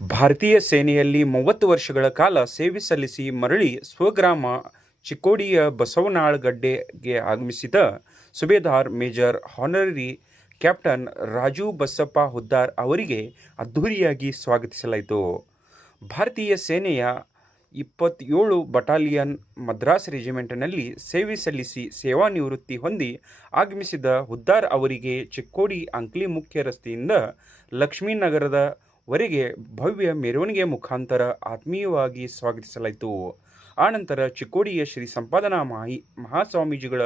ಭಾರತೀಯ ಸೇನೆಯಲ್ಲಿ 30 ವರ್ಷಗಳ ಕಾಲ ಸೇವೆ ಸಲ್ಲಿಸಿ ಮರಳಿ ಸ್ವಗ್ರಾಮ ಚಿಕ್ಕೋಡಿಯ ಬಸವನಾಳಗಡ್ಡೆಗೆ ಆಗಮಿಸಿದ Subedar major honorary captain Raju Basappa Huddar ಅವರಿಗೆ ಅದ್ಧೂರಿಯಾಗಿ ಸ್ವಾಗತಿಸಲಾಯಿತು. ಭಾರತೀಯ ಸೇನೆಯ 27 ಬಟಾಲಿಯನ್ ಮದ್ರಾಸ್ ರೆಜಿಮೆಂಟ್ನಲ್ಲಿ ಸೇವೆ ಸಲ್ಲಿಸಿ ಸೇವಾನಿವೃತ್ತಿ ಹೊಂದಿ ಆಗಮಿಸಿದ ಹುದ್ದಾರ್ ಅವರಿಗೆ ಚಿಕ್ಕೋಡಿ ಅಂಕ್ಲಿ ಮುಖ್ಯ ರಸ್ತೆಯಿಂದ ಲಕ್ಷ್ಮೀನಗರದ ವರೆಗೆ ಭವ್ಯ ಮೆರವಣಿಗೆ ಮುಖಾಂತರ ಆತ್ಮೀಯವಾಗಿ ಸ್ವಾಗತಿಸಲಾಯಿತು. ಆನಂತರ ಚಿಕ್ಕೋಡಿಯ ಶ್ರೀ ಸಂಪಾದನಾ ಮಹಾಸ್ವಾಮೀಜಿಗಳ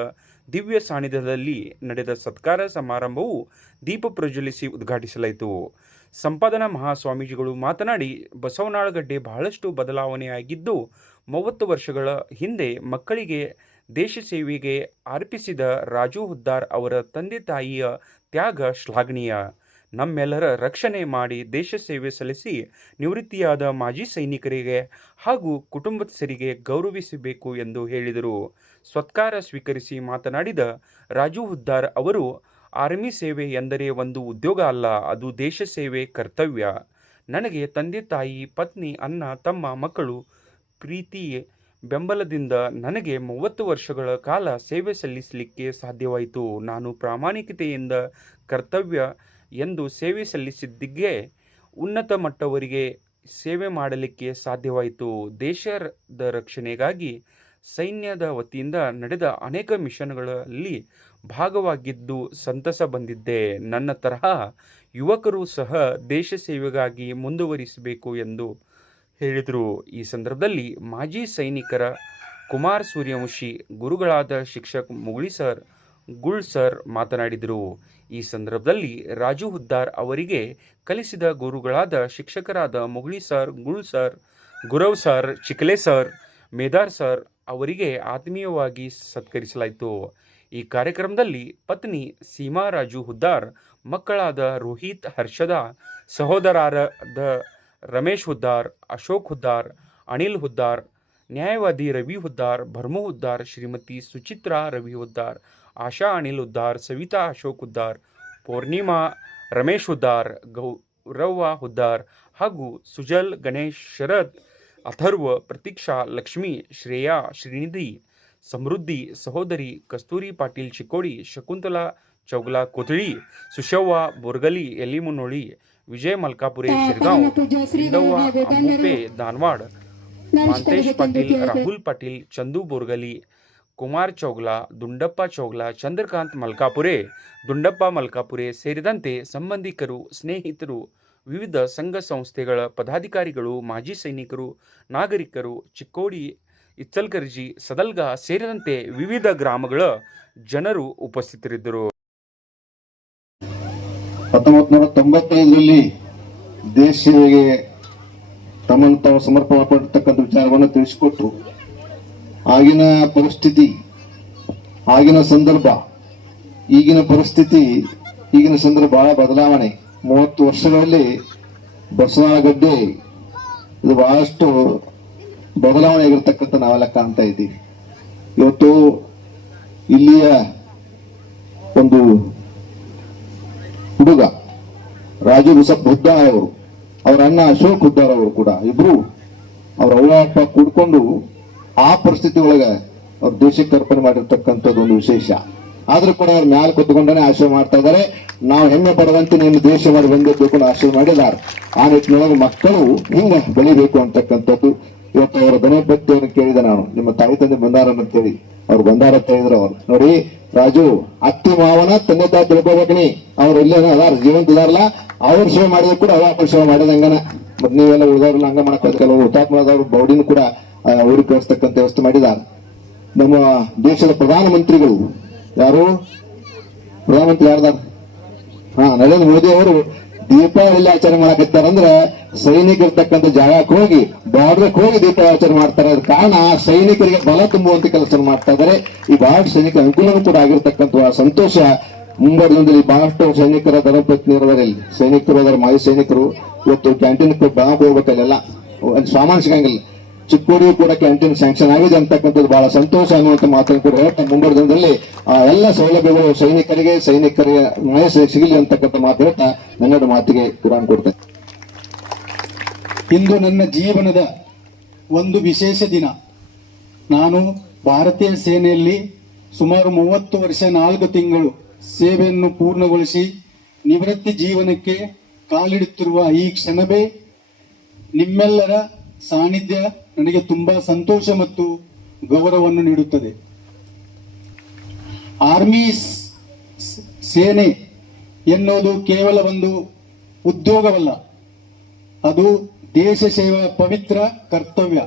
ದಿವ್ಯ ಸಾನ್ನಿಧ್ಯದಲ್ಲಿ ನಡೆದ ಸತ್ಕಾರ ಸಮಾರಂಭವು ದೀಪ ಪ್ರಜ್ವಲಿಸಿ ಉದ್ಘಾಟಿಸಲಾಯಿತು. ಸಂಪಾದನಾ ಮಹಾಸ್ವಾಮೀಜಿಗಳು ಮಾತನಾಡಿ, ಬಸವನಾಳಗಡ್ಡೆ ಬಹಳಷ್ಟು ಬದಲಾವಣೆಯಾಗಿದ್ದು 30 ವರ್ಷಗಳ ಹಿಂದೆ ಮಕ್ಕಳಿಗೆ ದೇಶ ಸೇವೆಗೆ ಅರ್ಪಿಸಿದ ರಾಜು ಹುದ್ದಾರ್ ಅವರ ತಂದೆ ತಾಯಿಯ ತ್ಯಾಗ ಶ್ಲಾಘನೀಯ. ನಮ್ಮೆಲ್ಲರ ರಕ್ಷಣೆ ಮಾಡಿ ದೇಶ ಸೇವೆ ಸಲ್ಲಿಸಿ ನಿವೃತ್ತಿಯಾದ ಮಾಜಿ ಸೈನಿಕರಿಗೆ ಹಾಗೂ ಕುಟುಂಬಸ್ಥರಿಗೆ ಗೌರವಿಸಬೇಕು ಎಂದು ಹೇಳಿದರು. ಸತ್ಕಾರ ಸ್ವೀಕರಿಸಿ ಮಾತನಾಡಿದ ರಾಜು ಹುದ್ದಾರ್ ಅವರು, ಆರ್ಮಿ ಸೇವೆ ಎಂದರೆ ಒಂದು ಉದ್ಯೋಗ ಅಲ್ಲ, ಅದು ದೇಶ ಸೇವೆ ಕರ್ತವ್ಯ. ನನಗೆ ತಂದೆ ತಾಯಿ, ಪತ್ನಿ, ಅಣ್ಣ, ತಮ್ಮ, ಮಕ್ಕಳು ಪ್ರೀತಿ ಬೆಂಬಲದಿಂದ ನನಗೆ 30 ವರ್ಷಗಳ ಕಾಲ ಸೇವೆ ಸಲ್ಲಿಸಲಿಕ್ಕೆ ಸಾಧ್ಯವಾಯಿತು. ನಾನು ಪ್ರಾಮಾಣಿಕತೆಯಿಂದ ಕರ್ತವ್ಯ ಎಂದು ಸೇವೆ ಸಲ್ಲಿಸಿದ್ದಿಗೆ ಉನ್ನತ ಮಟ್ಟವರಿಗೆ ಸೇವೆ ಮಾಡಲಿಕ್ಕೆ ಸಾಧ್ಯವಾಯಿತು. ದೇಶದ ರಕ್ಷಣೆಗಾಗಿ ಸೈನ್ಯದ ವತಿಯಿಂದ ನಡೆದ ಅನೇಕ ಮಿಷನ್ಗಳಲ್ಲಿ ಭಾಗವಾಗಿದ್ದು ಸಂತಸ ಬಂದಿದ್ದೆ. ನನ್ನ ತರಹ ಯುವಕರು ಸಹ ದೇಶ ಸೇವೆಗಾಗಿ ಮುಂದುವರಿಸಬೇಕು ಎಂದು ಹೇಳಿದರು. ಈ ಸಂದರ್ಭದಲ್ಲಿ ಮಾಜಿ ಸೈನಿಕರ ಕುಮಾರ್ ಸೂರ್ಯವಂಶಿ, ಗುರುಗಳಾದ ಶಿಕ್ಷಕ ಮುಗುಳಿ ಸರ್, ಗುಳ್ ಸರ್ ಮಾತನಾಡಿದರು. ಈ ಸಂದರ್ಭದಲ್ಲಿ ರಾಜು ಹುದ್ದಾರ್ ಅವರಿಗೆ ಕಲಿಸಿದ ಗುರುಗಳಾದ ಶಿಕ್ಷಕರಾದ Muguli sir, Gul sir, Gurav sir, Chikale sir, Medar sir ಅವರಿಗೆ ಆತ್ಮೀಯವಾಗಿ ಸತ್ಕರಿಸಲಾಯಿತು. ಈ ಕಾರ್ಯಕ್ರಮದಲ್ಲಿ ಪತ್ನಿ ಸೀಮಾ ರಾಜು ಹುದ್ದಾರ್, ಮಕ್ಕಳಾದ ರೋಹಿತ್, ಹರ್ಷದ, ಸಹೋದರರಾದ ರಮೇಶ್ ಹುದ್ದಾರ್, ಅಶೋಕ್ ಹುದ್ದಾರ್, ಅನಿಲ್ ಹುದ್ದಾರ್, ನ್ಯಾಯವಾದಿ ರವಿ ಹುದ್ದಾರ್, ಭರ್ಮು ಹುದ್ದಾರ್, ಶ್ರೀಮತಿ ಸುಚಿತ್ರಾ ರವಿ ಹುದ್ದಾರ್, ಆಶಾ ಅನಿಲ್ ಹುದ್ದಾರ್, ಸವಿತಾ ಅಶೋಕ್ ಹುದ್ದಾರ್, ಪೂರ್ಣಿಮಾ ರಮೇಶ್ ಹುದ್ದಾರ್, ಗೌರವ್ವ ಹುದ್ದಾರ್ ಹಾಗೂ ಸುಜಲ್, ಗಣೇಶ್, ಶರತ್, ಅಥರ್ವ, ಪ್ರತೀಕ್ಷಾ, ಲಕ್ಷ್ಮಿ, ಶ್ರೇಯಾ, ಶ್ರೀನಿಧಿ, ಸಮೃದ್ಧಿ, ಸಹೋದರಿ ಕಸ್ತೂರಿ ಪಾಟೀಲ್ ಚಿಕ್ಕೋಡಿ, ಶಕುಂತಲಾ ಚೌಗಲಾ ಕೊಥಳಿ, ಸುಶವ್ವ ಬೋರ್ಗಲಿ ಎಲಿಮುನೋಳಿ, ವಿಜಯ ಮಲ್ಕಾಪುರೆ ಶಿರಗಾಂವ್, ಇಂದವ್ವ ಅಮ್ಮುಪೆ ದಾನವಾಡ್, ಮಾಂತೇಶ್ ಪಾಟೀಲ್, ರಾಹುಲ್ ಪಾಟೀಲ್, ಚಂದು ಬೋರ್ಗಲಿ, ಕುಮಾರ್ ಚೌಗಲಾ, ದುಂಡಪ್ಪ ಚೌಗಲಾ, ಚಂದ್ರಕಾಂತ್ ಮಲ್ಕಾಪುರೆ, ದುಂಡಪ್ಪ ಮಲ್ಕಾಪುರೆ ಸೇರಿದಂತೆ ಸಂಬಂಧಿಕರು, ಸ್ನೇಹಿತರು, ವಿವಿಧ ಸಂಘ ಸಂಸ್ಥೆಗಳ ಪದಾಧಿಕಾರಿಗಳು, ಮಾಜಿ ಸೈನಿಕರು, ನಾಗರಿಕರು, ಚಿಕ್ಕೋಡಿ, ಇಚ್ಚಲ್ಕರ್ಜಿ, ಸದಲ್ಗ ಸೇರಿದಂತೆ ವಿವಿಧ ಗ್ರಾಮಗಳ ಜನರು ಉಪಸ್ಥಿತರಿದ್ದರು. 1995ರಲ್ಲಿ ದೇಶ ಸೇವೆಗೆ ತಮ್ಮನ್ನು ತಾವು ಸಮರ್ಪಣೆ ಪಡಿರ್ತಕ್ಕಂಥ ವಿಚಾರವನ್ನು ತಿಳಿಸಿಕೊಟ್ರು. ಆಗಿನ ಪರಿಸ್ಥಿತಿ, ಆಗಿನ ಸಂದರ್ಭ, ಈಗಿನ ಪರಿಸ್ಥಿತಿ, ಈಗಿನ ಸಂದರ್ಭ ಬಹಳ ಬದಲಾವಣೆ. 30 ವರ್ಷಗಳಲ್ಲಿ ಬಸವನಗಡ್ಡೆ ಇದು ಬಹಳಷ್ಟು ಬದಲಾವಣೆ ಆಗಿರ್ತಕ್ಕಂಥ ನಾವೆಲ್ಲ ಕಾಣ್ತಾ ಇದ್ದೀವಿ. ಇವತ್ತು ಇಲ್ಲಿಯ ಒಂದು ಹುಡುಗ ರಾಜು ಬಸಪ್ಪ ಹುದ್ದಾರ್ ಅವರು, ಅವರ ಅಣ್ಣ ಅಶೋಕ್ ಹುದ್ದಾರ್ ಅವರು ಕೂಡ ಇಬ್ರು ಅವ್ರ ಅವ್ವ ಅಪ್ಪ ಕೂಡ್ಕೊಂಡು ಆ ಪರಿಸ್ಥಿತಿ ಒಳಗೆ ಅವ್ರ ದೇಶಕ್ಕೆ ಅರ್ಪಣೆ ಮಾಡಿರ್ತಕ್ಕಂಥದ್ದು ಒಂದು ವಿಶೇಷ. ಆದ್ರೂ ಕೂಡ ಅವ್ರ ಮ್ಯಾಲ ಕೂತ್ಕೊಂಡೇ ಆಶೀರ್ವಾದ ಮಾಡ್ತಾ ಇದ್ದಾರೆ. ನಾವು ಹೆಮ್ಮೆ ಪಡುವಂತೆ ನೀನು ದೇಶ ಮಾಡಿ ಬಂದಿದ್ದು ಕೂಡ ಆಶೀರ್ವಾದ ಮಾಡಿದ್ದಾರೆ. ಆ ನಿಟ್ಟಿನೊಳಗೆ ಮಕ್ಕಳು ಹಿಂಗ ಬೆಳಿಬೇಕು ಅಂತಕ್ಕಂಥದ್ದು. ಇವತ್ತು ಅವರ ಧನಪತಿಯವ್ರನ್ನ ಕೇಳಿದೆ ನಾನು, ನಿಮ್ಮ ತಾಯಿ ತಂದೆ ಬಂದಾರ ಅಂತೇಳಿ. ಅವ್ರು ಬಂದಾರ ಅಂತ ಹೇಳಿದ್ರು. ಅವ್ರು ನೋಡಿ ರಾಜು, ಅತ್ತಿ ಮಾವನ ತಂದೆ ತಾಯಿ ತಿಳ್ಕೊಬೇಕನಿ, ಅವ್ರು ಇಲ್ಲೇ ಅದಾರ, ಜೀವಂತ ಇದಾರಲ್ಲ, ಅವ್ರ ಸೇವೆ ಮಾಡಿದ್ರು ಕೂಡ ಅವ ಸೇವೆ ಮಾಡಿದಂಗನ. ಮತ್ ನೀವೆಲ್ಲ ಉಳಿದವ್ರನ್ನ ಹಂಗ ಮಾಡಕ್ ಕೆಲವು ಹುತಾತ್ಮರಾದವ್ರು ಬೌಡಿನ ಕೂಡ ಊರಿಗೆ ಕಳಿಸ್ತಕ್ಕಂಥ ವ್ಯವಸ್ಥೆ ಮಾಡಿದ್ದಾರೆ. ನಮ್ಮ ದೇಶದ ಪ್ರಧಾನಮಂತ್ರಿಗಳು ಯಾರು, ಪ್ರಧಾನಮಂತ್ರಿ ಯಾರ್ದಾರ, ನರೇಂದ್ರ ಮೋದಿ ಅವರು ದೀಪಾವಳಿ ಆಚರಣೆ ಮಾಡಕತ್ತಾರಂದ್ರೆ ಸೈನಿಕರಿರ್ತಕ್ಕಂಥ ಜಾಗಕ್ಕೆ ಹೋಗಿ, ಬಾರ್ಡರ್ಗೆ ಹೋಗಿ ದೀಪಾವಳಿ ಆಚರಣೆ ಮಾಡ್ತಾರೆ. ಅದ ಕಾರಣ ಸೈನಿಕರಿಗೆ ಬಲ ತುಂಬುವಂತ ಕೆಲಸ ಮಾಡ್ತಾ ಇದ್ದಾರೆ. ಈ ಬಹಳಷ್ಟು ಸೈನಿಕ ಅನುಕೂಲನೂ ಕೂಡ ಆಗಿರ್ತಕ್ಕಂಥ ಸಂತೋಷ. ಮುಂಬರುದಲ್ಲಿ ಬಹಳಷ್ಟು ಸೈನಿಕರ ಧರ್ಮಪತ್ನಿಯರಲ್ಲಿ ಸೈನಿಕರು ಅದರ ಮಾಜಿ ಸೈನಿಕರು ಇವತ್ತು ಕ್ಯಾಂಟೀನ್ ಹೋಗ್ಬೇಕಲ್ಲ, ಸಾಮಾನು ಸಿಗಂಗಿಲ್ಲ. ಚಿಕ್ಕೋಡಿ ಕೂಡ ಕ್ಯಾಂಟೀನ್ ಸ್ಯಾಂಕ್ಷನ್ ಆಗಿದೆ ಅಂತಕ್ಕಂಥದ್ದು ಬಹಳ ಸಂತೋಷ ಅನ್ನುವಂಥ ಮಾತನ್ನು ಕೂಡ ಹೇಳ್ತಾ ಮುಂಬರುವ ದಿನದಲ್ಲಿ ಆ ಎಲ್ಲ ಸೌಲಭ್ಯಗಳು ಸೈನಿಕರಿಗೆ ಸಿಗಲಿ ಅಂತಕ್ಕಂಥ ಮಾತು ಹೇಳ್ತಾ ನನ್ನೆರಡು ಮಾತಿಗೆ ವಿರಾಮ ಕೊಡ್ತೇನೆ. ಇಂದು ನನ್ನ ಜೀವನದ ಒಂದು ವಿಶೇಷ ದಿನ. ನಾನು ಭಾರತೀಯ ಸೇನೆಯಲ್ಲಿ ಸುಮಾರು 30 ವರ್ಷ 4 ತಿಂಗಳು ಸೇವೆಯನ್ನು ಪೂರ್ಣಗೊಳಿಸಿ ನಿವೃತ್ತಿ ಜೀವನಕ್ಕೆ ಕಾಲಿಡುತ್ತಿರುವ ಈ ಕ್ಷಣವೇ ನಿಮ್ಮೆಲ್ಲರ ಸಾನ್ನಿಧ್ಯ ನನಗೆ ತುಂಬಾ ಸಂತೋಷ ಮತ್ತು ಗೌರವವನ್ನು ನೀಡುತ್ತದೆ. ಆರ್ಮಿ ಸೇನೆ ಎನ್ನುವುದು ಕೇವಲ ಒಂದು ಉದ್ಯೋಗವಲ್ಲ, ಅದು ದೇಶ ಸೇವಾ ಪವಿತ್ರ ಕರ್ತವ್ಯ.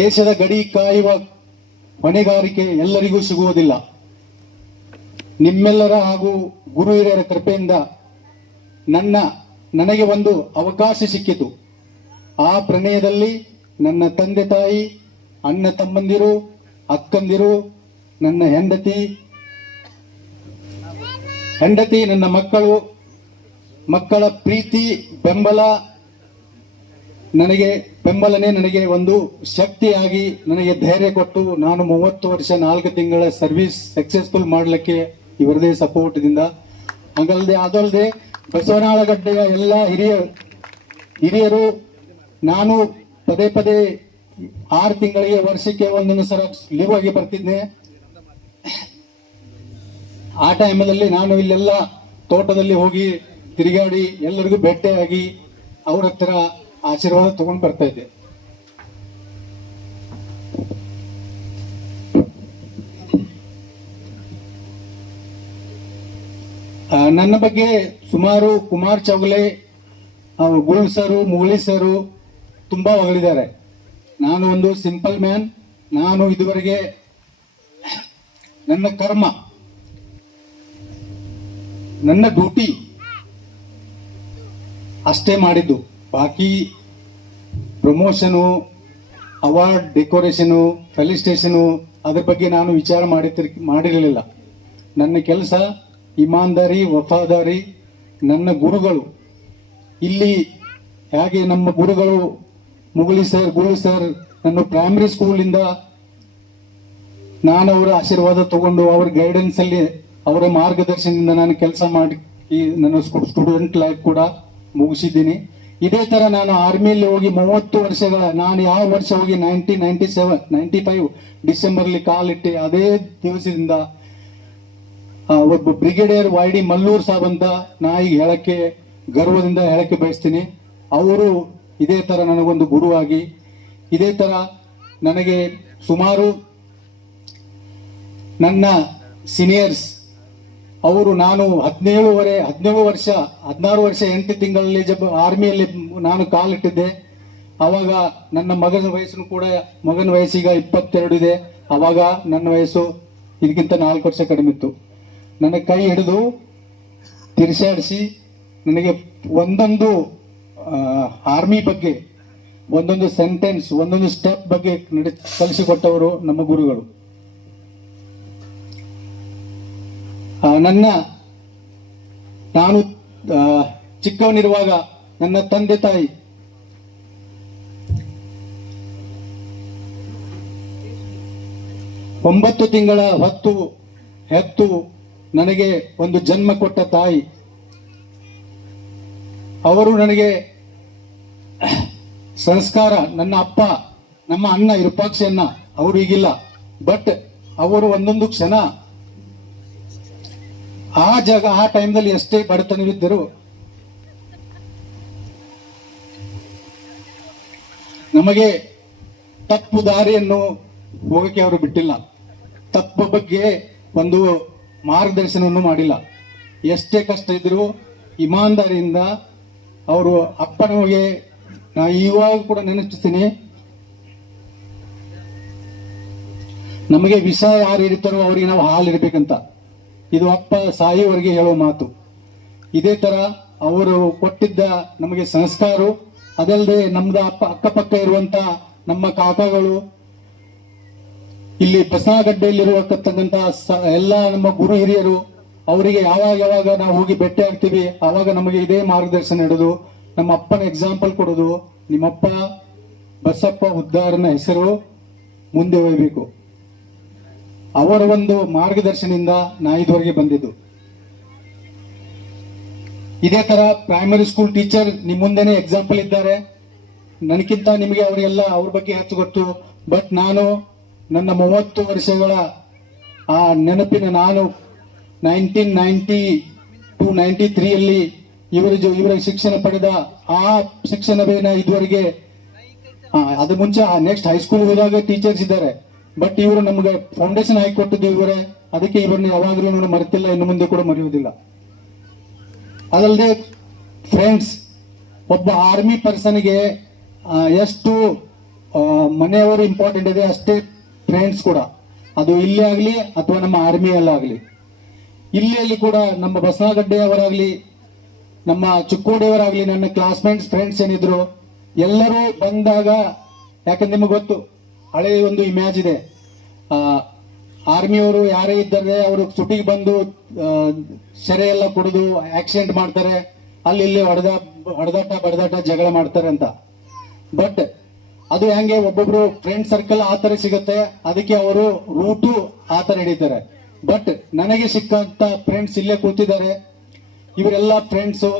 ದೇಶದ ಗಡಿ ಕಾಯುವ ಹೊಣೆಗಾರಿಕೆ ಎಲ್ಲರಿಗೂ ಸಿಗುವುದಿಲ್ಲ. ನಿಮ್ಮೆಲ್ಲರ ಹಾಗೂ ಗುರು ಹಿರಿಯರ ಕೃಪೆಯಿಂದ ನನಗೆ ಒಂದು ಅವಕಾಶ ಸಿಕ್ಕಿತು. ಆ ಪ್ರಣಯದಲ್ಲಿ ನನ್ನ ತಂದೆ ತಾಯಿ, ಅಣ್ಣ ತಮ್ಮಂದಿರು, ಅಕ್ಕಂದಿರು, ನನ್ನ ಹೆಂಡತಿ, ನನ್ನ ಮಕ್ಕಳ ಪ್ರೀತಿ ಬೆಂಬಲನೇ ನನಗೆ ಒಂದು ಶಕ್ತಿಯಾಗಿ ನನಗೆ ಧೈರ್ಯ ಕೊಟ್ಟು ನಾನು 30 ವರ್ಷ 4 ತಿಂಗಳ ಸರ್ವಿಸ್ ಸಕ್ಸಸ್ಫುಲ್ ಮಾಡಲಿಕ್ಕೆ ಇವರದೇ ಸಪೋರ್ಟ್ದಿಂದ. ಅದಲ್ಲದೆ ಬಸವನಾಳಗಡ್ಡೆಯ ಎಲ್ಲ ಹಿರಿಯರು ನಾನು ಪದೇ 6 ತಿಂಗಳಿಗೆ ವರ್ಷಕ್ಕೆ ಒಂದೊಂದು ಸಲ ಲೀವ್ ಆಗಿ ಬರ್ತಿದ್ದೆ. ಆ ಟೈಮಲ್ಲಿ ನಾನು ಇಲ್ಲೆಲ್ಲ ತೋಟದಲ್ಲಿ ಹೋಗಿ ತಿರುಗಾಡಿ ಎಲ್ಲರಿಗೂ ಭೇಟಿಯಾಗಿ ಅವ್ರ ಹತ್ರ ಆಶೀರ್ವಾದ ತಗೊಂಡು ಬರ್ತಾ ಇದ್ದೆ. ನನ್ನ ಬಗ್ಗೆ ಸುಮಾರು ಕುಮಾರ್ ಚೌಗಲೆ, ಗುಳ್ ಸರು, ಮುಗಳಿ ಸರು ತುಂಬಾ ಹೊಗಳಿದ್ದಾರೆ. ನಾನು ಒಂದು ಸಿಂಪಲ್ ಮ್ಯಾನ್. ನಾನು ಇದುವರೆಗೆ ನನ್ನ ಕರ್ಮ, ನನ್ನ ಡ್ಯೂಟಿ ಅಷ್ಟೇ ಮಾಡಿದ್ದು. ಬಾಕಿ ಪ್ರಮೋಷನು, ಅವಾರ್ಡ್, ಡೆಕೋರೇಷನು, ಫೆಲಿಸ್ಟೇಷನು ಅದ್ರ ಬಗ್ಗೆ ನಾನು ವಿಚಾರ ಮಾಡಿರಲಿಲ್ಲ. ನನ್ನ ಕೆಲಸ ಇಮಾನ್ದಾರಿ, ವಫಾದಾರಿ. ನನ್ನ ಗುರುಗಳು ಇಲ್ಲಿ ಹೇಗೆ ನಮ್ಮ ಗುರುಗಳು ಮುಗಳಿ ಸರ್, ಗುರು ಸರ್, ನನ್ನ ಪ್ರೈಮರಿ ಸ್ಕೂಲಿಂದ ನಾನು ಅವರ ಆಶೀರ್ವಾದ ತಗೊಂಡು ಅವರ ಗೈಡೆನ್ಸ್ ಅಲ್ಲಿ, ಅವರ ಮಾರ್ಗದರ್ಶನದಿಂದ ನಾನು ಕೆಲಸ ಮಾಡಿ ನನ್ನ ಸ್ಟೂಡೆಂಟ್ ಲೈಫ್ ಕೂಡ ಮುಗಿಸಿದ್ದೀನಿ. ಇದೇ ತರ ನಾನು ಆರ್ಮಿಯಲ್ಲಿ ಹೋಗಿ 30 ವರ್ಷಗಳ, ನಾನು ಯಾವ ವರ್ಷ ಹೋಗಿ 1995 ಡಿಸೆಂಬರ್ಲಿ ಕಾಲಿಟ್ಟೆ, ಅದೇ ದಿವಸದಿಂದ ಒಬ್ಬ ಬ್ರಿಗೇಡಿಯರ್ YD ಮಲ್ಲೂರ್ ಸಾಬ್ ಅಂತ ನಾ ಈಗ ಗರ್ವದಿಂದ ಹೇಳಕ್ಕೆ ಬಯಸ್ತೀನಿ. ಅವರು ಇದೇ ತರ ನನಗೊಂದು ಗುರುವಾಗಿ, ಇದೇ ತರ ನನಗೆ ಸುಮಾರು ನನ್ನ ಸೀನಿಯರ್ಸ್ ಅವರು, ನಾನು 16 ವರ್ಷ 8 ತಿಂಗಳಲ್ಲಿ ಆರ್ಮಿಯಲ್ಲಿ ನಾನು ಕಾಲಿಟ್ಟಿದ್ದೆ. ಅವಾಗ ನನ್ನ ಮಗನ ವಯಸ್ಸೀಗ 22 ಇದೆ. ಅವಾಗ ನನ್ನ ವಯಸ್ಸು ಇದಕ್ಕಿಂತ 4 ವರ್ಷ ಕಡಿಮೆ ಇತ್ತು. ನನ್ನ ಕೈ ಹಿಡಿದು ತಿರ್ಸಾಡಿಸಿ ನನಗೆ ಒಂದೊಂದು ಆರ್ಮಿ ಬಗ್ಗೆ, ಒಂದೊಂದು ಸೆಂಟೆನ್ಸ್, ಒಂದೊಂದು ಸ್ಟೆಪ್ ಬಗ್ಗೆ ಕಲಿಸಿಕೊಟ್ಟವರು ನಮ್ಮ ಗುರುಗಳು. ನಾನು ಚಿಕ್ಕವನಿರುವಾಗ ನನ್ನ ತಂದೆ ತಾಯಿ ಒಂಬತ್ತು ತಿಂಗಳ ಹೆತ್ತು ನನಗೆ ಒಂದು ಜನ್ಮ ಕೊಟ್ಟ ತಾಯಿ. ಅವರು ನನಗೆ ಸಂಸ್ಕಾರ, ನನ್ನ ಅಪ್ಪ, ನಮ್ಮ ಅಣ್ಣ ವಿರೂಪಾಕ್ಷಣ್ಣ, ಅವರು ಈಗಿಲ್ಲ, ಬಟ್ ಅವರು ಒಂದೊಂದು ಕ್ಷಣ ಆ ಟೈಮ್ದಲ್ಲಿ ಎಷ್ಟೇ ಬಡತನವಿದ್ದರು ನಮಗೆ ತಪ್ಪು ದಾರಿಯನ್ನು ಹೋಗಕ್ಕೆ ಅವರು ಬಿಟ್ಟಿಲ್ಲ. ತಪ್ಪು ಬಗ್ಗೆ ಒಂದು ಮಾರ್ಗದರ್ಶನವನ್ನು ಮಾಡಿಲ್ಲ. ಎಷ್ಟೇ ಕಷ್ಟ ಇದ್ರು ಇಮಾನ್ದಾರಿಯಿಂದ ಅವರು ಅಪ್ಪನವರಿಗೆ ನಾ ಇವಾಗ ಕೂಡ ನೆನಪಿಸ್ತೀನಿ. ನಮಗೆ ವಿಷ ಯಾರು ಇರ್ತಾರೋ ಅವರಿಗೆ ನಾವು ಹಾಲಿರ್ಬೇಕಂತ. ಇದು ಅಪ್ಪ ಸಾಯುವವರೆಗೆ ಹೇಳೋ ಮಾತು. ಇದೇ ತರ ಅವರು ಕೊಟ್ಟಿದ್ದ ನಮಗೆ ಸಂಸ್ಕಾರ, ಅದಲ್ಲದೆ ನಮ್ದು ಅಕ್ಕಪಕ್ಕ ಇರುವಂತ ನಮ್ಮ ಕಾಕಾಗಳು, ಇಲ್ಲಿ ಬಸವನಗಡ್ಡೆಯಲ್ಲಿರುವತಕ್ಕಂತ ಎಲ್ಲ ನಮ್ಮ ಗುರು ಹಿರಿಯರು, ಅವರಿಗೆ ಯಾವಾಗ ನಾವು ಹೋಗಿ ಭೇಟಿ ಆಗ್ತೀವಿ ಆವಾಗ ನಮಗೆ ಇದೇ ಮಾರ್ಗದರ್ಶನ ನೀಡೋದು, ನಮ್ಮ ಅಪ್ಪನ ಎಕ್ಸಾಂಪಲ್ ಕೊಡೋದು. ನಿಮ್ಮಪ್ಪ ಬಸಪ್ಪ ಹುದ್ದಾರನ ಹೆಸರು ಮುಂದೆ ಒಯ್ಯಬೇಕು. ಅವರ ಒಂದು ಮಾರ್ಗದರ್ಶನದಿಂದ ನಾ ಇದುವರೆಗೆ ಬಂದಿದ್ದು. ಇದೇ ತರ ಪ್ರೈಮರಿ ಸ್ಕೂಲ್ ಟೀಚರ್ ನಿಮ್ ಮುಂದೆನೆ ಎಕ್ಸಾಂಪಲ್ ಇದ್ದಾರೆ. ನನಗಿಂತ ನಿಮಗೆ ಅವರೆಲ್ಲ ಅವ್ರ ಬಗ್ಗೆ ಹೆಚ್ಚು ಗೊತ್ತು. ಬಟ್ ನಾನು ನನ್ನ 30 ವರ್ಷಗಳ ಆ ನೆನಪಿನ ನಾನು 1992-93 ಇವರ ಶಿಕ್ಷಣ ಪಡೆದ ಆ ಶಿಕ್ಷಣವೇನ ಇದುವರೆಗೆ ಅದು ಮುಂಚೆ ನೆಕ್ಸ್ಟ್ ಹೈಸ್ಕೂಲ್ ಹೋದಾಗ ಟೀಚರ್ಸ್ ಇದ್ದಾರೆ. ಬಟ್ ಇವರು ನಮಗೆ ಫೌಂಡೇಶನ್ ಹಾಕಿ ಕೊಟ್ಟಿದ್ದು ಇವರೇ. ಅದಕ್ಕೆ ಇವರನ್ನ ಯಾವಾಗಲೂ ನಾನು ಮರೆತಿಲ್ಲ, ಇನ್ನು ಮುಂದೆ ಕೂಡ ಮರೆಯುವುದಿಲ್ಲ. ಅದಲ್ಲದೆ ಫ್ರೆಂಡ್ಸ್, ಒಬ್ಬ ಆರ್ಮಿ ಪರ್ಸನ್ಗೆ ಎಷ್ಟು ಮನೆಯವರು ಇಂಪಾರ್ಟೆಂಟ್ ಇದೆ ಅಷ್ಟೇ ಫ್ರೆಂಡ್ಸ್ ಕೂಡ. ಅದು ಇಲ್ಲೇ ಆಗಲಿ ಅಥವಾ ನಮ್ಮ ಆರ್ಮಿಯಲ್ಲಾಗಲಿ. ಇಲ್ಲಿಯಲ್ಲಿ ಕೂಡ ನಮ್ಮ ಬಸವನಗಡ್ಡೆಯವರಾಗಲಿ ನಮ್ಮ ಚಿಕ್ಕೋಡಿಯವರಾಗಲಿ ನನ್ನ ಕ್ಲಾಸ್ಮೇಟ್ಸ್ ಫ್ರೆಂಡ್ಸ್ ಏನಿದ್ರು ಎಲ್ಲರೂ ಬಂದಾಗ, ಯಾಕಂದ್ರೆ ನಿಮಗೆ ಗೊತ್ತು ಹಳೆಯ ಒಂದು ಇಮ್ಯಾಜ್ ಇದೆ, ಆರ್ಮಿಯವರು ಯಾರೇ ಇದ್ದಾರೆ ಅವರು ಸುಟಿಗೆ ಬಂದು ಸೆರೆ ಎಲ್ಲ ಕುಡಿದು ಆಕ್ಸಿಡೆಂಟ್ ಮಾಡ್ತಾರೆ, ಅಲ್ಲಿ ಇಲ್ಲಿ ಹೊಡೆದಾಟ ಬಡದಾಟ ಜಗಳ ಮಾಡ್ತಾರೆ ಅಂತ. ಬಟ್ ಅದು ಹೆಂಗೆ ಒಬ್ಬೊಬ್ರು ಫ್ರೆಂಡ್ ಸರ್ಕಲ್ ಆ ತರ ಸಿಗುತ್ತೆ, ಅದಕ್ಕೆ ಅವರು ರೂಟು ಆ ತರ ಹಿಡಿತಾರೆ. ಬಟ್ ನನಗೆ ಸಿಕ್ಕಂತ ಫ್ರೆಂಡ್ಸ್ ಇಲ್ಲೇ ಕೂತಿದ್ದಾರೆ. ಇವರೆಲ್ಲ ಫ್ರೆಂಡ್ಸು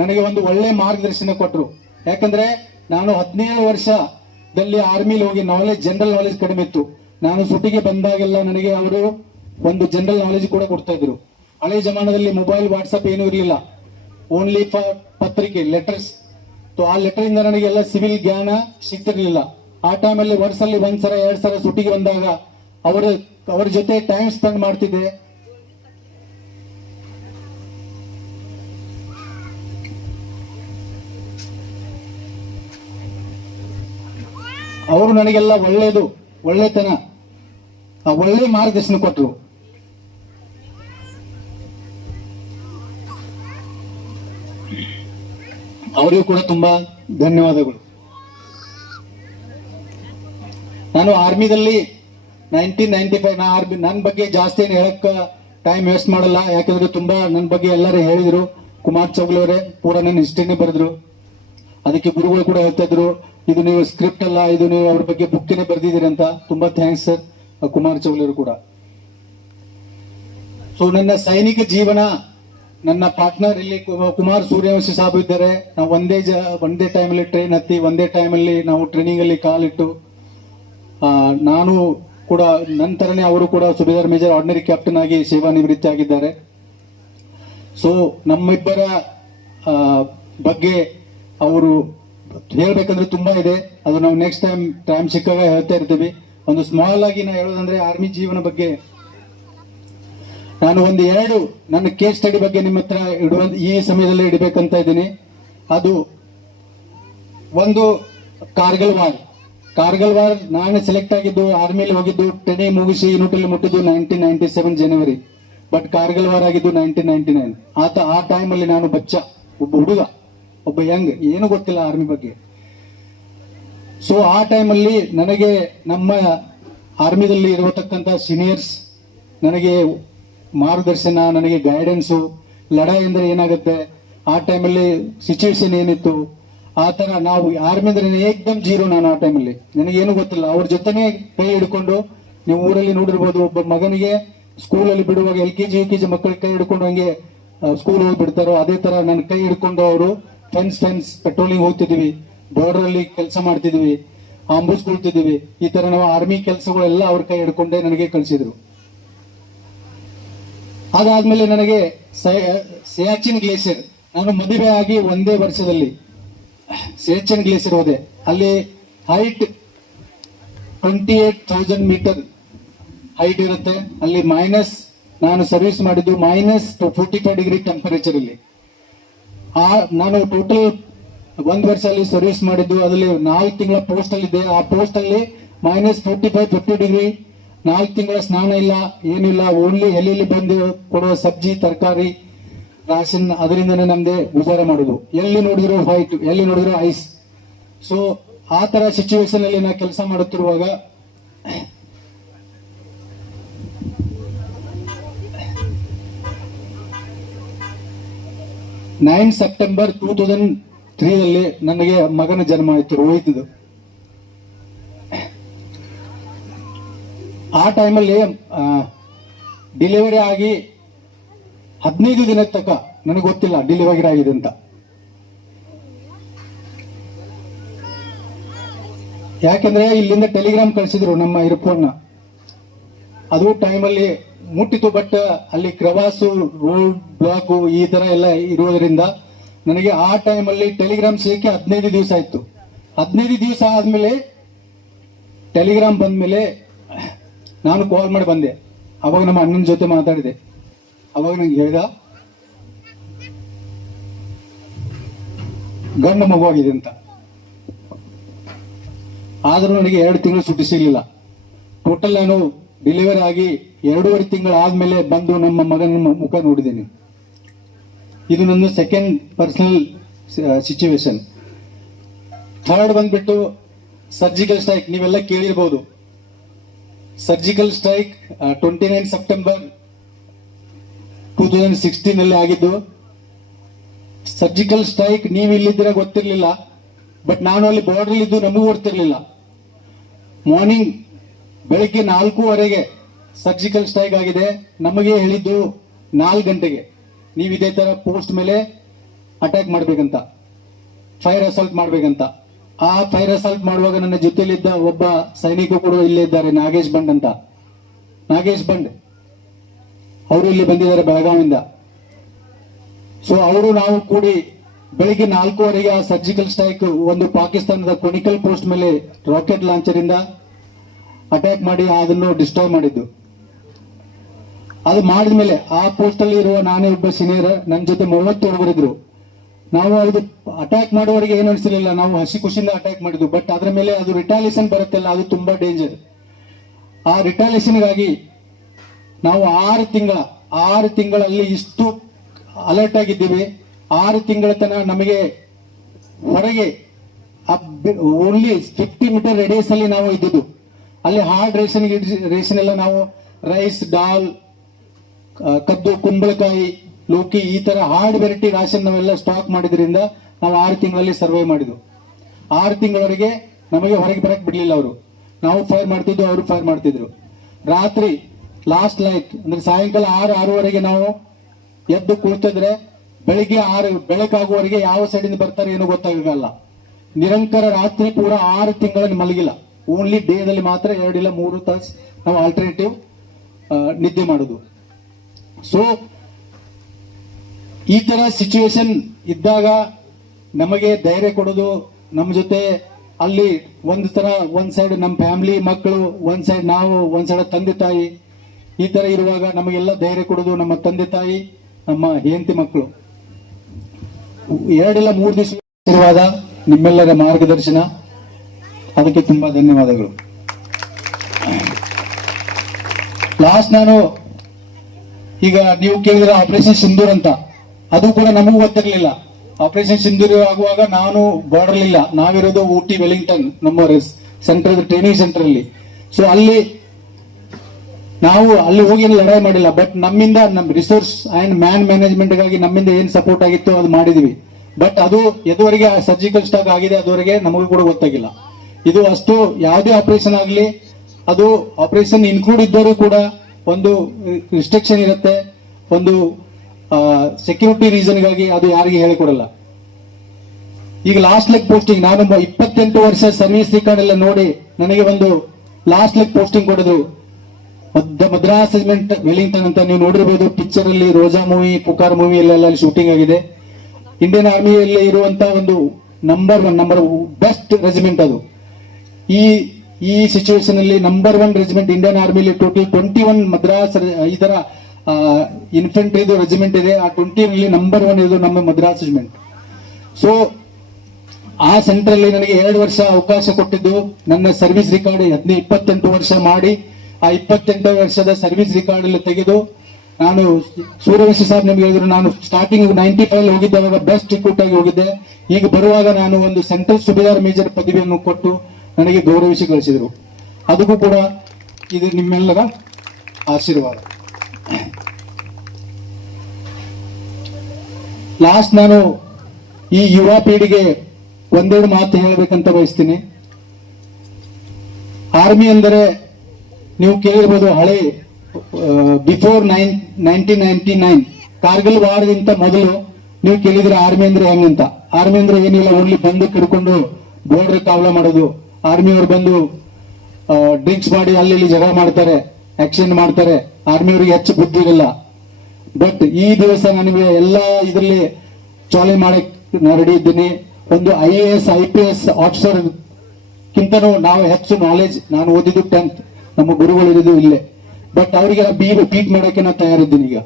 ನನಗೆ ಒಂದು ಒಳ್ಳೆ ಮಾರ್ಗದರ್ಶನ ಕೊಟ್ಟರು. ಯಾಕಂದ್ರೆ ನಾನು 17 ವರ್ಷದಲ್ಲಿ ಆರ್ಮಿಲಿ ಹೋಗಿ ಜನರಲ್ ನಾಲೆಜ್ ಕಡಿಮೆ ಇತ್ತು. ನಾನು ಸುಟಿಗೆ ಬಂದಾಗೆಲ್ಲ ನನಗೆ ಅವರು ಒಂದು ಜನರಲ್ ನಾಲೆಜ್ ಕೂಡ ಕೊಡ್ತಾ ಇದ್ರು. ಹಳೆ ಜಮಾನದಲ್ಲಿ ಮೊಬೈಲ್ ವಾಟ್ಸಪ್ ಏನೂ ಇರಲಿಲ್ಲ, ಓನ್ಲಿ ಫಾರ್ ಪತ್ರಿಕೆ ಲೆಟರ್ಸ್. ಆ ಲೆಟರ್ ಇಂದ ನನಗೆ ಎಲ್ಲ ಸಿವಿಲ್ ಜ್ಞಾನ ಸಿಗ್ತಿರ್ಲಿಲ್ಲ. ಆ ಟೈಮಲ್ಲಿ ವರ್ಷದಲ್ಲಿ 1 ಸಲ 2 ಸಲ ಸುಟಿಗೆ ಬಂದಾಗ ಅವರ ಜೊತೆ ಟೈಮ್ ಸ್ಪೆಂಡ್ ಮಾಡ್ತಿದ್ದೆ. ಅವರು ನನಗೆಲ್ಲ ಒಳ್ಳೆತನ ಒಳ್ಳೆ ಮಾರ್ಗದರ್ಶನ ಕೊಟ್ಟರು. ಅವರಿಗೂ ಕೂಡ ತುಂಬಾ ಧನ್ಯವಾದಗಳು. ನಾನು ಆರ್ಮಿದಲ್ಲಿ 1995 ನನ್ನ ಬಗ್ಗೆ ಜಾಸ್ತಿ ಏನು ಹೇಳಕ್ಕ ಟೈಮ್ ವೇಸ್ಟ್ ಮಾಡಲ್ಲ. ಯಾಕಂದ್ರೆ ತುಂಬಾ ನನ್ನ ಬಗ್ಗೆ ಎಲ್ಲರೂ ಹೇಳಿದ್ರು. ಕುಮಾರ್ ಚೌಗಲಿ ಅವರೇ ಪೂರ ನನ್ನ ಹಿಸ್ಟ್ರಿನೇ ಬರೆದ್ರು. ಅದಕ್ಕೆ ಗುರುಗಳು ಕೂಡ ಹೇಳ್ತಾ ಇದ್ರು, ಇದು ನೀವು ಸ್ಕ್ರಿಪ್ಟ್ ಅಲ್ಲ, ಇದು ನೀವು ಅವ್ರ ಬಗ್ಗೆ ಬುಕ್ಕಿನೇ ಬರೆದಿದ್ದೀರಿ ಅಂತ. ತುಂಬಾ ಥ್ಯಾಂಕ್ಸ್ ಸರ್ ಕುಮಾರ್ ಚೌಗಲಿ ಅವರು ಕೂಡ. ಸೊ ನನ್ನ ಸೈನಿಕ ಜೀವನ, ನನ್ನ ಪಾರ್ಟ್ನರ್ ಇಲ್ಲಿ ಕುಮಾರ್ ಸೂರ್ಯವಂಶಿ ಸಾಬ್ ಇದ್ದಾರೆ. ನಾವು ಒಂದೇ ಟೈಮಲ್ಲಿ ಟ್ರೈನ್ ಹತ್ತಿ ಒಂದೇ ಟೈಮಲ್ಲಿ ನಾವು ಟ್ರೈನಿಂಗ್ ಅಲ್ಲಿ ಕಾಲಿಟ್ಟು, ನಾನು ಕೂಡ ನಂತರನೇ ಅವರು ಕೂಡ ಸುಬೇದಾರ್ ಮೇಜರ್ ಆರ್ಡಿನರಿ ಕ್ಯಾಪ್ಟನ್ ಆಗಿ ಸೇವಾ ನಿವೃತ್ತಿ ಆಗಿದ್ದಾರೆ. ಸೊ ನಮ್ಮಿಬ್ಬರ ಬಗ್ಗೆ ಅವರು ಹೇಳ್ಬೇಕಂದ್ರೆ ತುಂಬಾ ಇದೆ. ಅದು ನಾವು ನೆಕ್ಸ್ಟ್ ಟೈಮ್ ಸಿಕ್ಕಾಗ ಹೇಳ್ತಾ ಇರ್ತೀವಿ. ಒಂದು ಸ್ಮಾಲ್ ಆಗಿ ನಾ ಹೇಳೋದಂದ್ರೆ ಆರ್ಮಿ ಜೀವನ ಬಗ್ಗೆ ನಾನು ನನ್ನ ಕೇಸ್ ಸ್ಟಡಿ ಬಗ್ಗೆ ನಿಮ್ಮ ಹತ್ರ ಈ ಸಮಯದಲ್ಲಿ ಇಡಬೇಕಂತ ಇದ್ದೀನಿ. ಅದು ಒಂದು ಕಾರ್ಗಿಲ್ ವಾರ್ ನಾನು ಸೆಲೆಕ್ಟ್ ಆಗಿದ್ದು, ಆರ್ಮಿಲಿ ಹೋಗಿದ್ದು, ಟ್ರೈನಿಂಗ್ ಮುಗಿಸಿ ಯೂನಿಟಲ್ಲಿ ಮುಟ್ಟಿದ್ದು 1997 ಜನವರಿ. ಬಟ್ ಕಾರ್ಗಿಲ್ ವಾರ್ ಆಗಿದ್ದು 1999. ಆ ಟೈಮಲ್ಲಿ ನಾನು ಒಬ್ಬ ಹುಡುಗ, ಒಬ್ಬ ಯಂಗ್, ಏನು ಗೊತ್ತಿಲ್ಲ ಆರ್ಮಿ ಬಗ್ಗೆ. ಸೊ ಆ ಟೈಮಲ್ಲಿ ನನಗೆ ನಮ್ಮ ಆರ್ಮಿದಲ್ಲಿ ಇರತಕ್ಕಂಥ ಸೀನಿಯರ್ಸ್ ನನಗೆ ಮಾರ್ಗದರ್ಶನ, ನನಗೆ ಗೈಡೆನ್ಸು, ಲಡಾಯಿ ಅಂದ್ರೆ ಏನಾಗುತ್ತೆ, ಆ ಟೈಮಲ್ಲಿ ಸಿಚುವೇಶನ್ ಏನಿತ್ತು, ಆ ತರ ನಾವು ಆರ್ಮಿ ಅಂದ್ರೆ ಏಕ್ದಮ್ ಜೀರೋ. ನಾನು ಆ ಟೈಮಲ್ಲಿ ನನಗೇನು ಗೊತ್ತಿಲ್ಲ. ಅವ್ರ ಜೊತೆನೆ ಕೈ ಹಿಡ್ಕೊಂಡು, ನೀವು ಊರಲ್ಲಿ ನೋಡಿರ್ಬೋದು, ಒಬ್ಬ ಮಗನಿಗೆ ಸ್ಕೂಲಲ್ಲಿ ಬಿಡುವಾಗ LKG UKG ಮಕ್ಕಳಿಗೆ ಕೈ ಹಿಡ್ಕೊಂಡು ಹಂಗೆ ಸ್ಕೂಲ್ ಹೋಗಿ ಬಿಡ್ತಾರೋ ಅದೇ ತರ ನನ್ನ ಕೈ ಹಿಡ್ಕೊಂಡು ಅವರು ಫೆನ್ಸ್ ಪೆಟ್ರೋಲಿಂಗ್ ಹೋಗ್ತಿದ್ವಿ, ಬಾರ್ಡರ್ ಅಲ್ಲಿ ಕೆಲಸ ಮಾಡ್ತಿದ್ವಿ, ಆಂಬುಸ್ಕೊಳ್ತಿದ್ವಿ. ಈ ತರ ನಾವು ಆರ್ಮಿ ಕೆಲಸಗಳೆಲ್ಲ ಅವ್ರ ಕೈ ಹಿಡ್ಕೊಂಡೇ ನನಗೆ ಕಳಿಸಿದ್ರು. ಅದಾದ್ಮೇಲೆ ನನಗೆ ಸಿಯಾಚಿನ್ ಗ್ಲೇಷಿಯರ್, ನಾನು ಮದುವೆ ಆಗಿ ಒಂದೇ ವರ್ಷದಲ್ಲಿ ಸಿಯಾಚಿನ್ ಗ್ಲೇಷಿಯರ್ ಹೋದೆ. ಅಲ್ಲಿ ಹೈಟ್ 28,000 ಮೀಟರ್ ಹೈಟ್ ಇರುತ್ತೆ. ಅಲ್ಲಿ ನಾನು ಸರ್ವಿಸ್ ಮಾಡಿದ್ದು -45 ಡಿಗ್ರಿ ಟೆಂಪರೇಚರ್ ಅಲ್ಲಿ. ನಾನು ಟೋಟಲ್ 1 ವರ್ಷ ಅಲ್ಲಿ ಸರ್ವಿಸ್ ಮಾಡಿದ್ದು. ಅದರಲ್ಲಿ 4 ತಿಂಗಳ ಪೋಸ್ಟ್ ಅಲ್ಲಿ ಇದ್ದೆ. ಆ ಪೋಸ್ಟ್ ಅಲ್ಲಿ -45-50 ಡಿಗ್ರಿ, 4 ತಿಂಗಳ ಸ್ನಾನ ಇಲ್ಲ, ಏನಿಲ್ಲ, ಓನ್ಲಿ ಎಲ್ಲಿ ಬಂದು ಕೊಡುವ ಸಬ್ಜಿ ತರಕಾರಿ ರಾಷನ್, ಅದರಿಂದನೇ ನಮ್ದೆ ಗುಜಾರ ಮಾಡುದು. ಎಲ್ಲಿ ನೋಡಿದ್ರು ವೈಟ್, ಎಲ್ಲಿ ನೋಡಿದ್ರು ಐಸ್. ಸೊ ಆ ತರ ಸಿಚುವೇಶನ್ ಅಲ್ಲಿ ನಾ ಕೆಲಸ ಮಾಡುತ್ತಿರುವಾಗ 9 ಸೆಪ್ಟೆಂಬರ್ 2003 ನನಗೆ ಮಗನ ಜನ್ಮ ಆಯ್ತು, ರೋಹಿತ್ದು. ಆ ಟೈಮಲ್ಲಿ ಡೆಲಿವರಿ ಆಗಿ 15 ದಿನದ ತನಕ ನನಗೆ ಗೊತ್ತಿಲ್ಲ ಡೆಲಿವರಿ ಆಗಿದೆ ಅಂತ. ಯಾಕೆಂದ್ರೆ ಇಲ್ಲಿಂದ ಟೆಲಿಗ್ರಾಮ್ ಕಳಿಸಿದ್ರು ನಮ್ಮ ಏರ್ಪೋರ್ಟ್ನ, ಅದು ಟೈಮಲ್ಲಿ ಮುಟ್ಟಿತು. ಬಟ್ ಅಲ್ಲಿ ಕ್ರವಾಸು, ರೋಡ್ ಬ್ಲಾಕ್ ಈ ತರ ಎಲ್ಲ ಇರುವುದರಿಂದ ನನಗೆ ಆ ಟೈಮಲ್ಲಿ ಟೆಲಿಗ್ರಾಮ್ ಸಿಗಕ್ಕೆ 15 ದಿವಸ ಆಯ್ತು. 15 ದಿವಸ ಆದ್ಮೇಲೆ ಟೆಲಿಗ್ರಾಮ್ ಬಂದ್ಮೇಲೆ ನಾನು ಕಾಲ್ ಮಾಡಿ ಬಂದೆ. ಅವಾಗ ನಮ್ಮ ಅಣ್ಣನ ಜೊತೆ ಮಾತಾಡಿದೆ. ಅವಾಗ ನಂಗೆ ಹೇಳ್ದ ಗಂಡು ಮಗುವಾಗಿದೆ ಅಂತ. ಆದ್ರೂ ನನಗೆ 2 ತಿಂಗಳು ಸುಟ್ಟಿ ಸಿಗ್ಲಿಲ್ಲ. ಟೋಟಲ್ ನಾನು ಡೆಲಿವರಿ ಆಗಿ 2.5 ತಿಂಗಳು ಆದ್ಮೇಲೆ ಬಂದು ನಮ್ಮ ಮಗನ ಮುಖ ನೋಡಿದ್ದೇನೆ. ಇದು ನನ್ನ ಸೆಕೆಂಡ್ ಪರ್ಸನಲ್ ಸಿಚುವೇಶನ್. ಥರ್ಡ್ ಬಂದ್ಬಿಟ್ಟು ಸರ್ಜಿಕಲ್ ಸ್ಟ್ರೈಕ್. ನೀವೆಲ್ಲ ಕೇಳಿರ್ಬೋದು. ಸರ್ಜಿಕಲ್ ಸ್ಟ್ರೈಕ್ 29 ಸೆಪ್ಟೆಂಬರ್ 2016 ನಲ್ಲಿ ಆಗಿದ್ದು. ಸರ್ಜಿಕಲ್ ಸ್ಟ್ರೈಕ್ ನೀವು ಇಲ್ಲಿದ್ರೆ ಗೊತ್ತಿರಲಿಲ್ಲ, ಬಟ್ ನಾನು ಅಲ್ಲಿ ಬಾರ್ಡರ್ ಇದ್ದು ನಮಗೂ ಗೊತ್ತಿರಲಿಲ್ಲ. ಮಾರ್ನಿಂಗ್ ಬೆಳಿಗ್ಗೆ 4:15ಗೆ ಸರ್ಜಿಕಲ್ ಸ್ಟ್ರೈಕ್ ಆಗಿದೆ. ನಮಗೆ ಹೇಳಿದ್ದು 4 ಗಂಟೆಗೆ ನೀವು ಇದೇ ತರ ಪೋಸ್ಟ್ ಮೇಲೆ ಅಟ್ಯಾಕ್ ಮಾಡ್ಬೇಕಂತ, ಫೈರ್ ಅಸಾಲ್ಟ್ ಮಾಡ್ಬೇಕಂತ. ಆ ಫೈರ್ ಅಸಾಲ್ಟ್ ಮಾಡುವಾಗ ನನ್ನ ಜೊತೆಲಿದ್ದ ಒಬ್ಬ ಸೈನಿಕ ಕೂಡ ಇಲ್ಲೇ ಇದ್ದಾರೆ, ನಾಗೇಶ್ ಬಂಡ್ ಅಂತ. ನಾಗೇಶ್ ಬಂಡ್ ಅವರು ಇಲ್ಲಿ ಬಂದಿದ್ದಾರೆ ಬೆಳಗಾವಿಯಿಂದ. ಸೊ ಅವರು ನಾವು ಕೂಡಿ ಬೆಳಿಗ್ಗೆ 4:15ಗೆ ಆ ಸರ್ಜಿಕಲ್ ಸ್ಟ್ರೈಕ್ ಒಂದು ಪಾಕಿಸ್ತಾನದ ಕೊನಿಕಲ್ ಪೋಸ್ಟ್ ಮೇಲೆ ರಾಕೆಟ್ ಲಾಂಚರ್ ಇಂದ ಅಟ್ಯಾಕ್ ಮಾಡಿ ಅದನ್ನು ಡಿಸ್ಟ್ರಾಯ್ ಮಾಡಿದ್ದು. ಅದು ಮಾಡಿದ್ಮೇಲೆ ಆ ಪೋಸ್ಟ್ ಅಲ್ಲಿ ಇರುವ ನಾನೇ ಒಬ್ಬ ಸೀನಿಯರ್, ನನ್ನ ಜೊತೆ 30 ಹುಡುಗರಿದ್ರು. ನಾವು ಅದು ಅಟ್ಯಾಕ್ ಮಾಡುವವರಿಗೆ ಏನು ಅನಿಸಲಿಲ್ಲ, ನಾವು ಹಸಿ ಖುಷಿಯಿಂದ ಅಟ್ಯಾಕ್ ಮಾಡಿದ್ವು. ಬಟ್ ಅದರ ಮೇಲೆ ಅದು ರಿಟಾಲಿಯೇಷನ್ ಬರುತ್ತಲ್ಲ, ಅದು ತುಂಬಾ ಡೇಂಜರ್. ಆ ರಿಟಾಲಿಯೇಷನ್ಗಾಗಿ ನಾವು 6 ತಿಂಗಳಲ್ಲಿ ಇಷ್ಟು ಅಲರ್ಟ್ ಆಗಿದ್ದೀವಿ. 6 ತಿಂಗಳ ತನಕ ನಮಗೆ ಹೊರಗೆ ಓನ್ಲಿ 50 ಮೀಟರ್ ರೇಡಿಯಸ್ ಅಲ್ಲಿ ನಾವು ಇದ್ದಿದ್ದು. ಅಲ್ಲಿ ಹಾರ್ಡ್ ರೇಷನ್ ಎಲ್ಲ ನಾವು ರೈಸ್, ದಾಲ್, ಕದ್ದು, ಕುಂಬಳಕಾಯಿ, ಲೋಕಿ ಈ ತರ ಹಾರ್ಡ್ ವೆರೈಟಿ ರಾಷನ್ ನಾವೆಲ್ಲ ಸ್ಟಾಕ್ ಮಾಡಿದ್ರಿಂದ ನಾವು 6 ತಿಂಗಳಲ್ಲಿ ಸರ್ವೇ ಮಾಡಿದ್ವು. 6 ತಿಂಗಳವರೆಗೆ ನಮಗೆ ಹೊರಗೆ ಬರಕ್ ಬಿಡ್ಲಿಲ್ಲ ಅವರು. ನಾವು ಫೈರ್ ಮಾಡ್ತಿದ್ವು, ಅವರು ಫೈರ್ ಮಾಡ್ತಿದ್ರು. ರಾತ್ರಿ ಲಾಸ್ಟ್ ಲೈಟ್ ಅಂದ್ರೆ ಸಾಯಂಕಾಲ 6-6:30ಗೆ ನಾವು ಎದ್ದು ಕುಳಿತಿದ್ರೆ ಬೆಳಿಗ್ಗೆ 6 ಬೆಳಕಾಗುವವರೆಗೆ ಯಾವ ಸೈಡಿಂದ ಬರ್ತಾರೆ ಏನೋ ಗೊತ್ತಾಗಲ್ಲ. ನಿರಂತರ ರಾತ್ರಿ ಪೂರ 6 ತಿಂಗಳಲ್ಲಿ ಮಲಗಿಲ್ಲ. ಓನ್ಲಿ ಡೇದಲ್ಲಿ ಮಾತ್ರ 2 ಇಲ್ಲ 3 ತಾಸು ನಾವು ಆಲ್ಟರ್ನೇಟಿವ್ ನಿದ್ದೆ ಮಾಡುದು. ಸೊ ಈ ತರ ಸಿಚುವೇಶನ್ ಇದ್ದಾಗ ನಮಗೆ ಧೈರ್ಯ ಕೊಡೋದು, ನಮ್ಮ ಜೊತೆ ಅಲ್ಲಿ ಒಂದ್ ಸೈಡ್ ನಮ್ಮ ಫ್ಯಾಮಿಲಿ ಮಕ್ಕಳು, ಒಂದ್ ಸೈಡ್ ನಾವು, ಒಂದ್ ಸೈಡ್ ತಂದೆ ತಾಯಿ, ಈ ತರ ಇರುವಾಗ ನಮಗೆಲ್ಲ ಧೈರ್ಯ ಕೊಡೋದು ನಮ್ಮ ತಂದೆ ತಾಯಿ, ನಮ್ಮ ಹೆಂಡತಿ ಮಕ್ಕಳು. 2 ಇಲ್ಲ 3 ದಿವಸ ಇರುವಾಗ ನಿಮ್ಮೆಲ್ಲರ ಮಾರ್ಗದರ್ಶನ, ಅದಕ್ಕೆ ತುಂಬಾ ಧನ್ಯವಾದಗಳು. ಲಾಸ್ಟ್ ನಾನು ಈಗ ನೀವು ಕೇಳಿದ್ರೆ ಆಪರೇಷನ್ ಸಿಂಧೂರ್ ಅಂತ, ಅದು ಕೂಡ ನಮಗೂ ಗೊತ್ತಿರಲಿಲ್ಲ. ಆಪರೇಷನ್ ಸಿಂಧೂರ್ ಆಗುವಾಗ ನಾನು ಬಾರ್ಡರ್ ಇಲ್ಲ, ನಾವಿರೋದು ಊಟಿ ವೆಲ್ಲಿಂಗ್ಟನ್, ನಮ್ಮ ಸೆಂಟರ್ ಟ್ರೈನಿಂಗ್ ಸೆಂಟರ್ ಅಲ್ಲಿ. ಸೊ ನಾವು ಅಲ್ಲಿ ಹೋಗಿ ಲಡಾಯಿ ಮಾಡಿಲ್ಲ. ಬಟ್ ನಮ್ಮಿಂದ ನಮ್ಮ ರಿಸೋರ್ಸ್ ಅಂಡ್ ಮ್ಯಾನ್ ಮ್ಯಾನೇಜ್ಮೆಂಟ್ ಗಾಗಿ ನಮ್ಮಿಂದ ಏನ್ ಸಪೋರ್ಟ್ ಆಗಿತ್ತು ಅದು ಮಾಡಿದ್ವಿ. ಬಟ್ ಅದು ಎದುವರೆಗೆ ಸರ್ಜಿಕಲ್ ಸ್ಟ್ರೈಕ್ ಆಗಿದೆ ಅದುವರೆಗೆ ನಮಗೂ ಕೂಡ ಗೊತ್ತಾಗಿಲ್ಲ. ಇದು ಅಷ್ಟು ಯಾವುದೇ ಆಪರೇಷನ್ ಆಗಲಿ, ಅದು ಆಪರೇಷನ್ ಇನ್ಕ್ಲೂಡ್ ಇದ್ದವರು ಕೂಡ ಒಂದು ರಿಸ್ಟ್ರಿಕ್ಷನ್ ಇರುತ್ತೆ, ಒಂದು ಸೆಕ್ಯೂರಿಟಿ ರೀಸನ್ ಗಾಗಿ ಅದು ಯಾರಿಗೆ ಹೇಳಿಕೊಡಲ್ಲ. ಈಗ ಲಾಸ್ಟ್ ಲೆಗ್ ಪೋಸ್ಟಿಂಗ್ ನಾನು 28 ವರ್ಷ ಸರ್ವಿಸ್ ರೆಕಾರ್ಡ್ ಎಲ್ಲ ನೋಡಿ ನನಗೆ ಒಂದು ಲಾಸ್ಟ್ ಲೆಗ್ ಪೋಸ್ಟಿಂಗ್ ಕೊಡಿದ್ರು. ಮದ್ರಾಸ್ ರೆಜಿಮೆಂಟ್ ವೆಲ್ಲಿಂಗ್ಟನ್ ಅಂತ ನೀವು ನೋಡಿರ್ಬೋದು ಪಿಕ್ಚರ್ ಅಲ್ಲಿ, ರೋಜಾ ಮೂವಿ, ಪುಕಾರ್ ಮೂವಿ ಎಲ್ಲ ಶೂಟಿಂಗ್ ಆಗಿದೆ. ಇಂಡಿಯನ್ ಆರ್ಮಿಯಲ್ಲಿ ಇರುವಂತ ಒಂದು ನಂಬರ್ ಬೆಸ್ಟ್ ರೆಜಿಮೆಂಟ್ ಅದು. ಈ ಸಿಚುವೇಶನ್ ಅಲ್ಲಿ ನಂಬರ್ 1 ರೆಜಿಮೆಂಟ್ ಇಂಡಿಯನ್ ಆರ್ಮಿಲಿ ಟೋಟಲ್ 21 ಮದ್ರಾಸ್ ಈ ತರ ಇನ್ಫೆಂಟ್ರಿ ರೆಜಿಮೆಂಟ್ ಇದೆ. ಆ 20 ನಲ್ಲಿ ನಂಬರ್ 1 ಇದು ನಮ್ಮ ಮದ್ರಾಸ್ ರೆಜಿಮೆಂಟ್. ಸೊ ಆ ಸೆಂಟರ್ ಅಲ್ಲಿ ನನಗೆ 2 ವರ್ಷ ಅವಕಾಶ ಕೊಟ್ಟಿದ್ದು. ನನ್ನ ಸರ್ವಿಸ್ ರಿಕಾರ್ಡ್ 28 ವರ್ಷ ಮಾಡಿ ಆ 28 ವರ್ಷದ ಸರ್ವಿಸ್ ರಿಕಾರ್ಡ್ ಅಲ್ಲಿ ತೆಗೆದು ನಾನು ಸೂರ್ಯವಂಶಿ ಸಾಹೇಬ್ ನಿಮ್ಗೆ ಹೇಳಿದ್ರು, ನಾನು ಸ್ಟಾರ್ಟಿಂಗ್ 95 ಹೋಗಿದ್ದಾಗ ಬೆಸ್ಟ್ ರಿಕ್ರೂಟ್ ಆಗಿ ಹೋಗಿದ್ದೆ. ಈಗ ಬರುವಾಗ ನಾನು ಒಂದು ಸೆಂಟ್ರಲ್ ಸುಬೇದಾರ್ ಮೇಜರ್ ಪದವಿಯನ್ನು ಕೊಟ್ಟು ನನಗೆ ಗೌರವಿಸಿ ಕಳಿಸಿದ್ರು. ಅದಕ್ಕೂ ಕೂಡ ಇದು ನಿಮ್ಮೆಲ್ಲರ ಆಶೀರ್ವಾದ. ಲಾಸ್ಟ್ ನಾನು ಈ ಯುವ ಪೀಳಿಗೆ ಒಂದೆರಡು ಮಾತು ಹೇಳಬೇಕಂತ ಬಯಸ್ತೀನಿ. ಆರ್ಮಿ ಅಂದರೆ ನೀವು ಕೇಳಿರ್ಬೋದು, ಹಳೆ ಬಿಫೋರ್ 1999 ಕಾರ್ಗಿಲ್ ವಾರದಿಂದ ಮೊದಲು ನೀವು ಕೇಳಿದ್ರೆ ಆರ್ಮಿ ಅಂದ್ರೆ ಹೆಂಗಂತ. ಆರ್ಮಿ ಅಂದ್ರೆ ಏನಿಲ್ಲ, ಓನ್ಲಿ ಬಂದು ಹಿಡ್ಕೊಂಡು ಬೋರ್ಡರ್ ಕಾವಲ ಮಾಡೋದು. ಆರ್ಮಿ ಅವ್ರು ಬಂದು ಡ್ರಿಂಕ್ಸ್ ಮಾಡಿ ಅಲ್ಲಿ ಇಲ್ಲಿ ಜಗಳ ಮಾಡ್ತಾರೆ, ಆಕ್ಷನ್ ಮಾಡ್ತಾರೆ. ಆರ್ಮಿ ಅವ್ರಿಗೆ ಹೆಚ್ಚು ಬುದ್ಧಿ ಇರಲ್ಲ. ಬಟ್ ಈ ದಿವಸ ನನಗೆ ಎಲ್ಲ ಇದರಲ್ಲಿ ಚಾಲನೆ ಮಾಡಕ್ ರೆಡಿ ಇದ್ದೀನಿ. ಒಂದು IAS IPS ಆಫೀಸರ್ ಕಿಂತನೂ ನಾವು ಹೆಚ್ಚು ನಾಲೆಜ್, ನಾನು ಓದಿದ್ದು 10th, ನಮ್ಮ ಗುರುಗಳು ಇರೋದು ಇಲ್ಲೇ. ಬಟ್ ಅವರಿಗೆ ಬೀಟ್ ಮಾಡಕ್ಕೆ ನಾನು ತಯಾರಿದ್ದೀನಿ ಈಗ.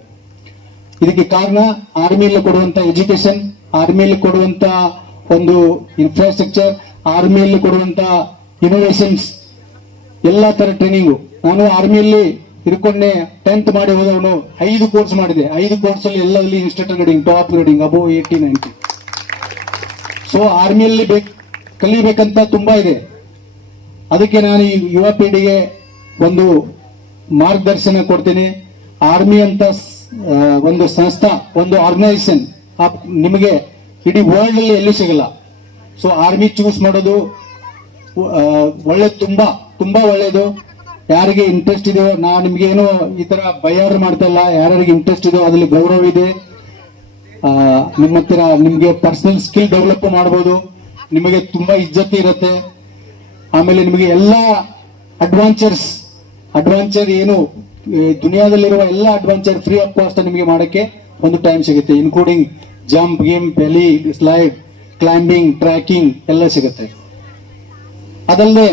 ಇದಕ್ಕೆ ಕಾರಣ ಆರ್ಮಿಯಲ್ಲಿ ಕೊಡುವಂತ ಎಜುಕೇಶನ್, ಆರ್ಮಿಯಲ್ಲಿ ಕೊಡುವಂತ ಒಂದು ಇನ್ಫ್ರಾಸ್ಟ್ರಕ್ಚರ್, ಆರ್ಮಿಯಲ್ಲಿ ಕೊಡುವಂತ ಇನೋವೇಷನ್ಸ್, ಎಲ್ಲಾ ತರ ಟ್ರೈನಿಂಗು. ನಾನು ಆರ್ಮಿಯಲ್ಲಿ ಹಿಡ್ಕೊಂಡೆ 10th ಮಾಡಿ ಹೋದವನು 5 ಕೋರ್ಸ್ ಮಾಡಿದೆ. 5 ಕೋರ್ಸ್ ಅಲ್ಲಿ ಎಲ್ಲದಲ್ಲಿ ಇನ್ಸ್ಟ್ರಕ್ಟರ್ ಗ್ರೇಡಿಂಗ್, ಟಾಪ್ ಗ್ರೇಡಿಂಗ್, ಅಬೋ 80, 90. ಸೊ ಆರ್ಮಿಯಲ್ಲಿ ಕಲಿಬೇಕಂತ ತುಂಬಾ ಇದೆ. ಅದಕ್ಕೆ ನಾನು ಈ ಯುವ ಪೀಳಿಗೆಗೆ ಒಂದು ಮಾರ್ಗದರ್ಶನ ಕೊಡ್ತೀನಿ. ಆರ್ಮಿ ಅಂತ ಒಂದು ಸಂಸ್ಥಾ, ಒಂದು ಆರ್ಗನೈಸೇಷನ್ ನಿಮಗೆ ಇಡೀ ವರ್ಲ್ಡ್ ಅಲ್ಲಿ ಎಲ್ಲೂ ಸಿಗಲ್ಲ. ಸೊ ಆರ್ಮಿ ಚೂಸ್ ಮಾಡೋದು ಒಳ್ಳೆ, ತುಂಬಾ ತುಂಬಾ ಒಳ್ಳೇದು. ಯಾರಿಗೆ ಇಂಟ್ರೆಸ್ಟ್ ಇದೆಯೋ, ನಾನು ನಿಮ್ಗೆ ಏನು ಈ ತರ ಬಯಾರ್ ಮಾಡ್ತಾ ಇಲ್ಲ. ಯಾರಿಗೆ ಇಂಟ್ರೆಸ್ಟ್ ಇದೆಯೋ ಅದ್ರಲ್ಲಿ ಗೌರವ ಇದೆ. ನಿಮ್ಮ ಹತ್ತಿರ ನಿಮ್ಗೆ ಪರ್ಸನಲ್ ಸ್ಕಿಲ್ ಡೆವಲಪ್ ಮಾಡಬಹುದು, ನಿಮಗೆ ತುಂಬಾ ಇಜ್ಜತ್ ಇರುತ್ತೆ. ಆಮೇಲೆ ನಿಮಗೆ ಎಲ್ಲಾ ಅಡ್ವಾಂಚರ್ ಏನು ದುನಿಯಾದಲ್ಲಿರುವ ಎಲ್ಲ ಅಡ್ವಾಂಚರ್ ಫ್ರೀ ಆಫ್ ಕಾಸ್ಟ್ ನಿಮಗೆ ಮಾಡಕ್ಕೆ ಒಂದು ಟೈಮ್ ಸಿಗುತ್ತೆ. ಇನ್ಕ್ಲೂಡಿಂಗ್ ಜಂಪ್, ಗೇಮ್, ಬೆಲಿ, ಸ್ಲೈಡ್, ಕ್ಲೈಂಬಿಂಗ್, ಟ್ರ್ಯಾಕಿಂಗ್ ಎಲ್ಲ ಸಿಗುತ್ತೆ. ಅದಲ್ಲದೆ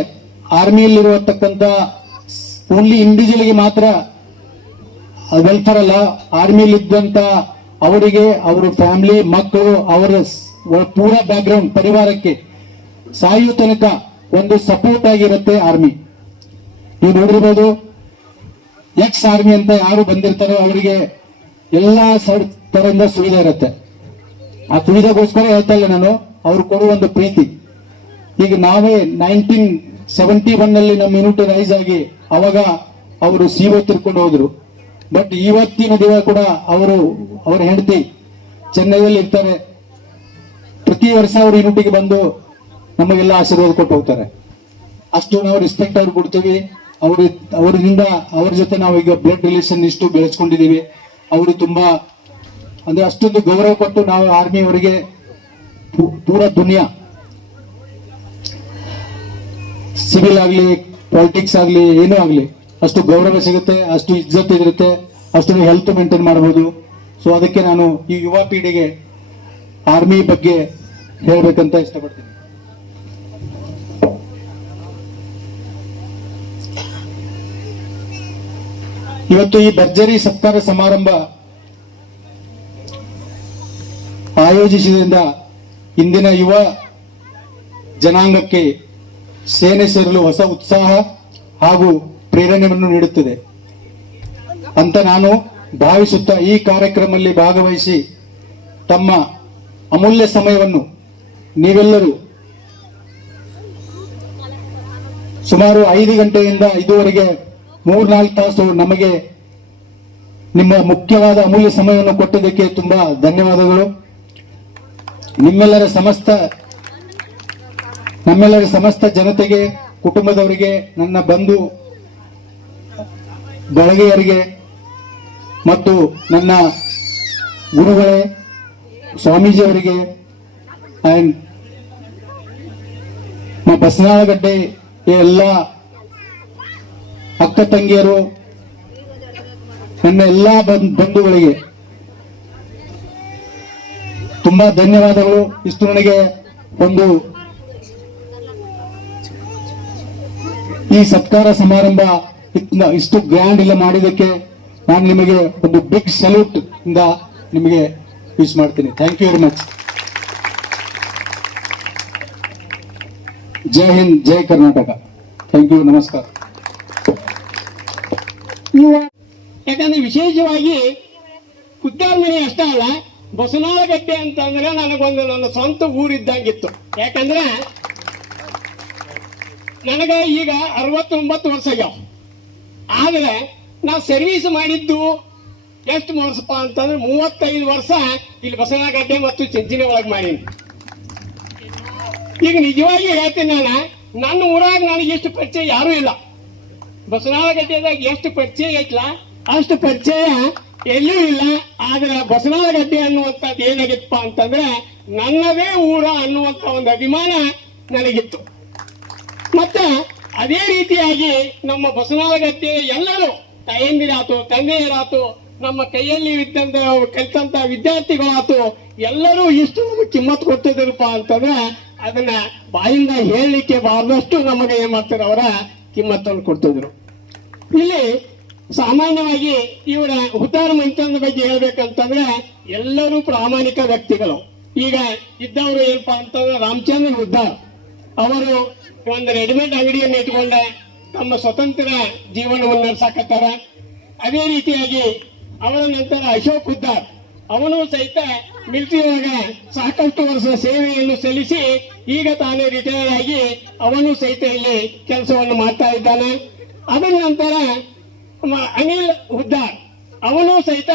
ಆರ್ಮಿಯಲ್ಲಿರುವತಕ್ಕಂತ ಓನ್ಲಿ ಇಂಡಿವಿಜುವಲ್ಗೆ ಮಾತ್ರ ವೆಲ್ಫೇರ್ ಅಲ್ಲ, ಆರ್ಮಿಯಲ್ಲಿ ಇದ್ದಂತ ಅವರಿಗೆ, ಅವರ ಫ್ಯಾಮಿಲಿ, ಮಕ್ಕಳು, ಅವರ ಪೂರಾ ಬ್ಯಾಕ್ಗ್ರೌಂಡ್, ಪರಿವಾರಕ್ಕೆ ಸಾಯು ತನಕ ಒಂದು ಸಪೋರ್ಟ್ ಆಗಿರುತ್ತೆ ಆರ್ಮಿ. ನೀವು ನೋಡಿರ್ಬೋದು, ಎಕ್ಸ್ ಆರ್ಮಿ ಅಂತ ಯಾರು ಬಂದಿರ್ತಾರೋ ಅವರಿಗೆ ಎಲ್ಲಾ ತರದಿಂದ ಸುವಿಧೆ ಇರುತ್ತೆ. ಆ ಸುವಿಧೆಗೋಸ್ಕರ ಹೇಳ್ತಾ ಇಲ್ಲ ನಾನು, ಅವ್ರು ಕೊಡುವ ಒಂದು ಪ್ರೀತಿ. ಈಗ ನಾವೇ 1971 ನಲ್ಲಿ ನಮ್ಮ ಯೂನಿಟ್ ರೈಸ್ ಆಗಿ ಅವಾಗ ಅವರು CO ತಿರ್ಕೊಂಡು ಹೋದ್ರು. ಬಟ್ ಇವತ್ತಿನ ದಿನ ಕೂಡ ಅವರ ಹೆಂಡತಿ ಚೆನ್ನೈಯಲ್ಲಿ ಇರ್ತಾರೆ. ಪ್ರತಿ ವರ್ಷ ಅವ್ರ ಯೂನಿಟ್ಗೆ ಬಂದು ನಮಗೆಲ್ಲ ಆಶೀರ್ವಾದ ಕೊಟ್ಟು ಹೋಗ್ತಾರೆ. ಅಷ್ಟು ನಾವು ರೆಸ್ಪೆಕ್ಟ್ ಅವ್ರು ಕೊಡ್ತೀವಿ. ಅವರಿಂದ ಅವ್ರ ಜೊತೆ ನಾವು ಈಗ ಬ್ಲಡ್ ರಿಲೇಷನ್ ಇಷ್ಟು ಬೆಳೆಸ್ಕೊಂಡಿದೀವಿ. ಅವರು ತುಂಬಾ ಅಂದ್ರೆ ಅಷ್ಟೊಂದು ಗೌರವ ಕೊಟ್ಟು ನಾವು ಆರ್ಮಿ ಅವರಿಗೆ ಪೂರಾ ದುನಿಯಾ, ಸಿವಿಲ್ ಆಗ್ಲಿ, ಪಾಲಿಟಿಕ್ಸ್ ಆಗ್ಲಿ, ಏನೂ ಆಗ್ಲಿ, ಅಷ್ಟು ಗೌರವ ಸಿಗುತ್ತೆ, ಅಷ್ಟು ಇಜ್ಜತ್ ಇರುತ್ತೆ, ಅಷ್ಟು ಹೆಲ್ತ್ ಮೇಂಟೈನ್ ಮಾಡಬಹುದು. ಸೊ ಅದಕ್ಕೆ ನಾನು ಈ ಯುವ ಪೀಳಿಗೆ ಆರ್ಮಿ ಬಗ್ಗೆ ಹೇಳ್ಬೇಕಂತ ಇಷ್ಟಪಡ್ತೀನಿ. ಇವತ್ತು ಈ ಭರ್ಜರಿ ಸತ್ಕಾರ ಸಮಾರಂಭ ಆಯೋಜಿಸಿದ್ರಿಂದ ಇಂದಿನ ಯುವ ಜನಾಂಗಕ್ಕೆ ಸೇನೆ ಸೇರಲು ಹೊಸ ಉತ್ಸಾಹ ಹಾಗೂ ಪ್ರೇರಣೆಯನ್ನು ನೀಡುತ್ತದೆ ಅಂತ ನಾನು ಭಾವಿಸುತ್ತಾ ಈ ಕಾರ್ಯಕ್ರಮದಲ್ಲಿ ಭಾಗವಹಿಸಿ ತಮ್ಮ ಅಮೂಲ್ಯ ಸಮಯವನ್ನು ನೀವೆಲ್ಲರೂ ಸುಮಾರು 5 ಗಂಟೆಯಿಂದ ಇದುವರೆಗೆ 3-4 ತಾಸು ನಮಗೆ ನಿಮ್ಮ ಮುಖ್ಯವಾದ ಅಮೂಲ್ಯ ಸಮಯವನ್ನು ಕೊಟ್ಟಿದ್ದಕ್ಕೆ ತುಂಬಾ ಧನ್ಯವಾದಗಳು. ನಮ್ಮೆಲ್ಲರ ಸಮಸ್ತ ಜನತೆಗೆ, ಕುಟುಂಬದವರಿಗೆ, ನನ್ನ ಬಂಧು ಬಳಗೆಯರಿಗೆ ಮತ್ತು ನನ್ನ ಗುರುಗಳೇ, ಸ್ವಾಮೀಜಿಯವರಿಗೆ ಅಂಡ್ ಬಸನಾಳಗಡ್ಡೆ ಎಲ್ಲ ಅಕ್ಕ ತಂಗಿಯರು, ನನ್ನ ಎಲ್ಲಾ ಬಂಧುಗಳಿಗೆ ತುಂಬಾ ಧನ್ಯವಾದಗಳು. ಇಷ್ಟು ನನಗೆ ಒಂದು ಈ ಸತ್ಕಾರ ಸಮಾರಂಭ ಇಷ್ಟು ಗ್ರ್ಯಾಂಡ್ ಇಲ್ಲ ಮಾಡಿದಕ್ಕೆ ನಾನು ನಿಮಗೆ ಒಂದು ಬಿಗ್ ಸಲ್ಯೂಟ್ ಇಂದ ನಿಮಗೆ ವಿಶ್ ಮಾಡ್ತೀನಿ. Thank you very much. ಜೈ ಹಿಂದ್, ಜೈ ಕರ್ನಾಟಕ. ಥ್ಯಾಂಕ್ ಯು, ನಮಸ್ಕಾರ. ಯಾಕಂದ್ರೆ ವಿಶೇಷವಾಗಿ ಕುದ್ದಾರ್ಮಣಿ ಅಷ್ಟೇ ಅಲ್ಲ, ಬಸವನಾಳಗಡ್ಡೆ ಅಂತಂದ್ರೆ ನನಗೊಂದು ನನ್ನ ಸ್ವಂತ ಊರಿದ್ದಂಗಿತ್ತು. ಯಾಕಂದ್ರೆ ನನಗ ಈಗ 69 ವರ್ಷ ಆಗ್ಯಾವ. ಆದ್ರೆ ನಾವು ಸರ್ವಿಸ್ ಮಾಡಿದ್ದು ಎಷ್ಟು ವರ್ಷಪ್ಪ ಅಂತಂದ್ರೆ 35 ವರ್ಷ ಇಲ್ಲಿ ಬಸವನಗಡ್ಡೆ ಮತ್ತು ಚಿಂಚಿನ ಒಳಗೆ ಮಾಡೀನಿ. ಈಗ ನಿಜವಾಗಿ ಹೇಳ್ತೀನಿ, ನನ್ನ ಊರಾಗ ನನಗೆ ಎಷ್ಟು ಪರಿಚಯ ಯಾರೂ ಇಲ್ಲ. ಬಸವನಗಡ್ಡೆದಾಗ ಎಷ್ಟು ಪರಿಚಯ ಐತಲ್ಲ ಅಷ್ಟು ಪರಿಚಯ ಎಲ್ಲೂ ಇಲ್ಲ. ಆದ್ರೆ ಬಸವನಗಡ್ಡೆ ಅನ್ನುವಂಥದ್ದು ಏನಾಗಿತ್ತಪ್ಪ ಅಂತಂದ್ರೆ ನನ್ನದೇ ಊರ ಅನ್ನುವಂತ ಒಂದು ಅಭಿಮಾನ ನನಗಿತ್ತು. ಮತ್ತೆ ಅದೇ ರೀತಿಯಾಗಿ ನಮ್ಮ ಬಸವನಗಡ್ಡೆ ಎಲ್ಲರೂ ತಾಯಂದಿರಾತು ತಂದೆಯರಾತು ನಮ್ಮ ಕೈಯಲ್ಲಿ ಇದ್ದಂತ ಕಲಿತಂತ ವಿದ್ಯಾರ್ಥಿಗಳಾತು ಎಲ್ಲರೂ ಇಷ್ಟು ನಮಗೆ ಕಿಮ್ಮತ್ ಕೊಡ್ತಿದ್ರಪ್ಪ ಅಂತಂದ್ರೆ ಅದನ್ನ ಬಾಯಿಂದ ಹೇಳಲಿಕ್ಕೆ ಬಾರದಷ್ಟು ನಮಗೆ ಏನ್ ಮಾಡ್ತಾರೆ ಅವರ ಕಿಮ್ಮತ್ತನ್ನು ಕೊಡ್ತಿದ್ರು. ಇಲ್ಲಿ ಸಾಮಾನ್ಯವಾಗಿ ಇವರ ಹುತಾರ ಮಂಚನ ಬಗ್ಗೆ ಹೇಳ್ಬೇಕಂತಂದ್ರೆ ಎಲ್ಲರೂ ಪ್ರಾಮಾಣಿಕ ವ್ಯಕ್ತಿಗಳು. ಈಗ ಇದ್ದವರು ಏನಪ್ಪಾ ಅಂತಂದ್ರೆ ರಾಮಚಂದ್ರ ಹುದ್ದಾರ್ ಅವರು ಒಂದು ರೆಡಿಮೇಡ್ ಅಂಗಡಿಯನ್ನು ಇಟ್ಕೊಂಡ ತಮ್ಮ ಸ್ವತಂತ್ರ ಜೀವನವನ್ನು ನಡೆಸಾಕತ್ತಾರ. ಅದೇ ರೀತಿಯಾಗಿ ಅವರ ನಂತರ ಅಶೋಕ್ ಹುದ್ದಾರ್ ಅವನು ಸಹಿತ ಮಿಲಿಟರಿ ಒಳಗ ಸಾಕಷ್ಟು ವರ್ಷ ಸೇವೆಯನ್ನು ಸಲ್ಲಿಸಿ ಈಗ ತಾನೇ ರಿಟೈರ್ ಆಗಿ ಅವನು ಸಹಿತ ಇಲ್ಲಿ ಕೆಲಸವನ್ನು ಮಾಡ್ತಾ ಇದ್ದಾನೆ. ಅದರ ನಂತರ ಅನಿಲ್ ಹುದ್ದಾರ್ ಅವನು ಸಹಿತ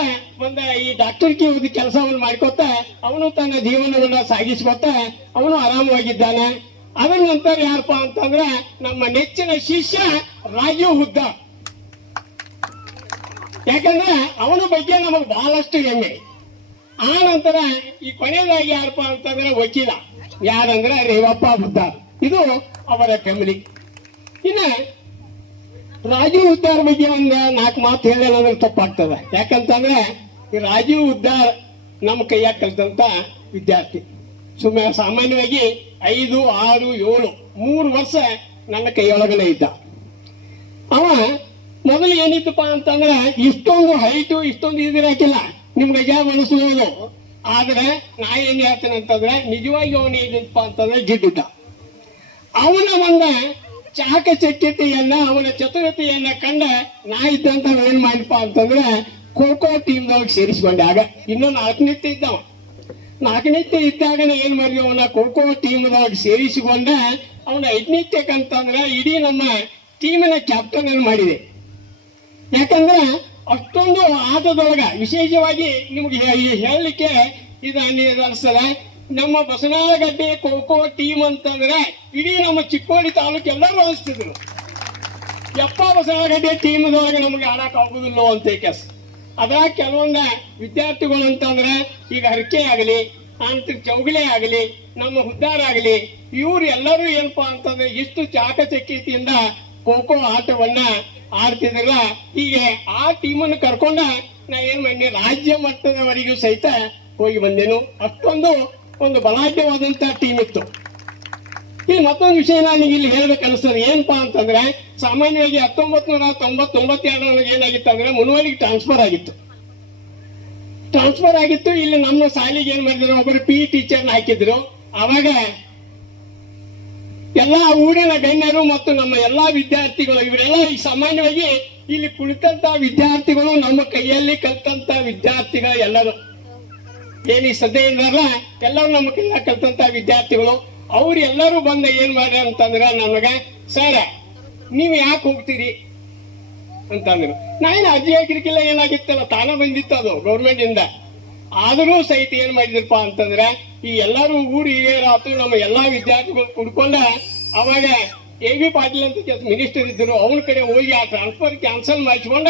ಒಂದು ಈ ಡಾಕ್ಟರ್ಗೆ ಕೆಲಸವನ್ನು ಮಾಡ್ಕೊತ ಅವನು ತನ್ನ ಜೀವನವನ್ನ ಸಾಗಿಸ್ಕೊತ ಅವನು ಆರಾಮವಾಗಿದ್ದಾನೆ. ಅದರ ನಂತರ ಯಾರಪ್ಪ ಅಂತಂದ್ರೆ ನಮ್ಮ ನೆಚ್ಚಿನ ಶಿಷ್ಯ ರಾಜೀವ್ ಹುದ್ದಾರ್. ಯಾಕಂದ್ರೆ ಅವನ ಬಗ್ಗೆ ನಮಗೆ ಬಹಳಷ್ಟು ಹೆಮ್ಮೆ. ಆ ನಂತರ ಈ ಕೊನೆಯದಾಗಿ ಯಾರಪ್ಪ ಅಂತಂದ್ರೆ ವಕೀಲ ಯಾರಂದ್ರೆ ರೇವಪ್ಪ ಹುದ್ದಾರ್. ಇದು ಅವರ ಫ್ಯಾಮಿಲಿ. ಇನ್ನ ರಾಜೀವ್ ಹುದ್ದಾರ್ ಬಗ್ಗೆ ಒಂದು 4 ಮಾತು ಹೇಳೋದ್ರೆ ತಪ್ಪಾಗ್ತದೆ. ಯಾಕಂತಂದ್ರೆ ಈ ರಾಜೀವ್ ಹುದ್ದಾರ್ ನಮ್ಮ ಕೈಯಾಗ ಕಲಿತಂತ ವಿದ್ಯಾರ್ಥಿ. ಸುಮ್ಮನೆ ಸಾಮಾನ್ಯವಾಗಿ 5, 6, 7 3 ವರ್ಷ ನನ್ನ ಕೈಯೊಳಗನೆ ಇದ್ದ. ಅವ ಮೊದಲು ಏನಿತ್ತಪ್ಪ ಅಂತಂದ್ರೆ ಇಷ್ಟೊಂದು ಹೈಟು ಇಷ್ಟೊಂದು ಇದಿರಾಕಿಲ್ಲ, ನಿಮ್ಗೆ ಅಜ್ಜ ಮನಸ್ಸುವುದು. ಆದ್ರೆ ನಾ ಏನ್ ಹೇಳ್ತೇನೆ ಅಂತಂದ್ರೆ ನಿಜವಾಗಿ ಅವನು ಏನಿತ್ತಪ್ಪ ಅಂತಂದ್ರೆ ಜಿಡ್ಡಿದ್ದ. ಅವನ ಒಂದು ಚಾಕಚಕ್ಯತೆಯನ್ನ ಅವನ ಚತುರತೆಯನ್ನ ಕಂಡ ನಾ ಇದ್ದಂತ ಏನ್ ಮಾಡಿಪ್ಪ ಅಂತಂದ್ರೆ ಖೋ ಟೀಮ್ದೊಳಗೆ ಸೇರಿಸ್ಕೊಂಡೆ. ಆಗ ಇನ್ನೂ 4ನೇತೆ ಇದ್ದವ. 4ನೇತೆ ಇದ್ದಾಗ ಏನ್ ಮಾಡಿದ್ವಿ, ಅವನ ಖೋ ಟೀಮ್ದೊಳಗೆ ಸೇರಿಸಿಕೊಂಡ ಅವನ 5ನೇತೆಕಂತಂದ್ರೆ ಇಡೀ ನಮ್ಮ ಟೀಮಿನ ಕ್ಯಾಪ್ಟನ್ ಅನ್ನು ಮಾಡಿದೆ. ಯಾಕಂದ್ರೆ ಅಷ್ಟೊಂದು ಆಟದೊಳಗ ವಿಶೇಷವಾಗಿ ನಿಮ್ಗೆ ಹೇಳಲಿಕ್ಕೆ ಇದು ಅನಿಸ್ತದೆ. ನಮ್ಮ ಬಸವನಗಡ್ಡೆ ಖೋ ಟೀಮ್ ಅಂತಂದ್ರೆ ಇಡೀ ನಮ್ಮ ಚಿಕ್ಕೋಡಿ ತಾಲೂಕು ಎಲ್ಲರೂ ಅನಿಸ್ತಿದ್ರು, ಯಪ್ಪ ಬಸವನಗಡ್ಡೆ ಟೀಮ್ದೊಳಗೆ ನಮಗೆ ಆಡಕ್ ಆಗುದಿಲ್ಲ ಅಂತ ಕೆಸ್. ಅದ್ರಾಗ ಕೆಲವೊಂದು ವಿದ್ಯಾರ್ಥಿಗಳು ಅಂತಂದ್ರೆ ಈಗ ಹರಕೆ ಆಗಲಿ, ಆನಂತರ ಚೌಗಲೆ ಆಗಲಿ, ನಮ್ಮ ಹುದ್ದಾರ ಆಗಲಿ, ಇವ್ರು ಎಲ್ಲರೂ ಏನಪ್ಪಾ ಅಂತಂದ್ರೆ ಇಷ್ಟು ಚಾಕಚಕ್ಯತೆಯಿಂದ ಖೋ ಆಟವನ್ನ ಆಡ್ತಿದ್ರಲ್ಲ. ಹೀಗೆ ಆ ಟೀಮನ್ನು ಕರ್ಕೊಂಡ ನಾ ಏನ್ ಮಾಡಿ ರಾಜ್ಯ ಮಟ್ಟದವರೆಗೂ ಸಹಿತ ಹೋಗಿ ಬಂದೇನು. ಅಷ್ಟೊಂದು ಒಂದು ಬಲಾಢ್ಯವಾದಂತ ಟೀಮ್ ಇತ್ತು. ಇಲ್ಲಿ ಮತ್ತೊಂದು ವಿಷಯ ನನಗೆ ಇಲ್ಲಿ ಹೇಳ್ಬೇಕು ಅನಿಸ್ತದೆ. ಏನಪ್ಪಾ ಅಂತಂದ್ರೆ ಸಾಮಾನ್ಯವಾಗಿ 1992 ಏನಾಗಿತ್ತು ಅಂದ್ರೆ ಮುನ್ವಳಿಗೆ ಟ್ರಾನ್ಸ್ಫರ್ ಆಗಿತ್ತು. ಇಲ್ಲಿ ನಮ್ಮ ಶಾಲೆಗೆ ಏನ್ ಮಾಡಿದ್ರು, ಒಬ್ಬರು PE ಟೀಚರ್ನ ಹಾಕಿದ್ರು. ಅವಾಗ ಎಲ್ಲಾ ಊರಿನ ಗಣ್ಯರು ಮತ್ತು ನಮ್ಮ ಎಲ್ಲಾ ವಿದ್ಯಾರ್ಥಿಗಳು ಇವರೆಲ್ಲ ಈಗ ಸಾಮಾನ್ಯವಾಗಿ ಇಲ್ಲಿ ಕುಳಿತಂತ ವಿದ್ಯಾರ್ಥಿಗಳು ನಮ್ಮ ಕೈಯಲ್ಲಿ ಕಲ್ತಂತ ವಿದ್ಯಾರ್ಥಿಗಳು ಎಲ್ಲರೂ ಏನಿ ಸದ್ಯ ಇದ್ದಾರಲ್ಲ ಎಲ್ಲರೂ ನಮ್ಮ ಕೈಯ ಕಲ್ತಂತ ವಿದ್ಯಾರ್ಥಿಗಳು. ಅವ್ರು ಎಲ್ಲರೂ ಬಂದ ಏನ್ ಮಾಡ್ಯಾರ ಅಂತಂದ್ರ ನಮಗೆ, ಸರ್ ನೀವ್ ಯಾಕೆ ಹೋಗ್ತೀರಿ ಅಂತಂದ್ರು. ನಾವೇನು ಅರ್ಜಿ ಹಾಕಿರ್ಕಿಲ್ಲ, ಏನಾಗಿತ್ತಲ್ಲ ತಾನ ಬಂದಿತ್ತು ಅದು ಗೌರ್ಮೆಂಟ್ ಇಂದ. ಆದರೂ ಸಹಿತ ಏನ್ ಮಾಡಿದ್ರಪ್ಪ ಅಂತಂದ್ರೆ ಈ ಎಲ್ಲರೂ ಊರು ಹಿರಿಯರಾತು ನಮ್ಮ ಎಲ್ಲಾ ವಿದ್ಯಾರ್ಥಿಗಳು ಕುಡ್ಕೊಂಡ ಅವಾಗ AB ಪಾಟೀಲ್ ಅಂತ ಮಿನಿಸ್ಟರ್ ಇದ್ರು, ಅವನ ಕಡೆ ಹೋಗಿ ಆ ಟ್ರಾನ್ಸ್ಫರ್ ಕ್ಯಾನ್ಸಲ್ ಮಾಡಿಸ್ಕೊಂಡ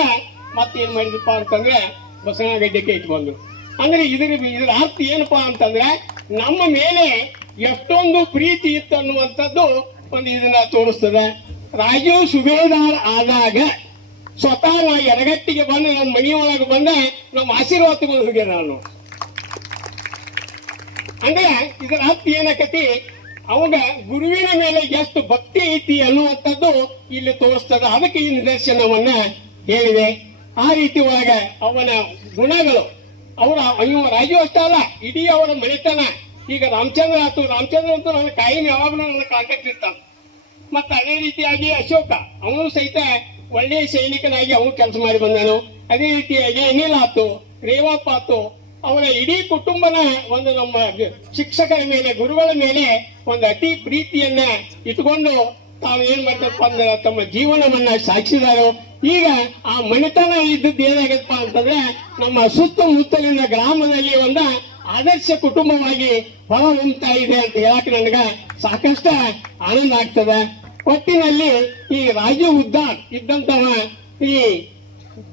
ಮತ್ತೇನ್ ಮಾಡಿದ್ರಪ್ಪ ಅಂತಂದ್ರೆ ಬಸವನಗಡ್ಡೆಗೆ ಇಟ್ಕೊಂಡ್ರು. ಅಂದ್ರೆ ಇದ್ರ ಅರ್ಥ ಏನಪ್ಪಾ ಅಂತಂದ್ರೆ ನಮ್ಮ ಮೇಲೆ ಎಷ್ಟೊಂದು ಪ್ರೀತಿ ಇತ್ತು ಅನ್ನುವಂಥದ್ದು ಒಂದು ಇದನ್ನ ತೋರಿಸ್ತದೆ. ರಾಜೀವ್ ಸುಬೇದಾರ್ ಆದಾಗ ಸ್ವತಃ ನಾ ಎಡಗಟ್ಟಿಗೆ ಬಂದು ನಮ್ಮ ಮನೆಯೊಳಗೆ ಬಂದ ನಮ್ಮ ಆಶೀರ್ವಾದ ತಗೊಂಡು ಹೋಗ್ಯ ನಾನು. ಅಂದ್ರೆ ಇದರ ಅರ್ಥ ಏನಕತಿ, ಅವಾಗ ಗುರುವಿನ ಮೇಲೆ ಎಷ್ಟು ಭಕ್ತಿ ಐತಿ ಅನ್ನುವಂಥದ್ದು ಇಲ್ಲಿ ತೋರಿಸ್ತದ. ಅದಕ್ಕೆ ಈ ನಿದರ್ಶನವನ್ನ ಹೇಳಿದೆ. ಆ ರೀತಿ ಒಳಗ ಅವನ ಗುಣಗಳು ಇವ ರಾಜು ಅಷ್ಟೇ ಅಲ್ಲ, ಇಡೀ ಅವರ ಮನೆತನ. ಈಗ ರಾಮಚಂದ್ರ ಅಂತೂ ನನ್ನ ಕಾಯಂ ಯಾವಾಗಲೂ ನನ್ನ ಕಾಂಟ್ಯಾಕ್ಟ್ ಇರ್ತಾನ. ಮತ್ತೆ ಅದೇ ರೀತಿಯಾಗಿ ಅಶೋಕ ಅವನು ಸಹಿತ ಒಳ್ಳೆಯ ಸೈನಿಕನಾಗಿ ಅವನು ಕೆಲಸ ಮಾಡಿ ಬಂದನು. ಅದೇ ರೀತಿಯಾಗಿ ಅನಿಲ್ ಆತು, ರೇವಪ್ಪ ಆತು, ಅವರ ಇಡೀ ಕುಟುಂಬನ ಒಂದು ನಮ್ಮ ಶಿಕ್ಷಕರ ಮೇಲೆ ಗುರುಗಳ ಮೇಲೆ ಒಂದು ಅತಿ ಪ್ರೀತಿಯನ್ನ ಇಟ್ಕೊಂಡು ತಾವು ಏನ್ ಮಾಡ್ತಪ್ಪ ಅಂದ್ರೆ ತಮ್ಮ ಜೀವನವನ್ನ ಸಾಗಿಸಿದಾರು. ಈಗ ಆ ಮನೆತನ ಇದ್ದದ್ದು ಏನಾಗತ್ತಪ್ಪ ಅಂತಂದ್ರೆ ನಮ್ಮ ಸುತ್ತಮುತ್ತಲಿನ ಗ್ರಾಮದಲ್ಲಿ ಒಂದು ಆದರ್ಶ ಕುಟುಂಬವಾಗಿ ಹೊರ ಹೊಮ್ತಾ ಇದೆ ಅಂತ ಹೇಳಕ್ ನನಗ ಸಾಕಷ್ಟು ಆನಂದ ಆಗ್ತದೆ. ಒಟ್ಟಿನಲ್ಲಿ ಈ ರಾಜೀವ್ ಹುದ್ದಾರ್ ಇದ್ದಂತವ ಈ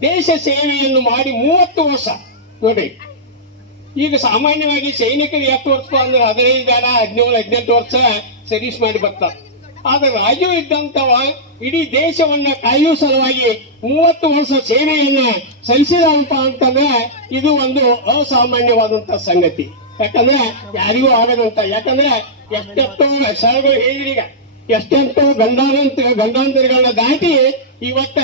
ದೇಶ ಸೇವೆಯನ್ನು ಮಾಡಿ 30 ವರ್ಷ ನೋಡ್ರಿ, ಈಗ ಸಾಮಾನ್ಯವಾಗಿ ಸೈನಿಕರು ಎಷ್ಟು ವರ್ಷ ಅಂದ್ರೆ 15 17 18 ವರ್ಷ ಸರ್ವಿಸ್ ಮಾಡಿ ಬರ್ತಾರೆ. ಆದ್ರೆ ರಾಜು ಇದ್ದಂತವ ಇಡೀ ದೇಶವನ್ನ ಕಾಯುವ ಸಲುವಾಗಿ 30 ವರ್ಷ ಸೇವೆಯನ್ನ ಸಲ್ಲಿಸಿದಂತ ಅಂತಂದ್ರೆ ಇದು ಒಂದು ಅಸಾಮಾನ್ಯವಾದಂತ ಸಂಗತಿ. ಯಾಕಂದ್ರೆ ಯಾರಿಗೂ ಆಗದಂತ, ಯಾಕಂದ್ರೆ ಎಷ್ಟೆಷ್ಟೋ ಸ್ಥಳಗಳು ಹೇಳಿದ್ರಿ, ಈಗ ಎಷ್ಟೆಷ್ಟೋ ಗಂಡಾಂತರಗಳನ್ನ ದಾಟಿ ಇವತ್ತ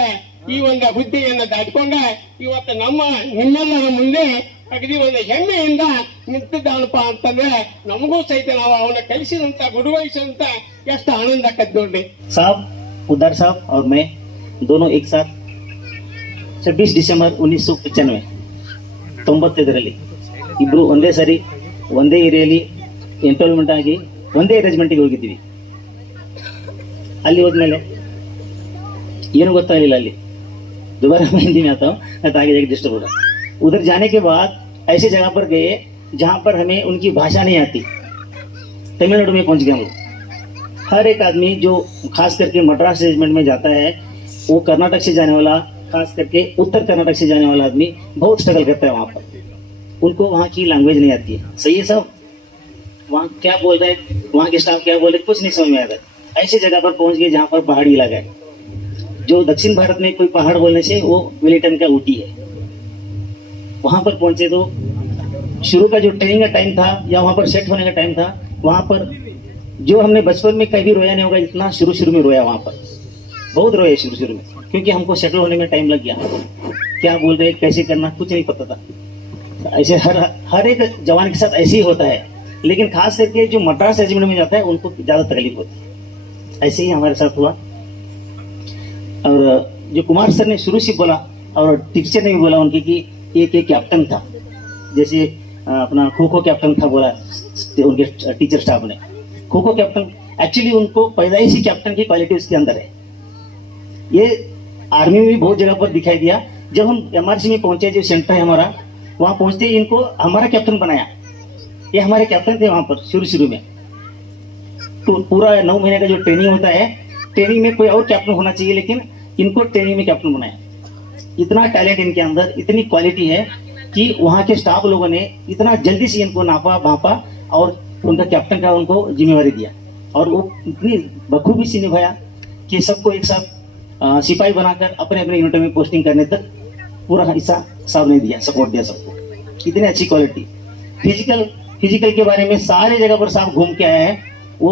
ಈ ಒಂದು ಹುದ್ದೆಯನ್ನ ದಾಟಿಕೊಂಡ ಇವತ್ತ ನಿಮ್ಮೆಲ್ಲರ ಮುಂದೆ ಅಗದಿ ಒಂದು ಹೆಮ್ಮೆಯಿಂದ ನಿಂತಿದ್ದಾನಪ್ಪ ಅಂತಂದ್ರೆ ನಮಗೂ ಸಹಿತ ನಾವು ಅವನ ಕಲಿಸಿದಂತ ಗುರುವಹಿಸಿದಂತ ಎಷ್ಟು ಆನಂದ ಆಕತ್ ನೋಡ್ರಿ. साहब उद्धार साहब और मैं दोनों एक साथ 26 ಡಿಸೆಂಬರ್ 1995 95ರಲ್ಲಿ ಇಬ್ರು ಒಂದೇ ಸರಿ ಒಂದೇ ಏರಿಯಲ್ಲಿ ಎಂಟೋಲ್ಮೆಂಟ್ ಆಗಿ ಒಂದೇ ರೆಜಿಮೆಂಟ್ಗೆ ಹೋಗಿದ್ದೀವಿ. ಅಲ್ಲಿ ಹೋದ್ಮೇಲೆ ಏನು ಗೊತ್ತಾಗಲಿಲ್ಲ. ಅಲ್ಲಿ दोबारा मैं हिंदी में आता हूँ, मैं तो आगे जाके डिस्टर्ब होगा. उधर जाने के बाद ऐसी जगह पर गए जहाँ पर हमें उनकी भाषा नहीं आती. तमिलनाडु में पहुंच गए हम लोग. हर एक आदमी जो खास करके मद्रास रेजिमेंट में जाता है वो कर्नाटक से जाने वाला, खास करके उत्तर कर्नाटक से जाने वाला आदमी बहुत स्ट्रगल करता है वहाँ पर. उनको वहाँ की लैंग्वेज नहीं आती है. सही है साहब? वहाँ क्या बोल रहे, वहाँ के स्टाफ क्या बोल रहे, कुछ नहीं समझ में आता. ऐसी जगह पर पहुंच गए जहाँ पर पहाड़ी इलाका है. जो दक्षिण भारत में कोई पहाड़ बोलने से वो मिलिटन का ऊटी है. वहां पर पहुंचे तो शुरू का जो ट्रेनिंग का टाइम था या वहां पर सेट होने का टाइम था, वहां पर जो हमने बचपन में कभी रोया नहीं होगा इतना शुरू में रोया. वहां पर बहुत रोए शुरू में, क्योंकि हमको सेटल होने में टाइम लग गया. क्या बोल रहे, कैसे करना, कुछ नहीं पता था. ऐसे हर एक जवान के साथ ऐसे ही होता है. लेकिन खास करके जो मद्रास रेजिमेंट में जाता है उनको ज्यादा तकलीफ होती है. ऐसे ही हमारे साथ हुआ. और जो कुमार सर ने शुरू से बोला और टीचर ने भी बोला उनकी कि एक कैप्टन था, जैसे अपना खो खो कैप्टन था बोला उनके टीचर स्टाफ ने. खो खो कैप्टन एक्चुअली उनको पैदाइशी कैप्टन की क्वालिटी उसके अंदर है. ये आर्मी में भी बहुत जगह पर दिखाई दिया. जब हम एमआरसी में पहुंचे, जो सेंटर है हमारा, वहां पहुंचते ही इनको हमारा कैप्टन बनाया. ये हमारे कैप्टन थे वहां पर शुरू में. तो पूरा 9 महीने का जो ट्रेनिंग होता है, ट्रेनिंग में कोई और कैप्टन होना चाहिए, लेकिन इनको ट्रेनिंग में कैप्टन बनाया. इतना टैलेंट इनके अंदर, इतनी क्वालिटी है कि वहाँ के स्टाफ लोगों ने इतना जल्दी से इनको नापा भापा और उनका कैप्टन का उनको जिम्मेवारी दिया. और वो इतनी बखूबी से निभाया कि सबको एक साथ सिपाही बनाकर अपने अपने यूनिट में पोस्टिंग करने तक पूरा हिस्सा साहब ने दिया, सपोर्ट दिया सबको. इतनी अच्छी क्वालिटी. फिजिकल के बारे में सारे जगह पर साहब घूम के आया है. वो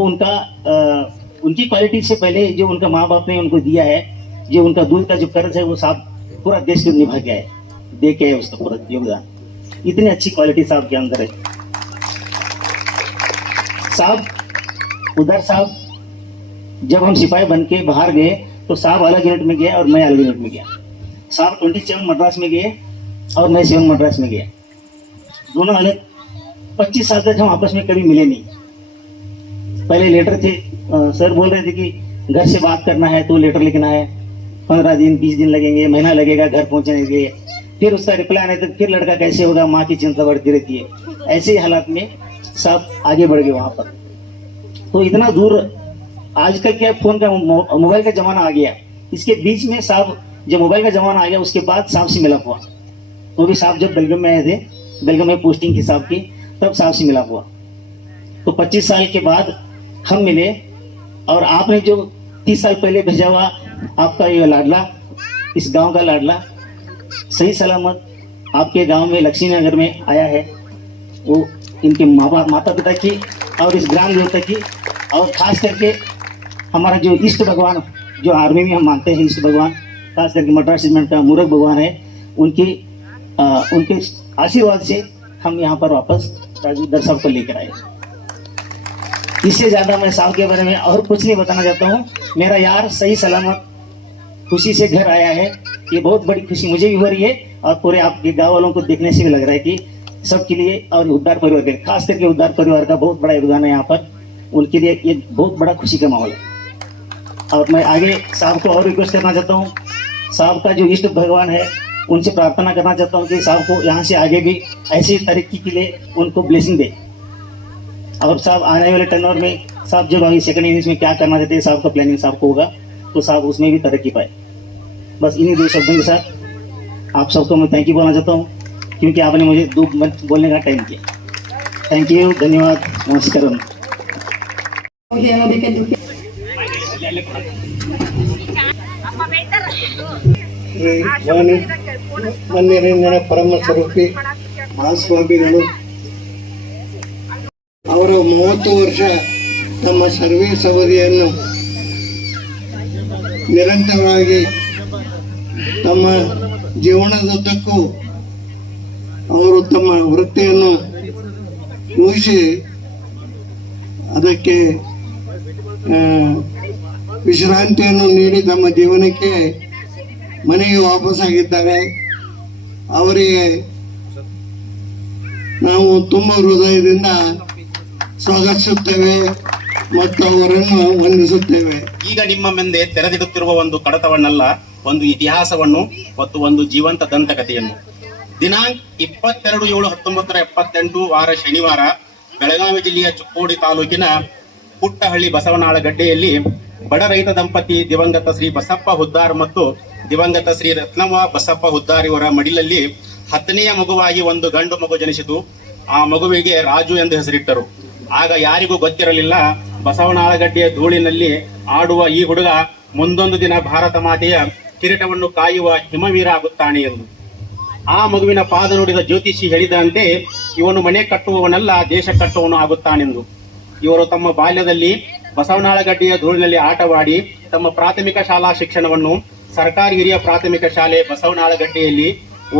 उनकी क्वालिटी से पहले जो उनका माँ बाप ने उनको दिया है, जो उनका दूध का जो कर्ज है, वो साहब पूरा देश को निभा के आए, दे के आए उसका पूरा योगदान. इतनी अच्छी क्वालिटी साहब के अंदर है. साहब उधर साहब जब हम सिपाही बन के बाहर गए तो साहब अलग यूनिट में गया और मैं अलग यूनिट में गया. साहब 27 मद्रास में गए और मैं 7 मद्रास में गया. दोनों अलग. 25 साल तक हम आपस में कभी मिले नहीं. पहले लेटर थे, सर बोल रहे थे कि घर से बात करना है तो लेटर लिखना है, 15 दिन 20 दिन लगेंगे, महीना लगेगा घर पहुंचने के लिए. फिर उसका रिप्लाई आने तक फिर लड़का कैसे होगा, माँ की चिंता बढ़ती रहती है. ऐसे ही हालात में सब आगे बढ़ गए वहां पर. तो इतना दूर आजकल क्या फोन का मोबाइल का जमाना आ गया. इसके बीच में साहब जब मोबाइल का जमाना आ गया उसके बाद साहब से मिला हुआ. तो भी साहब जब बेलगम में आए थे, बेलगम में पोस्टिंग थी साहब की, तब साहब से मिला हुआ. तो 25 साल के बाद हम मिले. और आपने जो 30 साल पहले भेजा हुआ आपका ये लाडला, इस गांव का लाडला सही सलामत आपके गांव में लक्ष्मी नगर में आया है. वो इनके माता पिता की और इस ग्राम देवता की, और खास करके हमारा जो इष्ट भगवान, जो आर्मी में हम मानते हैं इष्ट भगवान, खास करके मद्रास रेजिमेंट का मूरख भगवान है, उनके आशीर्वाद से हम यहाँ पर वापस राजू दर साहब को लेकर आए. इससे ज्यादा मैं साहब के बारे में और कुछ नहीं बताना चाहता हूँ. मेरा यार सही सलामत खुशी से घर आया है. ये बहुत बड़ी खुशी मुझे भी हो रही है और पूरे आपके गाँव वालों को देखने से भी लग रहा है कि सबके लिए, और उद्धार परिवार के, खास करके उद्धार परिवार का बहुत बड़ा योगदान है यहाँ पर. उनके लिए ये बहुत बड़ा खुशी का माहौल है. और मैं आगे साहब को और रिक्वेस्ट करना चाहता हूँ. साहब का जो इष्ट भगवान है उनसे प्रार्थना करना चाहता हूँ कि साहब को यहाँ से आगे भी ऐसी तरक्की के लिए उनको ब्लेसिंग दे. और साहब आने वाले टर्नओवर में साहब जब अभी सेकंड इनिंग्स में क्या करना चाहते हैं, साहब का प्लानिंग साहब को होगा तो साहब उसमें भी तरक्की पाए. बस इन्हीं 2 शब्दों के साथ आप सबको मैं थैंक यू बोलना चाहता हूँ. क्योंकि आपने मुझे 2 मिनट बोलने का टाइम दिया। थैंक यू, धन्यवाद, नमस्कार। ಮನ್ಯರಿಂದ ಪರಮ ಸ್ವರೂಪಿ ಮಹಾಸ್ವಾಮಿಗಳು ಅವರು 30 ವರ್ಷ ತಮ್ಮ ಸರ್ವೀಸ್ ಅವಧಿಯನ್ನು ನಿರಂತರವಾಗಿ ತಮ್ಮ ಜೀವನದುದ್ದಕ್ಕೂ ಅವರು ತಮ್ಮ ವೃತ್ತಿಯನ್ನು ಮುಗಿಸಿ ಅದಕ್ಕೆ ವಿಶ್ರಾಂತಿಯನ್ನು ನೀಡಿ ತಮ್ಮ ಜೀವನಕ್ಕೆ ಮನೆಗೆ ವಾಪಸ್ಸಾಗಿದ್ದಾರೆ. ಅವರಿಗೆ ನಾವು ತುಂಬ ಹೃದಯದಿಂದ ಸ್ವಾಗತಿಸುತ್ತೇವೆ ಮತ್ತು ಅವರನ್ನು ವಂದಿಸುತ್ತೇವೆ. ಈಗ ನಿಮ್ಮ ಮುಂದೆ ತೆರೆದಿಡುತ್ತಿರುವ ಒಂದು ಕಡತವನ್ನಲ್ಲ, ಒಂದು ಇತಿಹಾಸವನ್ನು ಮತ್ತು ಒಂದು ಜೀವಂತ ದಂತಕಥೆಯನ್ನು. ದಿನಾಂಕ 22/7/1978 ವಾರ ಶನಿವಾರ ಬೆಳಗಾವಿ ಜಿಲ್ಲೆಯ ಚಿಕ್ಕೋಡಿ ತಾಲೂಕಿನ ಪುಟ್ಟಹಳ್ಳಿ ಬಸವನಾಳಗಡ್ಡೆಯಲ್ಲಿ ಬಡ ರೈತ ದಂಪತಿ ದಿವಂಗತ ಶ್ರೀ ಬಸಪ್ಪ ಹುದ್ದಾರ್ ಮತ್ತು ದಿವಂಗತ ಶ್ರೀ ರತ್ನಮ್ಮ ಬಸಪ್ಪ ಹುದ್ದಾರ್ ಇವರ ಮಡಿಲಲ್ಲಿ 10ನೆಯ ಮಗುವಾಗಿ ಒಂದು ಗಂಡು ಮಗು ಜನಿಸಿತು. ಆ ಮಗುವಿಗೆ ರಾಜು ಎಂದು ಹೆಸರಿಟ್ಟರು. ಆಗ ಯಾರಿಗೂ ಗೊತ್ತಿರಲಿಲ್ಲ ಬಸವನಾಳಗಡ್ಡೆಯ ಧೂಳಿನಲ್ಲಿ ಆಡುವ ಈ ಹುಡುಗ ಮುಂದೊಂದು ದಿನ ಭಾರತ ಮಾತೆಯ ಕಿರೀಟವನ್ನು ಕಾಯುವ ಹಿಮವೀರ ಆಗುತ್ತಾನೆ ಎಂದು. ಆ ಮಗುವಿನ ಪಾದ ನೋಡಿದ ಜ್ಯೋತಿಷಿ ಹೇಳಿದಂತೆ ಇವನು ಮನೆ ಕಟ್ಟುವವನಲ್ಲ, ದೇಶ ಕಟ್ಟುವವನು ಆಗುತ್ತಾನೆಂದು. ಇವರು ತಮ್ಮ ಬಾಲ್ಯದಲ್ಲಿ ಬಸವನಾಳಗಡ್ಡೆಯ ಧೂಳಿನಲ್ಲಿ ಆಟವಾಡಿ ತಮ್ಮ ಪ್ರಾಥಮಿಕ ಶಾಲಾ ಶಿಕ್ಷಣವನ್ನು ಸರ್ಕಾರಿ ಹಿರಿಯ ಪ್ರಾಥಮಿಕ ಶಾಲೆ ಬಸವನಾಳಗಡ್ಡೆಯಲ್ಲಿ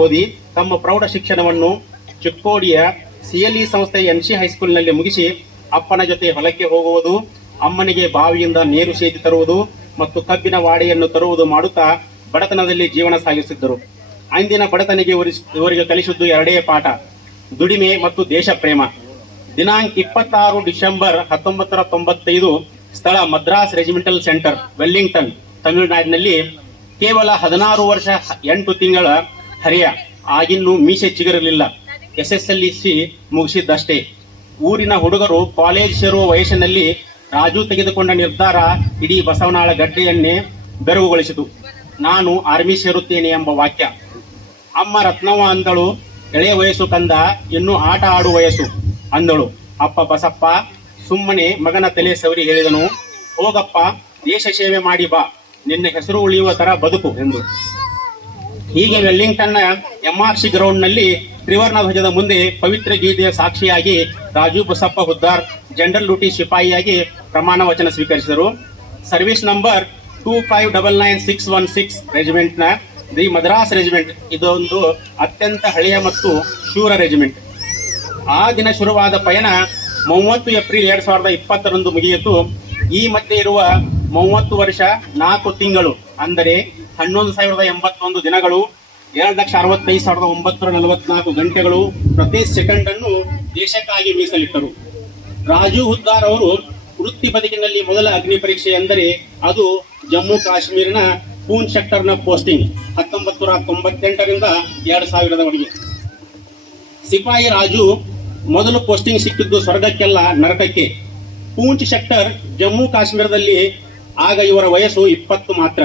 ಓದಿ ತಮ್ಮ ಪ್ರೌಢ ಶಿಕ್ಷಣವನ್ನು ಚಿಕ್ಕೋಡಿಯ CLE ಸಂಸ್ಥೆ NC ಹೈಸ್ಕೂಲ್ನಲ್ಲಿ ಮುಗಿಸಿ ಅಪ್ಪನ ಜೊತೆ ಹೊಲಕ್ಕೆ ಹೋಗುವುದು, ಅಮ್ಮನಿಗೆ ಬಾವಿಯಿಂದ ನೀರು ಸೇದಿ ತರುವುದು ಮತ್ತು ಕಬ್ಬಿನ ವಾಡೆಯನ್ನು ತರುವುದು ಮಾಡುತ್ತಾ ಬಡತನದಲ್ಲಿ ಜೀವನ ಸಾಗಿಸಿದ್ದರು. ಅಂದಿನ ಬಡತನಿಗೆ ಇವರಿಗೆ ಕಲಿಸಿದ್ದು 2 ಪಾಠ: ದುಡಿಮೆ ಮತ್ತು ದೇಶ ಪ್ರೇಮ. ದಿನಾಂಕ 26 ಡಿಸೆಂಬರ್ 1995 ಸ್ಥಳ ಮದ್ರಾಸ್ ರೆಜಿಮೆಂಟಲ್ ಸೆಂಟರ್, ವೆಲ್ಲಿಂಗ್ಟನ್, ತಮಿಳುನಾಡಿನಲ್ಲಿ ಕೇವಲ 16 ವರ್ಷ 8 ತಿಂಗಳ ಹರೆಯ, ಆಗಿನ್ನೂ ಮೀಸೆ ಚಿಗುರಲಿಲ್ಲ, SSLC ಮುಗಿಸಿದ್ದಷ್ಟೇ. ಊರಿನ ಹುಡುಗರು ಕಾಲೇಜ್ ಸೇರುವ ವಯಸ್ಸಿನಲ್ಲಿ ರಾಜು ತೆಗೆದುಕೊಂಡ ನಿರ್ಧಾರ ಇಡೀ ಬಸವನಾಳಗಡ್ಡೆಯನ್ನೇ ಬೆರಗುಗೊಳಿಸಿತು. ನಾನು ಆರ್ಮಿ ಸೇರುತ್ತೇನೆ ಎಂಬ ವಾಕ್ಯ. ಅಮ್ಮ ರತ್ನವ್ವ ಅಂದಳು, ಎಳೆಯ ವಯಸ್ಸು ಕಂದ, ಇನ್ನೂ ಆಟ ಆಡುವ ವಯಸ್ಸು ಅಂದಳು. ಅಪ್ಪ ಬಸಪ್ಪ ಸುಮ್ಮನೆ ಮಗನ ತಲೆ ಸವರಿ ಹೇಳಿದನು, ಹೋಗಪ್ಪ, ದೇಶ ಸೇವೆ ಮಾಡಿ ಬಾ, ನಿನ್ನ ಹೆಸರು ಉಳಿಯುವ ತರ ಬದುಕು ಎಂದು. ಹೀಗೆ ವೆಲ್ಲಿಂಗ್ಟನ್ನ MRC ಗ್ರೌಂಡ್ನಲ್ಲಿ ತ್ರಿವರ್ಣ ಧ್ವಜದ ಮುಂದೆ ಪವಿತ್ರ ಗೀತೆಯ ಸಾಕ್ಷಿಯಾಗಿ ರಾಜು ಬಸಪ್ಪ ಹುದ್ದಾರ್ ಜನರಲ್ ಡ್ಯೂಟಿ ಸಿಪಾಯಿಯಾಗಿ ಪ್ರಮಾಣ ವಚನ ಸ್ವೀಕರಿಸಿದರು. ಸರ್ವಿಸ್ ನಂಬರ್ 2599616 ರೆಜಿಮೆಂಟ್ನ ದಿ ಮದ್ರಾಸ್ ರೆಜಿಮೆಂಟ್ ಇದೊಂದು ಅತ್ಯಂತ ಹಳೆಯ ಮತ್ತು ಶೂರ ರೆಜಿಮೆಂಟ್. ಆ ದಿನ ಶುರುವಾದ ಪಯಣ 30 ಏಪ್ರಿಲ್ 2020 ಮುಗಿಯಿತು. ಈ ಮಧ್ಯೆ ಇರುವ 30 ವರ್ಷ 4 ತಿಂಗಳು ಅಂದರೆ 11,081 ದಿನಗಳು, 2,65,944 ಗಂಟೆಗಳು, ಪ್ರತಿ ಸೆಕೆಂಡ್ ಅನ್ನು ದೇಶಕ್ಕಾಗಿ ಮೀಸಲಿಟ್ಟರು. ರಾಜು ಹುದ್ದಾರ್ ಅವರು ವೃತ್ತಿ ಬದುಕಿನಲ್ಲಿ ಮೊದಲ ಅಗ್ನಿ ಪರೀಕ್ಷೆ ಎಂದರೆ ಅದು ಜಮ್ಮು ಕಾಶ್ಮೀರಿನ ಪೂಂಚ್ ಸೆಕ್ಟರ್ನ ಪೋಸ್ಟಿಂಗ್ 1998ರಿಂದ 2000 ಸಿಪಾಯಿ ರಾಜು ಮೊದಲು ಪೋಸ್ಟಿಂಗ್ ಸಿಕ್ಕಿದ್ದು ಸ್ವರ್ಗಕ್ಕೆಲ್ಲ ನರಕಕ್ಕೆ. ಪೂಂಚ್ ಸೆಕ್ಟರ್ ಜಮ್ಮು ಕಾಶ್ಮೀರದಲ್ಲಿ. ಆಗ ಇವರ ವಯಸ್ಸು 20 ಮಾತ್ರ.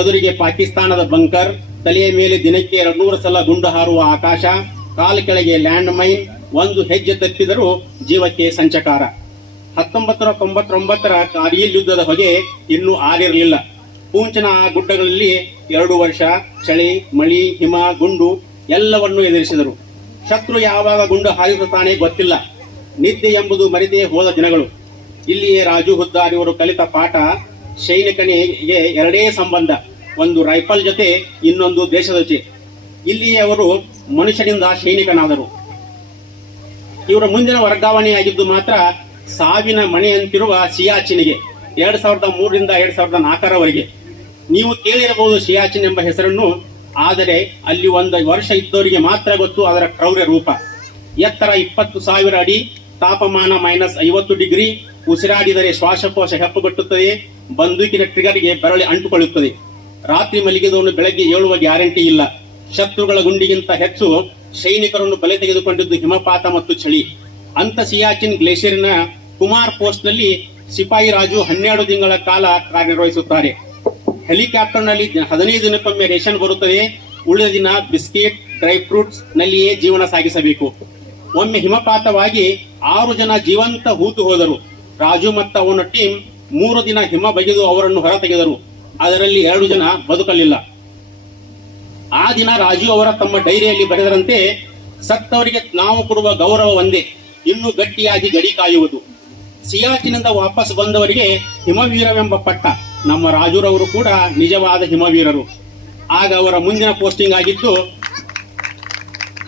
ಎದುರಿಗೆ ಪಾಕಿಸ್ತಾನದ ಬಂಕರ್, ತಲೆಯ ಮೇಲೆ ದಿನಕ್ಕೆ 200 ಸಲ ಗುಂಡು ಹಾರುವ ಆಕಾಶ, ಕಾಲು ಕೆಳಗೆ ಲ್ಯಾಂಡ್ ಮೈನ್, ಒಂದು ಹೆಜ್ಜೆ ತಪ್ಪಿದರೂ ಜೀವಕ್ಕೆ ಸಂಚಕಾರ. 1999ರ ಕಾರ್ಗಿಲ್ ಯುದ್ಧದ ಹೊಗೆ ಇನ್ನೂ ಆರಿರಲಿಲ್ಲ. ಪೂಂಚ್ನ ಆ ಗುಡ್ಡಗಳಲ್ಲಿ 2 ವರ್ಷ ಚಳಿ, ಮಳಿ, ಹಿಮ, ಗುಂಡು ಎಲ್ಲವನ್ನೂ ಎದುರಿಸಿದರು. ಶತ್ರು ಯಾವಾಗ ಗುಂಡು ಹಾರಿಸುತ್ತಾನೆ ಗೊತ್ತಿಲ್ಲ. ನಿದ್ದೆ ಎಂಬುದು ಮರೆತೇ ಹೋದ ದಿನಗಳು. ಇಲ್ಲಿಯೇ ರಾಜು ಹುದ್ದಾರ್ ಇವರು ಕಲಿತ ಪಾಠ: ಸೈನಿಕನಿಗೆ 2 ಸಂಬಂಧ, ಒಂದು ರೈಫಲ್ ಜೊತೆ, ಇನ್ನೊಂದು ದೇಶದ ಜೊತೆ. ಇಲ್ಲಿಯೇ ಅವರು ಮನುಷ್ಯನಿಂದ ಸೈನಿಕನಾದರು. ಇವರ ಮುಂದಿನ ವರ್ಗಾವಣೆಯಾಗಿದ್ದು ಮಾತ್ರ ಸಾವಿನ ಮನೆಯಂತಿರುವ ಸಿಯಾಚಿನ್ಗೆ 2003ರಿಂದ 2004ರವರೆಗೆ. ನೀವು ಕೇಳಿರಬಹುದು ಸಿಯಾಚಿನ್ ಎಂಬ ಹೆಸರನ್ನು, ಆದರೆ ಅಲ್ಲಿ 1 ವರ್ಷ ಇದ್ದವರಿಗೆ ಮಾತ್ರ ಗೊತ್ತು ಅದರ ಕ್ರೌರ್ಯ ರೂಪ. ಎತ್ತರ 20,000 ಅಡಿ, ತಾಪಮಾನ -50 ಡಿಗ್ರಿ, ಉಸಿರಾಡಿದರೆ ಶ್ವಾಸಕೋಶ ಹೆಪ್ಪುಗಟ್ಟುತ್ತದೆ, ಬಂದೂಕಿನ ಟ್ರಿಗರ್ಗೆ ಬೆರಳಿ ಅಂಟುಕೊಳ್ಳುತ್ತದೆ. ರಾತ್ರಿ ಮಲಗಿದವನು ಬೆಳಗ್ಗೆ ಏಳುವ ಗ್ಯಾರಂಟಿ ಇಲ್ಲ. ಶತ್ರುಗಳ ಗುಂಡಿಗಿಂತ ಹೆಚ್ಚು ಸೈನಿಕರನ್ನು ಬಲೆ ತೆಗೆದುಕೊಂಡಿದ್ದು ಹಿಮಪಾತ ಮತ್ತು ಚಳಿ. ಅಂತ ಸಿಯಾಚಿನ್ ಗ್ಲೇಷಿಯರ್ನ ಕುಮಾರ್ ಪೋಸ್ಟ್ನಲ್ಲಿ ಸಿಪಾಯಿ ರಾಜು 12 ತಿಂಗಳ ಕಾಲ ಕಾರ್ಯನಿರ್ವಹಿಸುತ್ತಾರೆ. ಹೆಲಿಕಾಪ್ಟರ್ನಲ್ಲಿ 15 ದಿನಕ್ಕೊಮ್ಮೆ ರೇಷನ್ ಬರುತ್ತದೆ. ಉಳಿದ ದಿನ ಬಿಸ್ಕೆಟ್ ಡ್ರೈ ಫ್ರೂಟ್ಸ್ ನಲ್ಲಿಯೇ ಜೀವನ ಸಾಗಿಸಬೇಕು. ಒಮ್ಮೆ ಹಿಮಪಾತವಾಗಿ 6 ಜನ ಜೀವಂತ ಹೂತು ಹೋದರು. ರಾಜು ಮತ್ತು ಅವನ ಟೀಮ್ 3 ದಿನ ಹಿಮ ಬಗೆದು ಅವರನ್ನು ಹೊರತೆಗೆದರು. ಅದರಲ್ಲಿ 2 ಜನ ಬದುಕಲಿಲ್ಲ. ಆ ದಿನ ರಾಜು ಅವರ ತಮ್ಮ ಡೈರಿಯಲ್ಲಿ ಬರೆದರಂತೆ, ಸತ್ತವರಿಗೆ ನಾವು ಕೊಡುವ ಗೌರವ ಒಂದೇ, ಇನ್ನೂ ಗಟ್ಟಿಯಾಗಿ ಗಡಿ ಕಾಯುವುದು. ಸಿಯಾಚಿನಿಂದ ವಾಪಸ್ ಬಂದವರಿಗೆ ಹಿಮವೀರವೆಂಬ ಪಟ್ಟ. ನಮ್ಮ ರಾಜುರವರು ಕೂಡ ನಿಜವಾದ ಹಿಮವೀರರು. ಆಗ ಅವರ ಮುಂದಿನ ಪೋಸ್ಟಿಂಗ್ ಆಗಿದ್ದು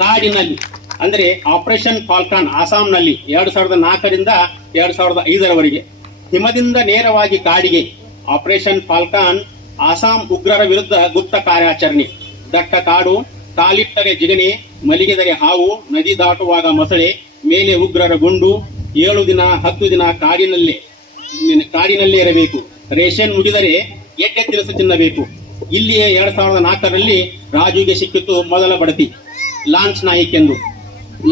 ಕಾಡಿನಲ್ಲಿ, ಅಂದರೆ ಆಪರೇಷನ್ ಫಾಲ್ಕಾನ್, ಆಸಾಂನಲ್ಲಿ 2004ರಿಂದ 2005ರವರೆಗೆ. ಹಿಮದಿಂದ ನೇರವಾಗಿ ಕಾಡಿಗೆ. ಆಪರೇಷನ್ ಫಾಲ್ಕಾನ್ ಆಸಾಂ ಉಗ್ರರ ವಿರುದ್ಧ ಗುಪ್ತ ಕಾರ್ಯಾಚರಣೆ. ದಟ್ಟ ಕಾಡು, ಕಾಲಿಟ್ಟರೆ ಜಿಗಣೆ, ಮಲಿಗೆದರೆ ಹಾವು, ನದಿ ದಾಟುವಾಗ ಮೊಸಳೆ, ಮೇಲೆ ಉಗ್ರರ ಗುಂಡು. 7 ದಿನ 10 ದಿನ ಕಾಡಿನಲ್ಲೇ ಇರಬೇಕು. ರೇಷನ್ ಮುಗಿದರೆ ಎಡ್ಡೆ ತಿನಿಸು ತಿನ್ನಬೇಕು. ಇಲ್ಲಿಯೇ 2004ರಲ್ಲಿ ರಾಜುಗೆ ಸಿಕ್ಕಿತು ಮೊದಲ ಬಡತಿ, ಲಾನ್ಸ್ ನಾಯಿಕ್ ಎಂದು.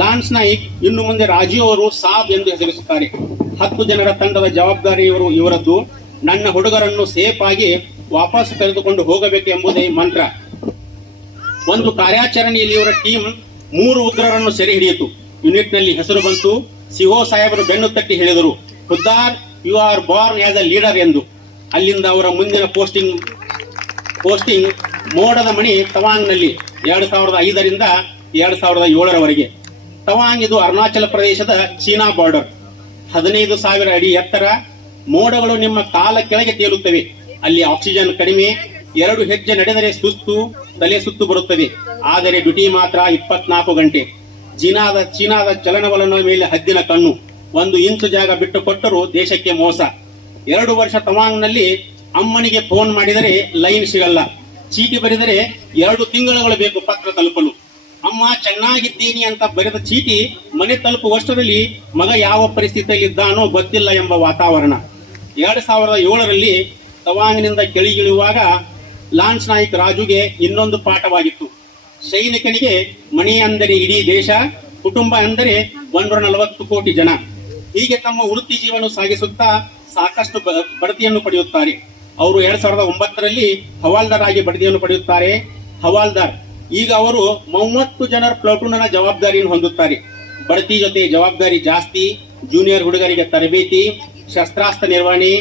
ಲಾನ್ಸ್ ನಾಯಿಕ್ ಇನ್ನು ಮುಂದೆ ರಾಜು ಅವರು ಸಾಬ್ ಎಂದು ಹೆಸರಿಸುತ್ತಾರೆ. 10 ಜನರ ತಂಡದ ಜವಾಬ್ದಾರಿ ಇವರದ್ದು. ನನ್ನ ಹುಡುಗರನ್ನು ಸೇಫ್ ಆಗಿ ವಾಪಸ್ ಕರೆದುಕೊಂಡು ಹೋಗಬೇಕು ಎಂಬುದೇ ಮಂತ್ರ. ಒಂದು ಕಾರ್ಯಾಚರಣೆಯಲ್ಲಿ ಇವರ ಟೀಮ್ 3 ಉಗ್ರರನ್ನು ಸೆರೆ ಹಿಡಿಯಿತು. ಯೂನಿಟ್ನಲ್ಲಿ ಹೆಸರು ಬಂತು. ಸಿಒ ಸಾಹೇಬರು ಬೆನ್ನು ತಟ್ಟಿ ಹೇಳಿದರು, Huddar, you are born as a leader ಎಂದು. ಅಲ್ಲಿಂದ ಅವರ ಮುಂದಿನ ಪೋಸ್ಟಿಂಗ್ ಮೋಡದ ಮಣಿ ತವಾಂಗ್ನಲ್ಲಿ 2005ರಿಂದ 2007ರವರೆಗೆ. ತವಾಂಗ್ ಇದು ಅರುಣಾಚಲ ಪ್ರದೇಶದ ಚೀನಾ ಬಾರ್ಡರ್. 15,000 ಅಡಿ ಎತ್ತರ. ಮೋಡಗಳು ನಿಮ್ಮ ಕಾಲ ಕೆಳಗೆ ತೇಲುತ್ತವೆ. ಅಲ್ಲಿ ಆಕ್ಸಿಜನ್ ಕಡಿಮೆ. 2 ಹೆಜ್ಜೆ ನಡೆದರೆ ಸುಸ್ತು, ತಲೆ ಸುತ್ತು ಬರುತ್ತದೆ. ಆದರೆ ಡ್ಯೂಟಿ ಮಾತ್ರ 24 ಗಂಟೆ. ಚೀನಾದ ಚಲನವಲನ ಮೇಲೆ ಹದ್ದಿನ ಕಣ್ಣು. 1 ಇಂಚು ಜಾಗ ಬಿಟ್ಟು ಕೊಟ್ಟರು ದೇಶಕ್ಕೆ ಮೋಸ. 2 ವರ್ಷ ತವಾಂಗ್ನಲ್ಲಿ ಅಮ್ಮನಿಗೆ ಫೋನ್ ಮಾಡಿದರೆ ಲೈನ್ ಸಿಗಲ್ಲ. ಚೀಟಿ ಬರೆದರೆ 2 ತಿಂಗಳುಗಳು ಬೇಕು ಪತ್ರ ತಲುಪಲು. ಅಮ್ಮ ಚೆನ್ನಾಗಿದ್ದೀನಿ ಅಂತ ಬರೆದ ಚೀಟಿ ಮನೆ ತಲುಪುವಷ್ಟರಲ್ಲಿ ಮಗ ಯಾವ ಪರಿಸ್ಥಿತಿಯಲ್ಲಿದ್ದಾನೋ ಗೊತ್ತಿಲ್ಲ ಎಂಬ ವಾತಾವರಣ. 2007ರಲ್ಲಿ ತವಾಂಗ್ನಿಂದ ಕೆಳಗಿಳುವಾಗ ಲಾನ್ಸ್ ನಾಯ್ಕ್ ರಾಜುಗೆ ಇನ್ನೊಂದು ಪಾಠವಾಗಿತ್ತು. ಸೈನಿಕನಿಗೆ ಮನೆ ಅಂದರೆ ಇಡೀ ದೇಶ, ಕುಟುಂಬ ಅಂದರೆ 140 ಕೋಟಿ ಜನ. ಹೀಗೆ ತಮ್ಮ ವೃತ್ತಿ ಜೀವನ ಸಾಗಿಸುತ್ತಾ ಸಾಕಷ್ಟು ಬಡ್ತಿಯನ್ನು ಪಡೆಯುತ್ತಾರೆ. ಅವರು 2009ರಲ್ಲಿ ಹವಾಲ್ದಾರ್ ಆಗಿ ಬಡ್ತಿಯನ್ನು ಪಡೆಯುತ್ತಾರೆ. ಹವಾಲ್ದಾರ್ ಈಗ ಅವರು 30 ಜನರ ಪ್ಲಾಟೂನ್ನ ಜವಾಬ್ದಾರಿಯನ್ನು ಹೊಂದುತ್ತಾರೆ. ಬಡ್ತಿ ಜೊತೆ ಜವಾಬ್ದಾರಿ ಜಾಸ್ತಿ. ಜೂನಿಯರ್ ಹುಡುಗರಿಗೆ ತರಬೇತಿ, ಶಸ್ತ್ರಾಸ್ತ್ರ ನಿರ್ವಹಣೆ,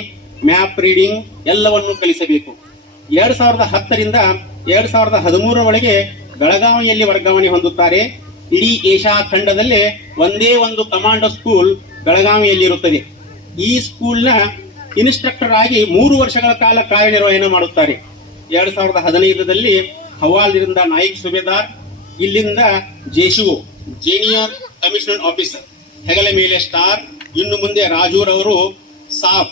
ಮ್ಯಾಪ್ ರೀಡಿಂಗ್ ಎಲ್ಲವನ್ನೂ ಕಲಿಸಬೇಕು. 2010ರಿಂದ 2013ರವರೆಗೆ ಬೆಳಗಾವಿಯಲ್ಲಿ ವರ್ಗಾವಣೆ ಹೊಂದುತ್ತಾರೆ. ಇಡೀ ಏಷ್ಯಾ ಖಂಡದಲ್ಲೇ ಒಂದೇ ಒಂದು ಕಮಾಂಡೋ ಸ್ಕೂಲ್ ಬೆಳಗಾವಿಯಲ್ಲಿರುತ್ತದೆ. ಈ ಸ್ಕೂಲ್ನ ಇನ್ಸ್ಟ್ರಕ್ಟರ್ ಆಗಿ 3 ವರ್ಷಗಳ ಕಾಲ ಕಾರ್ಯನಿರ್ವಹಣೆ ಮಾಡುತ್ತಾರೆ. 2015ರಲ್ಲಿ ಹವಾಲ್ದಿಂದ ನಾಯಿಕ್ ಸುಬೇದಾರ್, ಇಲ್ಲಿಂದ ಜೆಸಿಒ ಜೂನಿಯರ್ ಕಮಿಷನರ್ ಆಫೀಸರ್, ಹೆಗಲ ಮೇಲೆ ಸ್ಟಾರ್. ಇನ್ನು ಮುಂದೆ ರಾಜೂರವರು ಸಾಬ್,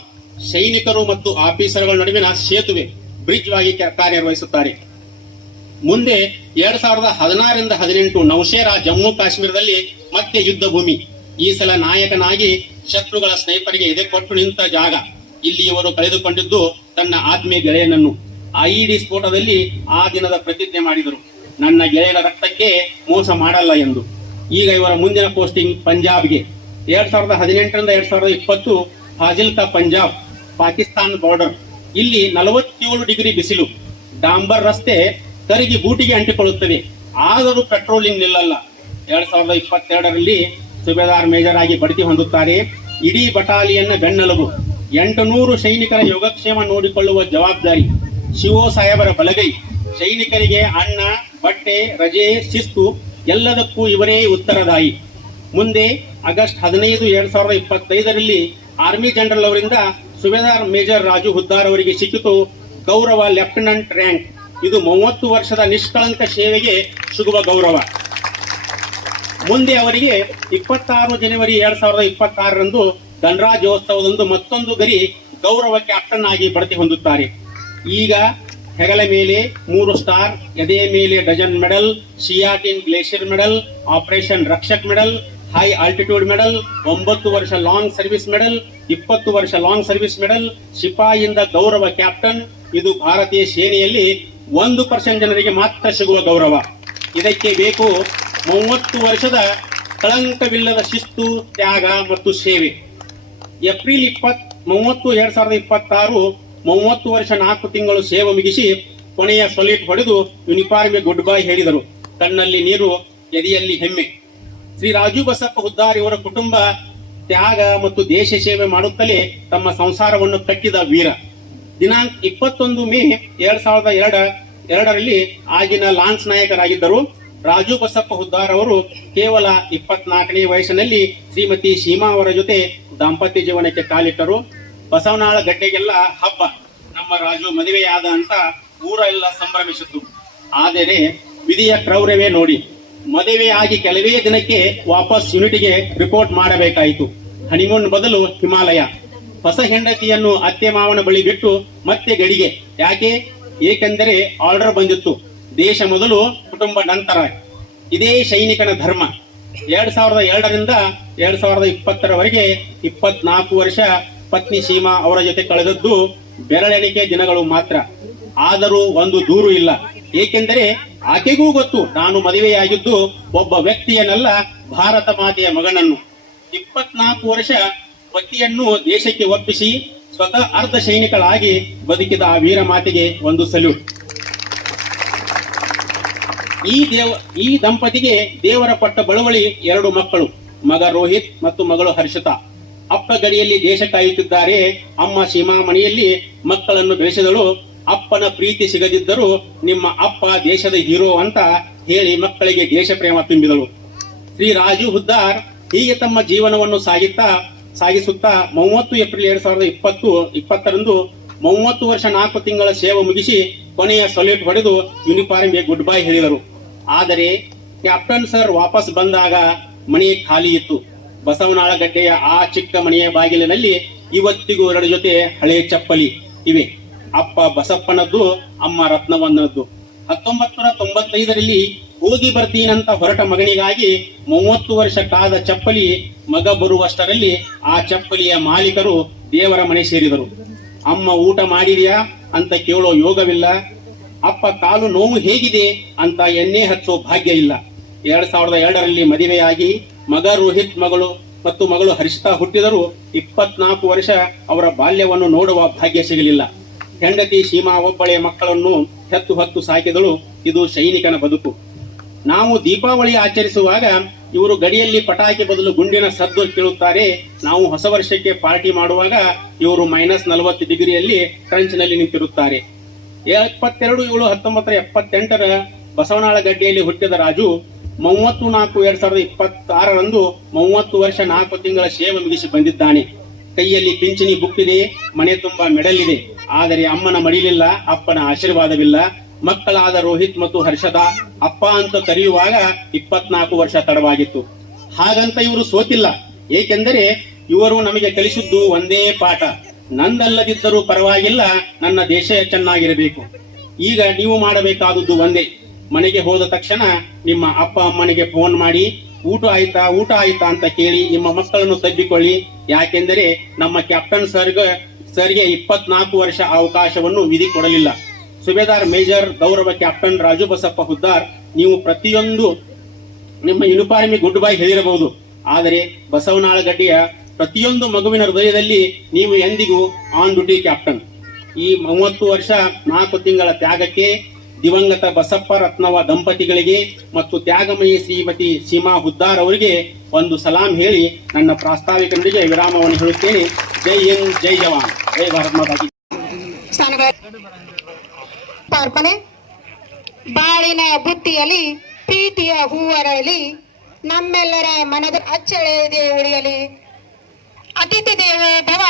ಸೈನಿಕರು ಮತ್ತು ಆಫೀಸರ್ಗಳ ನಡುವಿನ ಸೇತುವೆ, ಬ್ರಿಡ್ಜ್ ಆಗಿ ಕಾರ್ಯನಿರ್ವಹಿಸುತ್ತಾರೆ. ಮುಂದೆ 2016ರಿಂದ 18 ನೌಶೇರಾ ಜಮ್ಮು ಕಾಶ್ಮೀರದಲ್ಲಿ ಮತ್ತೆ ಯುದ್ಧ ಭೂಮಿ. ಈ ಸಲ ನಾಯಕನಾಗಿ ಶತ್ರುಗಳ ಸ್ನೈಪರ್ಗೆ ಎದೆ ಕೊಟ್ಟು ನಿಂತ ಜಾಗ. ಇಲ್ಲಿ ಇವರು ಕಳೆದುಕೊಂಡಿದ್ದು ತನ್ನ ಆತ್ಮೀಯ ಗೆಳೆಯನನ್ನು. ಐಇಡಿ ಸ್ಫೋಟದಲ್ಲಿ ಆ ದಿನದ ಪ್ರತಿಜ್ಞೆ ಮಾಡಿದರು, ನನ್ನ ಗೆಳೆಯನ ರಕ್ತಕ್ಕೆ ಮೋಸ ಮಾಡಲ್ಲ ಎಂದು. ಈಗ ಇವರ ಮುಂದಿನ ಪೋಸ್ಟಿಂಗ್ ಪಂಜಾಬ್ಗೆ. 2018ರಿಂದ 2020 ಫಾಜಿಲ್ಕಾ ಪಂಜಾಬ್, ಪಾಕಿಸ್ತಾನ ಬಾರ್ಡರ್. ಇಲ್ಲಿ 47 ಡಿಗ್ರಿ ಬಿಸಿಲು. ಡಾಂಬರ್ ರಸ್ತೆ ಕರಗಿ ಬೂಟಿಗೆ ಅಂಟಿಕೊಳ್ಳುತ್ತದೆ. ಆದರೂ ಪೆಟ್ರೋಲಿಂಗ್ ನಿಲ್ಲಲ್ಲ. 2022ರಲ್ಲಿ ಸುಬೇದಾರ್ ಮೇಜರ್ ಆಗಿ ಬಡ್ತಿ ಹೊಂದುತ್ತಾರೆ. ಇಡೀ ಬಟಾಲಿಯನ್ನ ಬೆನ್ನೆಲುಬು. 800 ಸೈನಿಕರ ಯೋಗಕ್ಷೇಮ ನೋಡಿಕೊಳ್ಳುವ ಜವಾಬ್ದಾರಿ. ಶಿವೋ ಸಾಹೇಬರ ಬಲಗೈ. ಸೈನಿಕರಿಗೆ ಅನ್ನ, ಬಟ್ಟೆ, ರಜೆ, ಶಿಸ್ತು ಎಲ್ಲದಕ್ಕೂ ಇವರೇ ಉತ್ತರದಾಯಿ. ಮುಂದೆ ಆಗಸ್ಟ್ 15, 2025ರಲ್ಲಿ ಆರ್ಮಿ ಜನರಲ್ ಅವರಿಂದ ಸುಬೇದಾರ್ ಮೇಜರ್ ರಾಜು ಹುದ್ದಾರ್ ಅವರಿಗೆ ಸಿಕ್ಕಿತು ಗೌರವ ಲೆಫ್ಟಿನೆಂಟ್ ರ್ಯಾಂಕ್. ಇದು 30 ವರ್ಷದ ನಿಷ್ಕಳಂಕ ಸೇವೆಗೆ ಸಿಗುವ ಗೌರವ. ಮುಂದೆ ಅವರಿಗೆ 26 ಜನವರಿ 2026ರಂದು ಗಣರಾಜ್ಯೋತ್ಸವದಂದು ಮತ್ತೊಂದು ಗರಿ ಗೌರವ ಕ್ಯಾಪ್ಟನ್ ಆಗಿ ಬಡ್ತಿ ಹೊಂದುತ್ತಾರೆ. ಈಗ ಹೆಗಲ ಮೇಲೆ 3 ಸ್ಟಾರ್, ಎದೆಯ ಮೇಲೆ dozen medal, Siachen glacier medal, operation Rakshak medal, high altitude medal, 9 ವರ್ಷ ಲಾಂಗ್ ಸರ್ವಿಸ್ ಮೆಡಲ್, 20 ವರ್ಷ ಲಾಂಗ್ ಸರ್ವಿಸ್ ಮೆಡಲ್, ಸಿಪಾಯಿಯಿಂದ ಗೌರವ ಕ್ಯಾಪ್ಟನ್. ಇದು ಭಾರತೀಯ ಸೇನೆಯಲ್ಲಿ 1% ಜನರಿಗೆ ಮಾತ್ರ ಸಿಗುವ ಗೌರವ. ಇದಕ್ಕೆ ಬೇಕು 30 ವರ್ಷದ ಕಳಂಕವಿಲ್ಲದ ಶಿಸ್ತು, ತ್ಯಾಗ ಮತ್ತು ಸೇವೆ. ಏಪ್ರಿಲ್ 30, 2026 30 ವರ್ಷ 4 ತಿಂಗಳು ಸೇವೆ ಮುಗಿಸಿ ಕೊನೆಯ ಸೊಲಿಟ್ ಹೊಡೆದು ಯೂನಿಫಾರ್ಮ್ಗೆ ಗುಡ್ ಬೈ ಹೇಳಿದರು. ಕಣ್ಣಲ್ಲಿ ನೀರು, ಎದೆಯಲ್ಲಿ ಹೆಮ್ಮೆ. ಶ್ರೀ ರಾಜು ಬಸಪ್ಪ ಹುದ್ದಾರ್ ಇವರ ಕುಟುಂಬ ತ್ಯಾಗ ಮತ್ತು ದೇಶ ಸೇವೆ ಮಾಡುತ್ತಲೇ ತಮ್ಮ ಸಂಸಾರವನ್ನು ಕಟ್ಟಿದ ವೀರ. ದಿನಾಂಕ 21 ಮೇ 2002ರಲ್ಲಿ ಆಗಿನ ಲಾನ್ಸ್ ನಾಯಕರಾಗಿದ್ದರು. ರಾಜು ಬಸಪ್ಪ ಹುದ್ದಾರ್ ಅವರು ಕೇವಲ 24ನೇ ವಯಸ್ಸಿನಲ್ಲಿ ಶ್ರೀಮತಿ ಸೀಮಾ ಅವರ ಜೊತೆ ದಾಂಪತ್ಯ ಜೀವನಕ್ಕೆ ಕಾಲಿಟ್ಟರು. ಬಸವನಾಳ ಗಡ್ಡೆಗೆಲ್ಲ ಹಬ್ಬ, ನಮ್ಮ ರಾಜು ಮದುವೆಯಾದ ಅಂತ ಊರೆಲ್ಲ ಸಂಭ್ರಮಿಸಿತ್ತು. ಆದರೆ ವಿಧಿಯ ಕ್ರೌರ್ಯವೇ ನೋಡಿ, ಮದುವೆಯಾಗಿ ಕೆಲವೇ ದಿನಕ್ಕೆ ವಾಪಸ್ ಯೂನಿಟ್ಗೆ ರಿಪೋರ್ಟ್ ಮಾಡಬೇಕಾಯಿತು. ಹನಿಮೂನ್ ಬದಲು ಹಿಮಾಲಯ. ಹೊಸ ಹೆಂಡತಿಯನ್ನು ಅತ್ತೆ ಮಾವನ ಬಳಿ ಬಿಟ್ಟು ಮತ್ತೆ ಗಡಿಗೆ. ಯಾಕೆ? ಏಕೆಂದರೆ ಆರ್ಡರ್ ಬಂದಿತ್ತು, ದೇಶ ಮೊದಲು ಕುಟುಂಬ ನಂತರ. ಇದೇ ಸೈನಿಕನ ಧರ್ಮ. 2002ರಿಂದ 2020ರವರೆಗೆ 24 ವರ್ಷ ಪತ್ನಿ ಸೀಮಾ ಅವರ ಜೊತೆ ಕಳೆದದ್ದು ಬೆರಳೆಣಿಕೆ ದಿನಗಳು ಮಾತ್ರ. ಆದರೂ ಒಂದು ದೂರು ಇಲ್ಲ. ಏಕೆಂದರೆ ಆಕೆಗೂ ಗೊತ್ತು, ನಾನು ಮದುವೆಯಾಗಿದ್ದು ಒಬ್ಬ ವ್ಯಕ್ತಿಯನ್ನಲ್ಲ, ಭಾರತ ಮಾತೆಯ ಮಗನನ್ನು. 24 ವರ್ಷ ಪತಿಯನ್ನು ದೇಶಕ್ಕೆ ಒಪ್ಪಿಸಿ ಸ್ವತಃ ಅರ್ಧ ಸೈನಿಕಳಾಗಿ ಬದುಕಿದ ಆ ವೀರ ಮಾತೆಗೆ ಒಂದು ಸಲ್ಯೂಟ್. ಈ ದಂಪತಿಗೆ ದೇವರ ಪಟ್ಟ ಬಳುವಳಿ 2 ಮಕ್ಕಳು, ಮಗ ರೋಹಿತ್ ಮತ್ತು ಮಗಳು ಹರ್ಷಿತಾ. ಅಪ್ಪ ಗಡಿಯಲ್ಲಿ ದೇಶ ಕಾಯುತ್ತಿದ್ದಾರೆ. ಅಮ್ಮ ಸೀಮಾ ಮನೆಯಲ್ಲಿ ಮಕ್ಕಳನ್ನು ಬೆಳೆಸಿದಳು. ಅಪ್ಪನ ಪ್ರೀತಿ ಸಿಗದಿದ್ದರೂ ನಿಮ್ಮ ಅಪ್ಪ ದೇಶದ ಹೀರೋ ಅಂತ ಹೇಳಿ ಮಕ್ಕಳಿಗೆ ದೇಶ ಪ್ರೇಮ ತುಂಬಿದಳು. ಶ್ರೀ ರಾಜು ಹುದ್ದಾರ್ ಹೀಗೆ ತಮ್ಮ ಜೀವನವನ್ನು ಸಾಗಿಸುತ್ತಾ 30 ಏಪ್ರಿಲ್ 2020ರಂದು 30 ವರ್ಷ 4 ತಿಂಗಳ ಸೇವೆ ಮುಗಿಸಿ ಕೊನೆಯ ಸಲ್ಯೂಟ್ ಹೊಡೆದು ಯೂನಿಫಾರ್ಮ್ಗೆ ಗುಡ್ ಬೈ ಹೇಳಿದರು. ಆದರೆ ಕ್ಯಾಪ್ಟನ್ ಸರ್ ವಾಪಸ್ ಬಂದಾಗ ಮನೆ ಖಾಲಿ ಇತ್ತು. ಬಸವನಾಳ ಗಡ್ಡೆಯ ಆ ಚಿಕ್ಕ ಮನೆಯ ಬಾಗಿಲಿನಲ್ಲಿ ಇವತ್ತಿಗೂ 2 ಜೊತೆ ಹಳೆ ಚಪ್ಪಲಿ ಇವೆ. ಅಪ್ಪ ಬಸಪ್ಪನದ್ದು, ಅಮ್ಮ ರತ್ನವನ್ನದ್ದು. 1995ರಲ್ಲಿ ಹೋಗಿ ಬರ್ತೀನಂತ ಹೊರಟ ಮಗನಿಗಾಗಿ 30 ವರ್ಷ ಕಾದ ಚಪ್ಪಲಿ ಮಗ ಬರುವಷ್ಟರಲ್ಲಿ ಆ ಚಪ್ಪಲಿಯ ಮಾಲೀಕರು ದೇವರ ಮನೆ ಸೇರಿದರು. ಅಮ್ಮ ಊಟ ಮಾಡಿದ್ಯಾ ಅಂತ ಕೇಳೋ ಯೋಗವಿಲ್ಲ. ಅಪ್ಪ ಕಾಲು ನೋವು ಹೇಗಿದೆ ಅಂತ ಎಣ್ಣೆ ಹಚ್ಚೋ ಭಾಗ್ಯ ಇಲ್ಲ. 2002ರಲ್ಲಿ ಮದುವೆಯಾಗಿ ಮಗ ರೋಹಿತ್ ಮತ್ತು ಮಗಳು ಹರ್ಷಿತಾ ಹುಟ್ಟಿದರೂ 24 ವರ್ಷ ಅವರ ಬಾಲ್ಯವನ್ನು ನೋಡುವ ಭಾಗ್ಯ ಸಿಗಲಿಲ್ಲ. ಹೆಂಡತಿ ಸೀಮಾ ಒಬ್ಬಳೆ ಮಕ್ಕಳನ್ನು ಹೊತ್ತು ಸಾಕಿದಳು. ಇದು ಸೈನಿಕನ ಬದುಕು. ನಾವು ದೀಪಾವಳಿ ಆಚರಿಸುವಾಗ ಇವರು ಗಡಿಯಲ್ಲಿ ಪಟಾಕಿ ಬದಲು ಗುಂಡಿನ ಸದ್ದು ಕೇಳುತ್ತಾರೆ. ನಾವು ಹೊಸ ವರ್ಷಕ್ಕೆ ಪಾರ್ಟಿ ಮಾಡುವಾಗ ಇವರು -40 ಡಿಗ್ರಿಯಲ್ಲಿ ಟ್ರಂಚ್ನಲ್ಲಿ ನಿಂತಿರುತ್ತಾರೆ. 22 7 1978ರ ಬಸವನಾಳ ಗಡ್ಡೆಯಲ್ಲಿ ಹುಟ್ಟಿದ ರಾಜು 30/4/2026ರಂದು 30 ವರ್ಷ 4 ತಿಂಗಳ ಸೇವೆ ಮುಗಿಸಿ ಬಂದಿದ್ದಾನೆ. ಕೈಯಲ್ಲಿ ಪಿಂಚಣಿ ಬುಕ್ ಇದೆ, ಮನೆ ತುಂಬಾ ಮೆಡಲ್ ಇದೆ. ಆದರೆ ಅಮ್ಮನ ಮಡಿಲಿಲ್ಲ, ಅಪ್ಪನ ಆಶೀರ್ವಾದವಿಲ್ಲ. ಮಕ್ಕಳಾದ ರೋಹಿತ್ ಮತ್ತು ಹರ್ಷದಾ ಅಪ್ಪ ಅಂತ ಕರೆಯುವಾಗ 24 ವರ್ಷ ತಡವಾಗಿತ್ತು. ಹಾಗಂತ ಇವರು ಸೋತಿಲ್ಲ. ಏಕೆಂದರೆ ಇವರು ನಮಗೆ ಕಲಿಸಿದ್ದು ಒಂದೇ ಪಾಠ, ನಂದಲ್ಲದಿದ್ದರೂ ಪರವಾಗಿಲ್ಲ, ನನ್ನ ದೇಶ ಚೆನ್ನಾಗಿರಬೇಕು. ಈಗ ನೀವು ಮಾಡಬೇಕಾದದ್ದು ಒಂದೇ, ಮನೆಗೆ ಹೋದ ತಕ್ಷಣ ನಿಮ್ಮ ಅಪ್ಪ ಅಮ್ಮನಿಗೆ ಫೋನ್ ಮಾಡಿ ಊಟ ಆಯ್ತಾ ಅಂತ ಕೇಳಿ ನಿಮ್ಮ ಮಕ್ಕಳನ್ನು ತಬ್ಬಿಕೊಳ್ಳಿ. ಯಾಕೆಂದರೆ ನಮ್ಮ ಕ್ಯಾಪ್ಟನ್ ಸರ್ಗೆ 24 ವರ್ಷ ಅವಕಾಶವನ್ನು ವಿಧಿ ಕೊಡಲಿಲ್ಲ. ಸುಬೇದಾರ್ ಮೇಜರ್ ಗೌರವ ಕ್ಯಾಪ್ಟನ್ ರಾಜು ಬಸಪ್ಪ ಹುದ್ದಾರ್, ನೀವು ಪ್ರತಿಯೊಂದು ನಿಮ್ಮ ಯೂನಿಫಾರ್ಮ್ಗೆ ಗುಡ್ ಬೈ ಹೇಳಿರಬಹುದು, ಆದರೆ ಬಸವನಾಳ ಗಡ್ಡೆಯ ಪ್ರತಿಯೊಂದು ಮಗುವಿನ ಹೃದಯದಲ್ಲಿ ನೀವು ಎಂದಿಗೂ ಆನ್ ಡ್ಯೂಟಿ ಕ್ಯಾಪ್ಟನ್. ಈ 30 ವರ್ಷ 4 ತಿಂಗಳ ತ್ಯಾಗಕ್ಕೆ ದಿವಂಗತ ಬಸಪ್ಪ ರತ್ನವ ದಂಪತಿಗಳಿಗೆ ಮತ್ತು ತ್ಯಾಗಮಯಿ ಶ್ರೀಮತಿ ಸೀಮಾ ಹುದ್ದಾರ್ ಅವರಿಗೆ ಒಂದು ಸಲಾಂ ಹೇಳಿ ನನ್ನ ಪ್ರಾಸ್ತಾವಿಕ ನುಡಿಗೆ ವಿರಾಮವನ್ನು ಹೇಳುತ್ತೇನೆ. ಜೈ ಹಿಂದ್, ಜೈ ಜವಾನ್, ಜೈ ಭಾರತ್ ಮಾತಾ ಕಿ. ಅರ್ಪಣೆ. ಬಾಳಿನ ಬುತ್ತಿಯಲ್ಲಿ ಪ್ರೀತಿಯ ಹೂವರಳಿ, ನಮ್ಮೆಲ್ಲರ ಮನದ ಅಚ್ಚಳೆಯದೆ ಉಳಿಯಲಿ. ಅತಿಥಿ ದೇವೋ ಭವ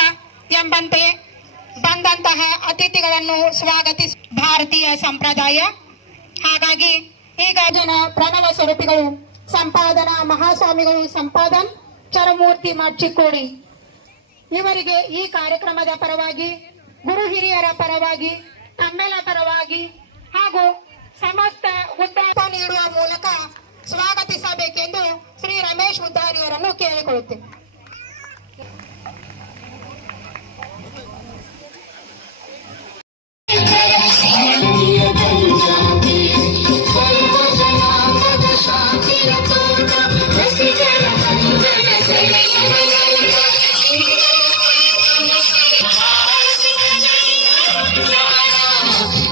ಎಂಬಂತೆ ಬಂದಂತಹ ಅತಿಥಿಗಳನ್ನು ಸ್ವಾಗತಿಸಿ ಭಾರತೀಯ ಸಂಪ್ರದಾಯ. ಹಾಗಾಗಿ ಈಗ ಜನ ಪ್ರಣವ ಸ್ವರೂಪಿಗಳು ಸಂಪಾದನಾ ಮಹಾಸ್ವಾಮಿಗಳು ಸಂಪಾದನ್ ಚರಮೂರ್ತಿ ಚಿಕ್ಕೋಡಿ ಇವರಿಗೆ ಈ ಕಾರ್ಯಕ್ರಮದ ಪರವಾಗಿ, ಗುರು ಹಿರಿಯರ ಪರವಾಗಿ, ತಮ್ಮೆಲ್ಲ ಪರವಾಗಿ ಹಾಗೂ ಸಮಸ್ತ ಉದ್ದಾರ ನೀಡುವ ಮೂಲಕ ಸ್ವಾಗತಿಸಬೇಕೆಂದು ಶ್ರೀ ರಮೇಶ್ ಉದ್ದಾರಿಯವರನ್ನು ಕೇಳಿಕೊಳ್ಳುತ್ತೇವೆ.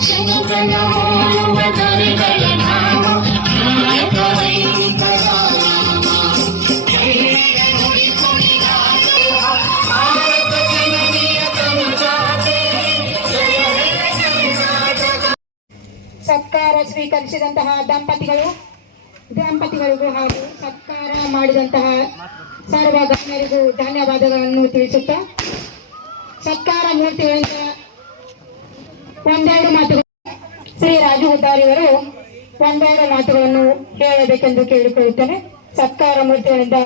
Jai ಸತ್ಕಾರ ಸ್ವೀಕರಿಸಿದಂತಹ ದಂಪತಿಗಳಿಗೂ ಹಾಗೂ ಸತ್ಕಾರ ಮಾಡಿದಂತಹ ಸರ್ವ ಗಣ್ಯರಿಗೂ ಧನ್ಯವಾದಗಳನ್ನು ತಿಳಿಸುತ್ತಾ ಸತ್ಕಾರ ಮೂರ್ತಿಗಳಿಂದ ಒಂದೆರಡು ಮಾತುಗಳು ಶ್ರೀ ರಾಜು ಹುದ್ದಾರಿಯವರು ಒಂದೆರಡು ಮಾತುಗಳನ್ನು ಹೇಳಬೇಕೆಂದು ಕೇಳಿಕೊಳ್ಳುತ್ತೇನೆ. ಸತ್ಕಾರ ಮೂರ್ತಿಗಳಿಂದ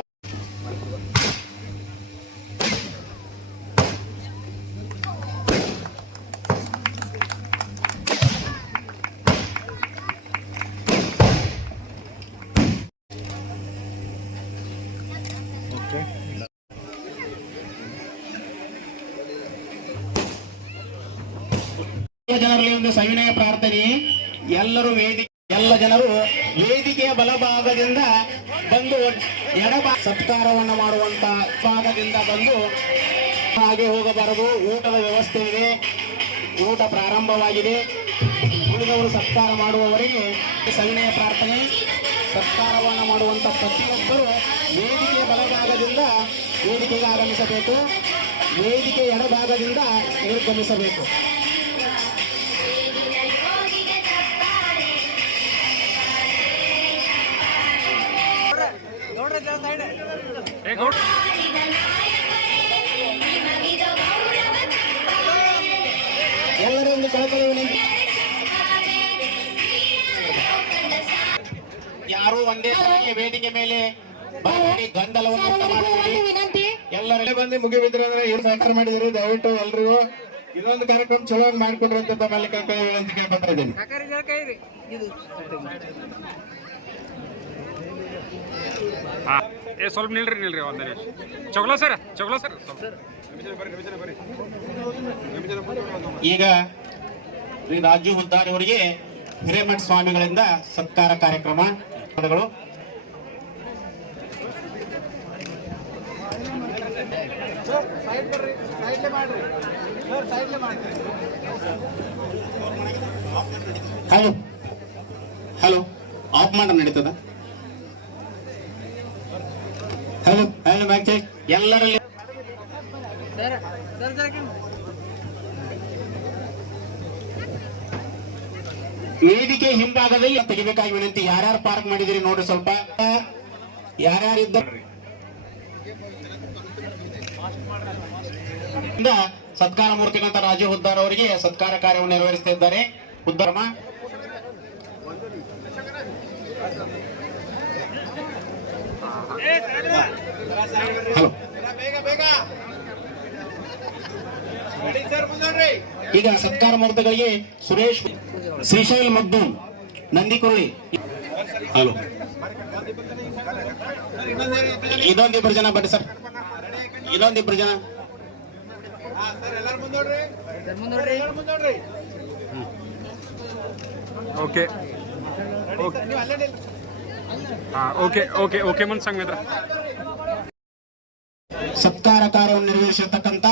ಜನರಲ್ಲಿ ಒಂದು ಸವಿನಯ ಪ್ರಾರ್ಥನೆ. ಎಲ್ಲ ಜನರು ವೇದಿಕೆಯ ಬಲಭಾಗದಿಂದ ಬಂದು ಸತ್ಕಾರವನ್ನು ಮಾಡುವಂತ ಭಾಗದಿಂದ ಬಂದು ಹಾಗೆ ಹೋಗಬಾರದು. ಊಟದ ವ್ಯವಸ್ಥೆ ಇದೆ, ಊಟ ಪ್ರಾರಂಭವಾಗಿದೆ. ಉಳಿದವರು ಸತ್ಕಾರ ಮಾಡುವವರೆಗೆ ಸವಿನಯ ಪ್ರಾರ್ಥನೆ. ಸತ್ಕಾರವನ್ನು ಮಾಡುವಂತ ಪ್ರತಿಯೊಬ್ಬರು ವೇದಿಕೆಯ ಬಲಭಾಗದಿಂದ ವೇದಿಕೆಗೆ ಆಗಮಿಸಬೇಕು, ವೇದಿಕೆ ಎಡಭಾಗದಿಂದ ನಿರ್ಗಮಿಸಬೇಕು. ಎಲ್ಲರೂ ಒಂದು ಕಳಕಳಿ ವಿನಂತಿ. ಯಾರು ಒಂದೇ ಸಮಯ ವೇದಿಕೆ ಮೇಲೆ ಗೊಂದಲವನ್ನು ಉಂಟು ಮಾಡಬೇಡಿ. ಎಲ್ಲರೂ ಬಂದು ಮುಗಿಬಿದ್ರೆ ಏನು ಸಹಕಾರ ಮಾಡಿದ್ರು ದಯವಿಟ್ಟು ಎಲ್ರಿಗೂ ಇದೊಂದು ಕಾರ್ಯಕ್ರಮ ಚಲೋ ಮಾಡಿಕೊಡ್ರಿ ಅಂತ ತಮ್ಮಲ್ಲಿ ಕಳಕಳಿ ವಿನಂತಿ ಕೇಳ್ಕೊತಾ ಇದ್ದೀನಿ. ಸ್ವಲ್ಪ ನಿಲ್ರಿ ಒಂದೇ ಚೊಗ್ಲೋ ಸರ್ ಈಗ ಶ್ರೀ ರಾಜು ಹುದ್ದಾರಿ ಅವರಿಗೆ ಹಿರೇಮಠ ಸ್ವಾಮಿಗಳಿಂದ ಸತ್ಕಾರ ಕಾರ್ಯಕ್ರಮ. ಹಲೋ ಹಲೋ ಆಫ್ ಮಾಡ ನಡೀತದ? Hello hello back check. ಎಲ್ಲರಲ್ಲಿ ವೇದಿಕೆ ಹಿಂಭಾಗದಲ್ಲಿ ತೆಗಿಬೇಕಾಗಿ ವಿನಂತಿ. ಯಾರ್ಯಾರು ಪಾರ್ಕ್ ಮಾಡಿದಿರಿ ನೋಡ್ರಿ, ಸ್ವಲ್ಪ ಯಾರ್ಯಾರಿದ್ದ ಸತ್ಕಾರ ಮೂರ್ತಿಗಳಂತ ರಾಜು ಹುದ್ದಾರ್ ಅವರಿಗೆ ಸತ್ಕಾರ ಕಾರ್ಯವನ್ನು ನೆರವೇರಿಸ್ತಾ ಇದ್ದಾರೆ. ಹುದ್ದಾರಮ್ಮ ಹಲೋ. ಈಗ ಸತ್ಕಾರ ಮೂರ್ತಿಗಳಿಗೆ ಸುರೇಶ್ ಶ್ರೀಶೈಲ್ ಮಗ್ದೂಮ್ ನಂದಿಕೊರಳಿ. ಹಲೋ, ಇದೊಂದಿಬ್ಬರು ಜನ ಬನ್ನಿ ಸರ್, ಇದೊಂದಿಬ್ಬರು ಜನ. Okay okay okay okay Mann ಸಂಘ ಸತ್ಕಾರ ಕಾರ್ಯವನ್ನು ನೆರವೇರಿಸಿರ್ತಕ್ಕಂಥ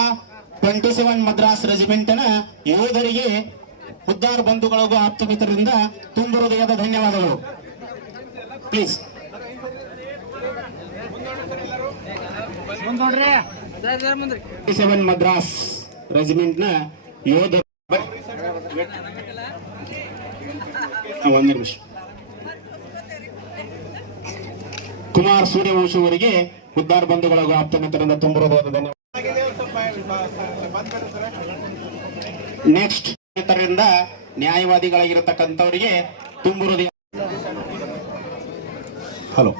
27 ಮದ್ರಾಸ್ ರೆಜಿಮೆಂಟ್ನ ಯೋಧರಿಗೆ ಹುದ್ದಾರ್ ಬಂಧುಗಳಿಗೂ ಆಪ್ತ ಮಿತ್ರರಿಂದ ತುಂಬ ಹೃದಯದ ಧನ್ಯವಾದಗಳು. ಪ್ಲೀಸ್ 27 ಮದ್ರಾಸ್ ರೆಜಿಮೆಂಟ್ನ ಯೋಧರು ಒಂದು ನಿಮಿಷ. ಕುಮಾರ್ ಸೂರ್ಯವಂಶಿ ಅವರಿಗೆ ಹುದ್ದಾರ್ ಬಂಧುಗಳಿಗೂ ಆಪ್ತ ಮಿತ್ರರಿಂದ ತುಂಬ ಹೃದಯದ ಧನ್ಯವಾದ. ನೆಕ್ಸ್ಟ್ ಮಿತ್ರರಿಂದ ನ್ಯಾಯವಾದಿಗಳಾಗಿರತಕ್ಕಂಥವರಿಗೆ ತುಂಬ ಹೃದಯ. ಹಲೋ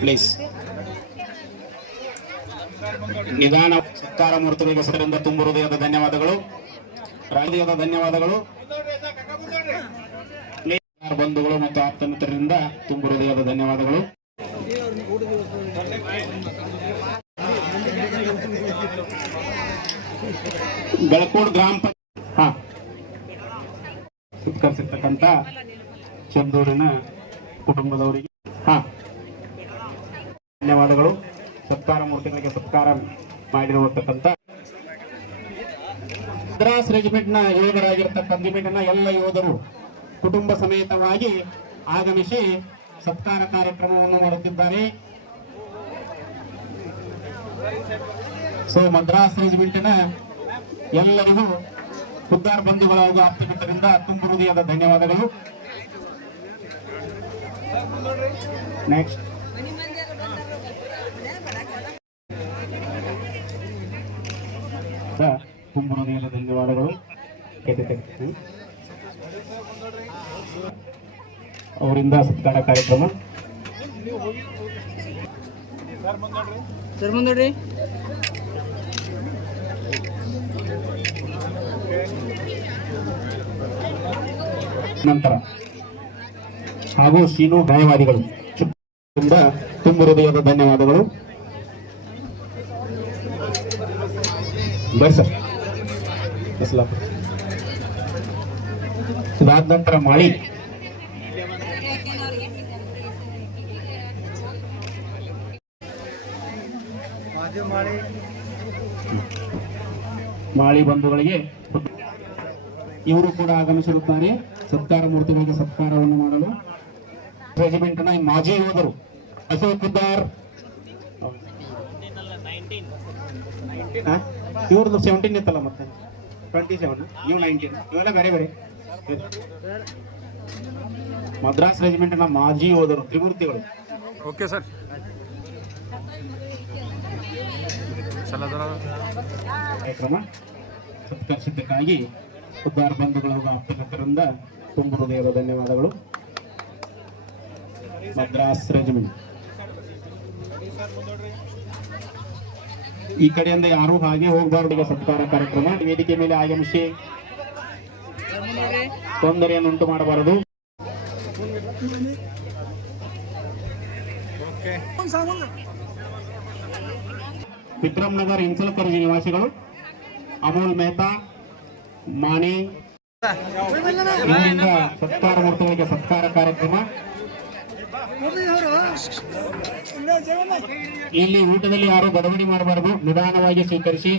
ಪ್ಲೀಸ್ ನಿಧಾನ. ಸತ್ಕಾರ ಮೂರ್ತಿಗಳಿಗೆ ಸರಿಂದ ತುಂಬ ಹೃದಯದ ಧನ್ಯವಾದಗಳು, ಹೃದಯದ ಧನ್ಯವಾದಗಳು. ಬಂಧುಗಳು ಮತ್ತು ಆಪ್ತ ಮಿತ್ರರಿಂದ ತುಂಬ ಹೃದಯದ ಧನ್ಯವಾದಗಳು. ಬೆಳಕೋಡ್ ಗ್ರಾಮ ಸತ್ಕರಿಸಿರ್ತಕ್ಕಂಥ ಚಂದೂರಿನ ಕುಟುಂಬದವರಿಗೆ ಧನ್ಯವಾದಗಳು. ಸತ್ಕಾರ ಮೂರ್ತಿಗಳಿಗೆ ಸತ್ಕಾರ ಮಾಡಿರುವತಕ್ಕಂಥ ಮದ್ರಾಸ್ ರೆಜಿಮೆಂಟ್ನ ಯೋಧರಾಗಿರ್ತಕ್ಕಂಥ ಎಲ್ಲ ಯೋಧರು ಕುಟುಂಬ ಸಮೇತವಾಗಿ ಆಗಮಿಸಿ ಸತ್ಕಾರ ಕಾರ್ಯಕ್ರಮವನ್ನು ಮಾಡುತ್ತಿದ್ದಾರೆ. ಸೊ ಮದ್ರಾಸ್ ರೆಜಿಮೆಂಟಿನ ಎಲ್ಲರಿಗೂ ಖುದ್ದಾರ್ ಬಂಧುಗಳ ಹಾಗೂ ಆಪ್ತಮಿತ್ರರಿಂದ ತುಂಬು ಹೃದಯದ ಧನ್ಯವಾದಗಳು. ನೆಕ್ಸ್ಟ್ ತುಂಬು ಹೃದಯದ ಧನ್ಯವಾದಗಳು. ಅವರಿಂದ ಸತ್ಕಾರ ಕಾರ್ಯಕ್ರಮ. ನಂತರ ಹಾಗೂ ಶ್ರೀನು ನ್ಯಾಯವಾದಿಗಳು ತುಂಬು ಹೃದಯದ ಧನ್ಯವಾದಗಳು. ಸರ್ ಇದಾದ ನಂತರ ಮಾಳಿ ಬಂಧುಗಳಿಗೆ ಇವರು ಕೂಡ ಆಗಮಿಸಿರುತ್ತಾರೆ ಸತ್ಕಾರ ಮೂರ್ತಿಗಳಿಗೆ ಸತ್ಕಾರವನ್ನು ಮಾಡಲು. ರೆಜಿಮೆಂಟ್ನ ಮಾಜಿ ಯೋಧರು ಅಶೋಕ್ ಖುದ್ದಾರ್, ಇವ್ರದ್ದು 17 ಇತ್ತಲ್ಲ, ಮತ್ತೆ 27, ನೀವು 19, ಇವೆಲ್ಲ ಬೇರೆ ಬೇರೆ. ಮದ್ರಾಸ್ ರೆಜಿಮೆಂಟ್ನ ಮಾಜಿ ಯೋಧರು ತ್ರಿಮೂರ್ತಿಗಳು. Okay sir. ಕಾರ್ಯಕ್ರಮ ಸತ್ಕರಿಸಿದ್ದಕ್ಕಾಗಿ ಖುದ್ದಾರ್ ಬಂಧುಗಳ ಆಪ್ತಮಿತ್ರರಿಂದ ತುಂಬು ಹೃದಯದ ಧನ್ಯವಾದಗಳು. ಮದ್ರಾಸ್ ರೆಜಿಮೆಂಟ್ ಈ ಕಡೆಯಿಂದ ಯಾರು ಹಾಗೆ ಹೋಗಬಾರ್ದು. ಸತ್ಕಾರ ಕಾರ್ಯಕ್ರಮ ವೇದಿಕೆ ಮೇಲೆ ಆಗಮಿಸಿ ತೊಂದರೆಯನ್ನು ಉಂಟು ಮಾಡಬಾರದು. ವಿಕ್ರಮ್ ನಗರ್ ಇನ್ಸಲ್ಕರ್ಜಿ ನಿವಾಸಿಗಳು ಅಮೋಲ್ ಮೆಹ್ತಾ, ಮಾಣಿ ಇವರಿಂದ ಸತ್ಕಾರ ಮೂರ್ತಿಗಳಿಗೆ ಸತ್ಕಾರ ಕಾರ್ಯಕ್ರಮ. ಇಲ್ಲಿ ಊಟದಲ್ಲಿ ಯಾರು ಗಡಬಡಿ ಮಾಡಬಾರದು, ನಿಧಾನವಾಗಿ ಸ್ವೀಕರಿಸಿ.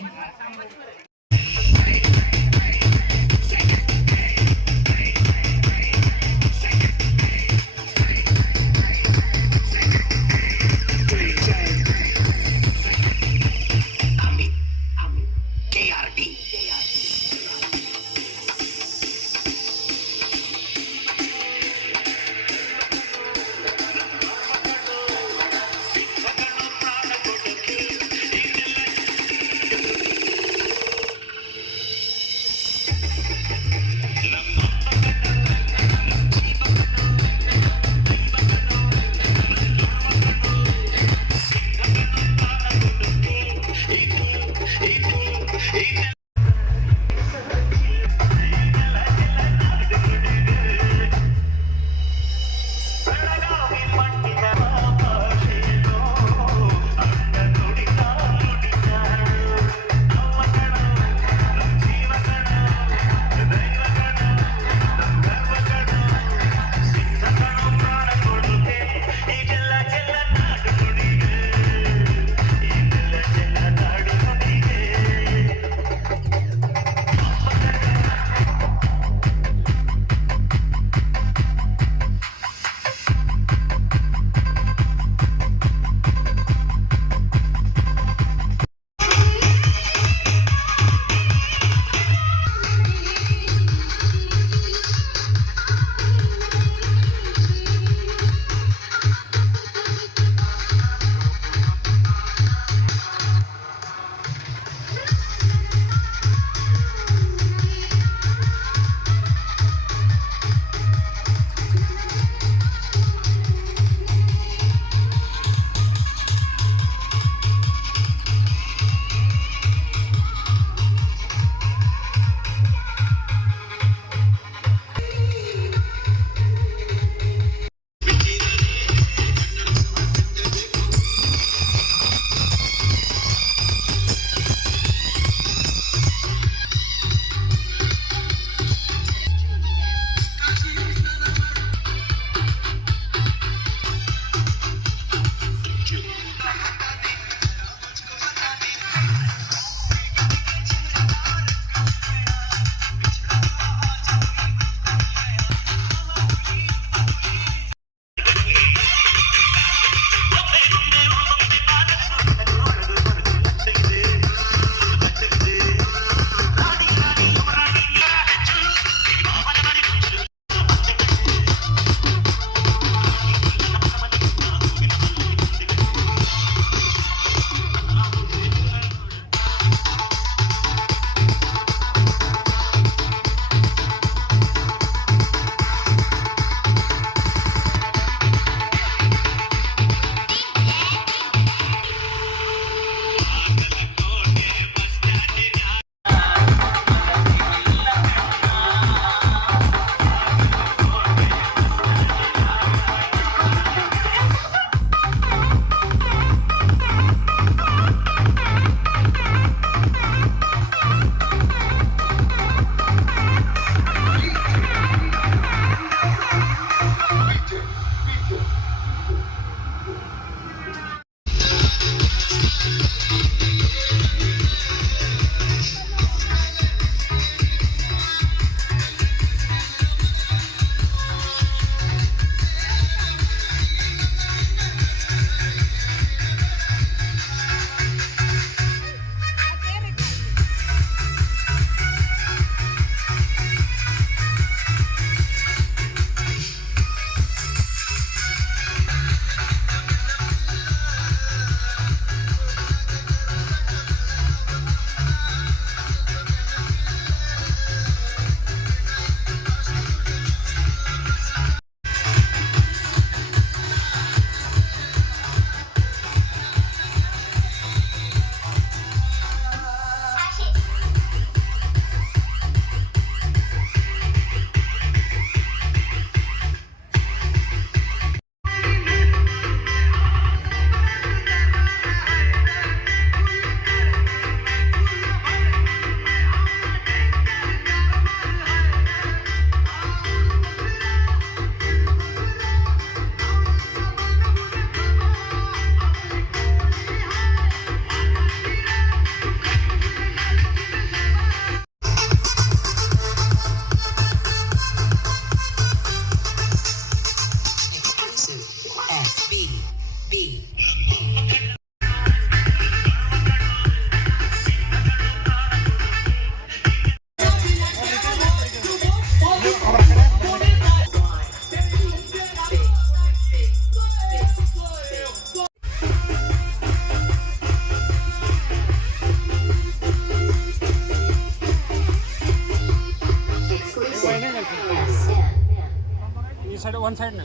ಒಂದು ಸೈಡ್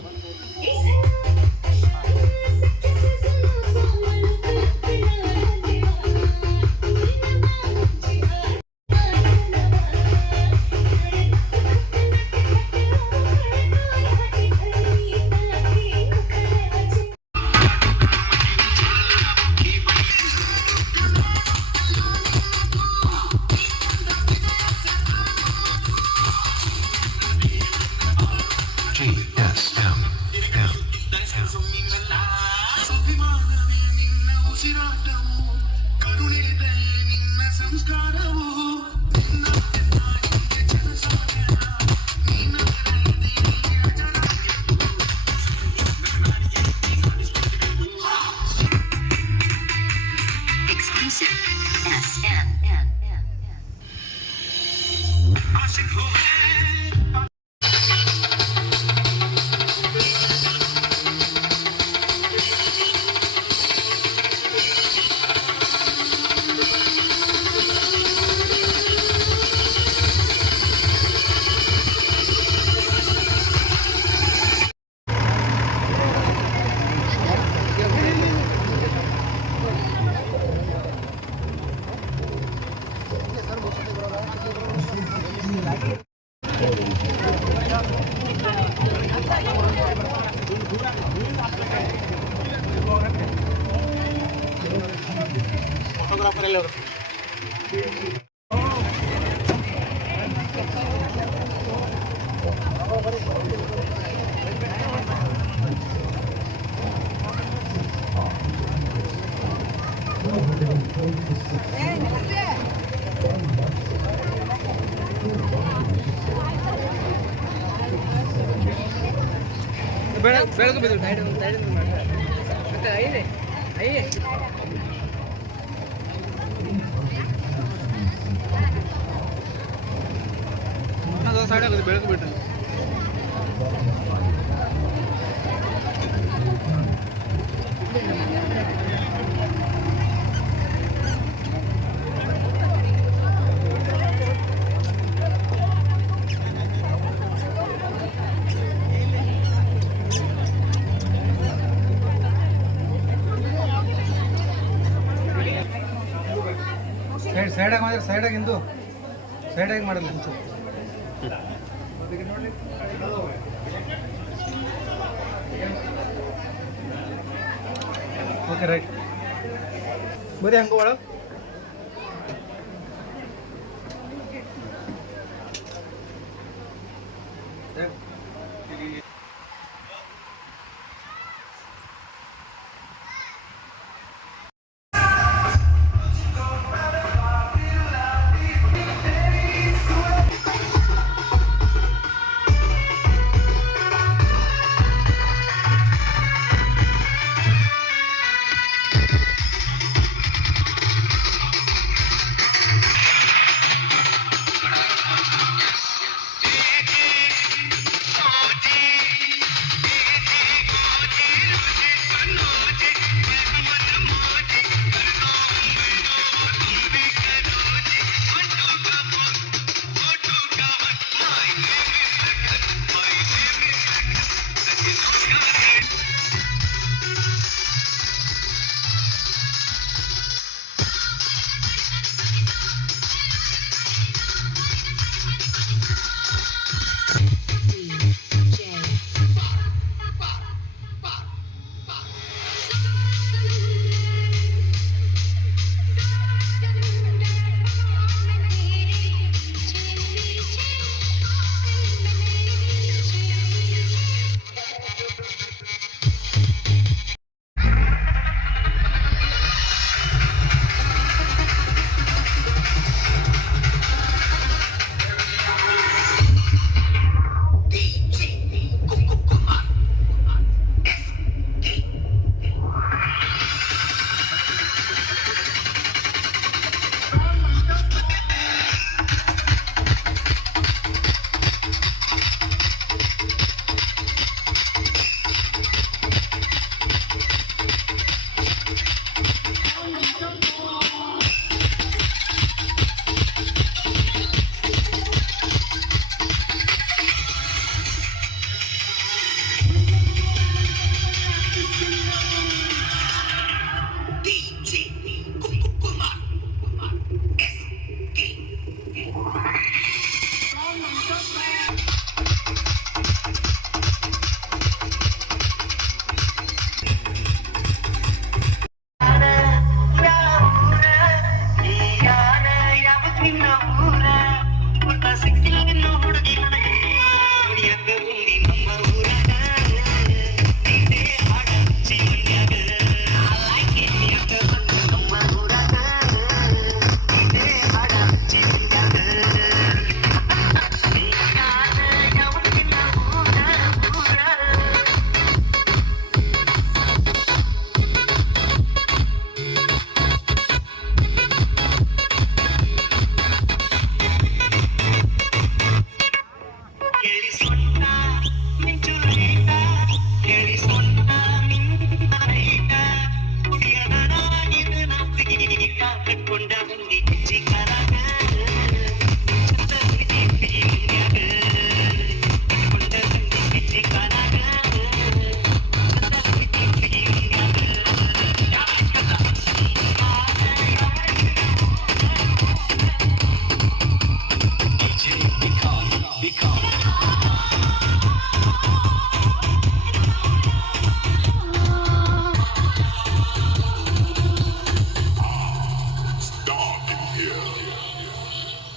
ಫೋಟೋಗ್ರಾಫರ್ ಎಲ್ಲ ಅವರು ಬೆಳಗ್ಗೆ ಬಿದ್ದು ಸೈಡ್ ಆಗುತ್ತೆ ಬೆಳಗ್ಗೆ ಬಿಟ್ಟು ಸೈಡಾಗಿ ಮಾಡಿದ್ರೆ ಸೈಡಾಗಿ ಇಂದು ಸೈಡಾಗಿ ಮಾಡಲ್ಲ ಓಕೆ ರೈಟ್ ಬರೀ ಹಂಗೆ ಒಳಗೆ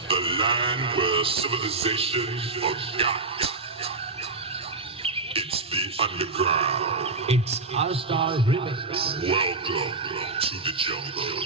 The land where civilization forgot. It's the underground. It's our star remix. Welcome to the jungle.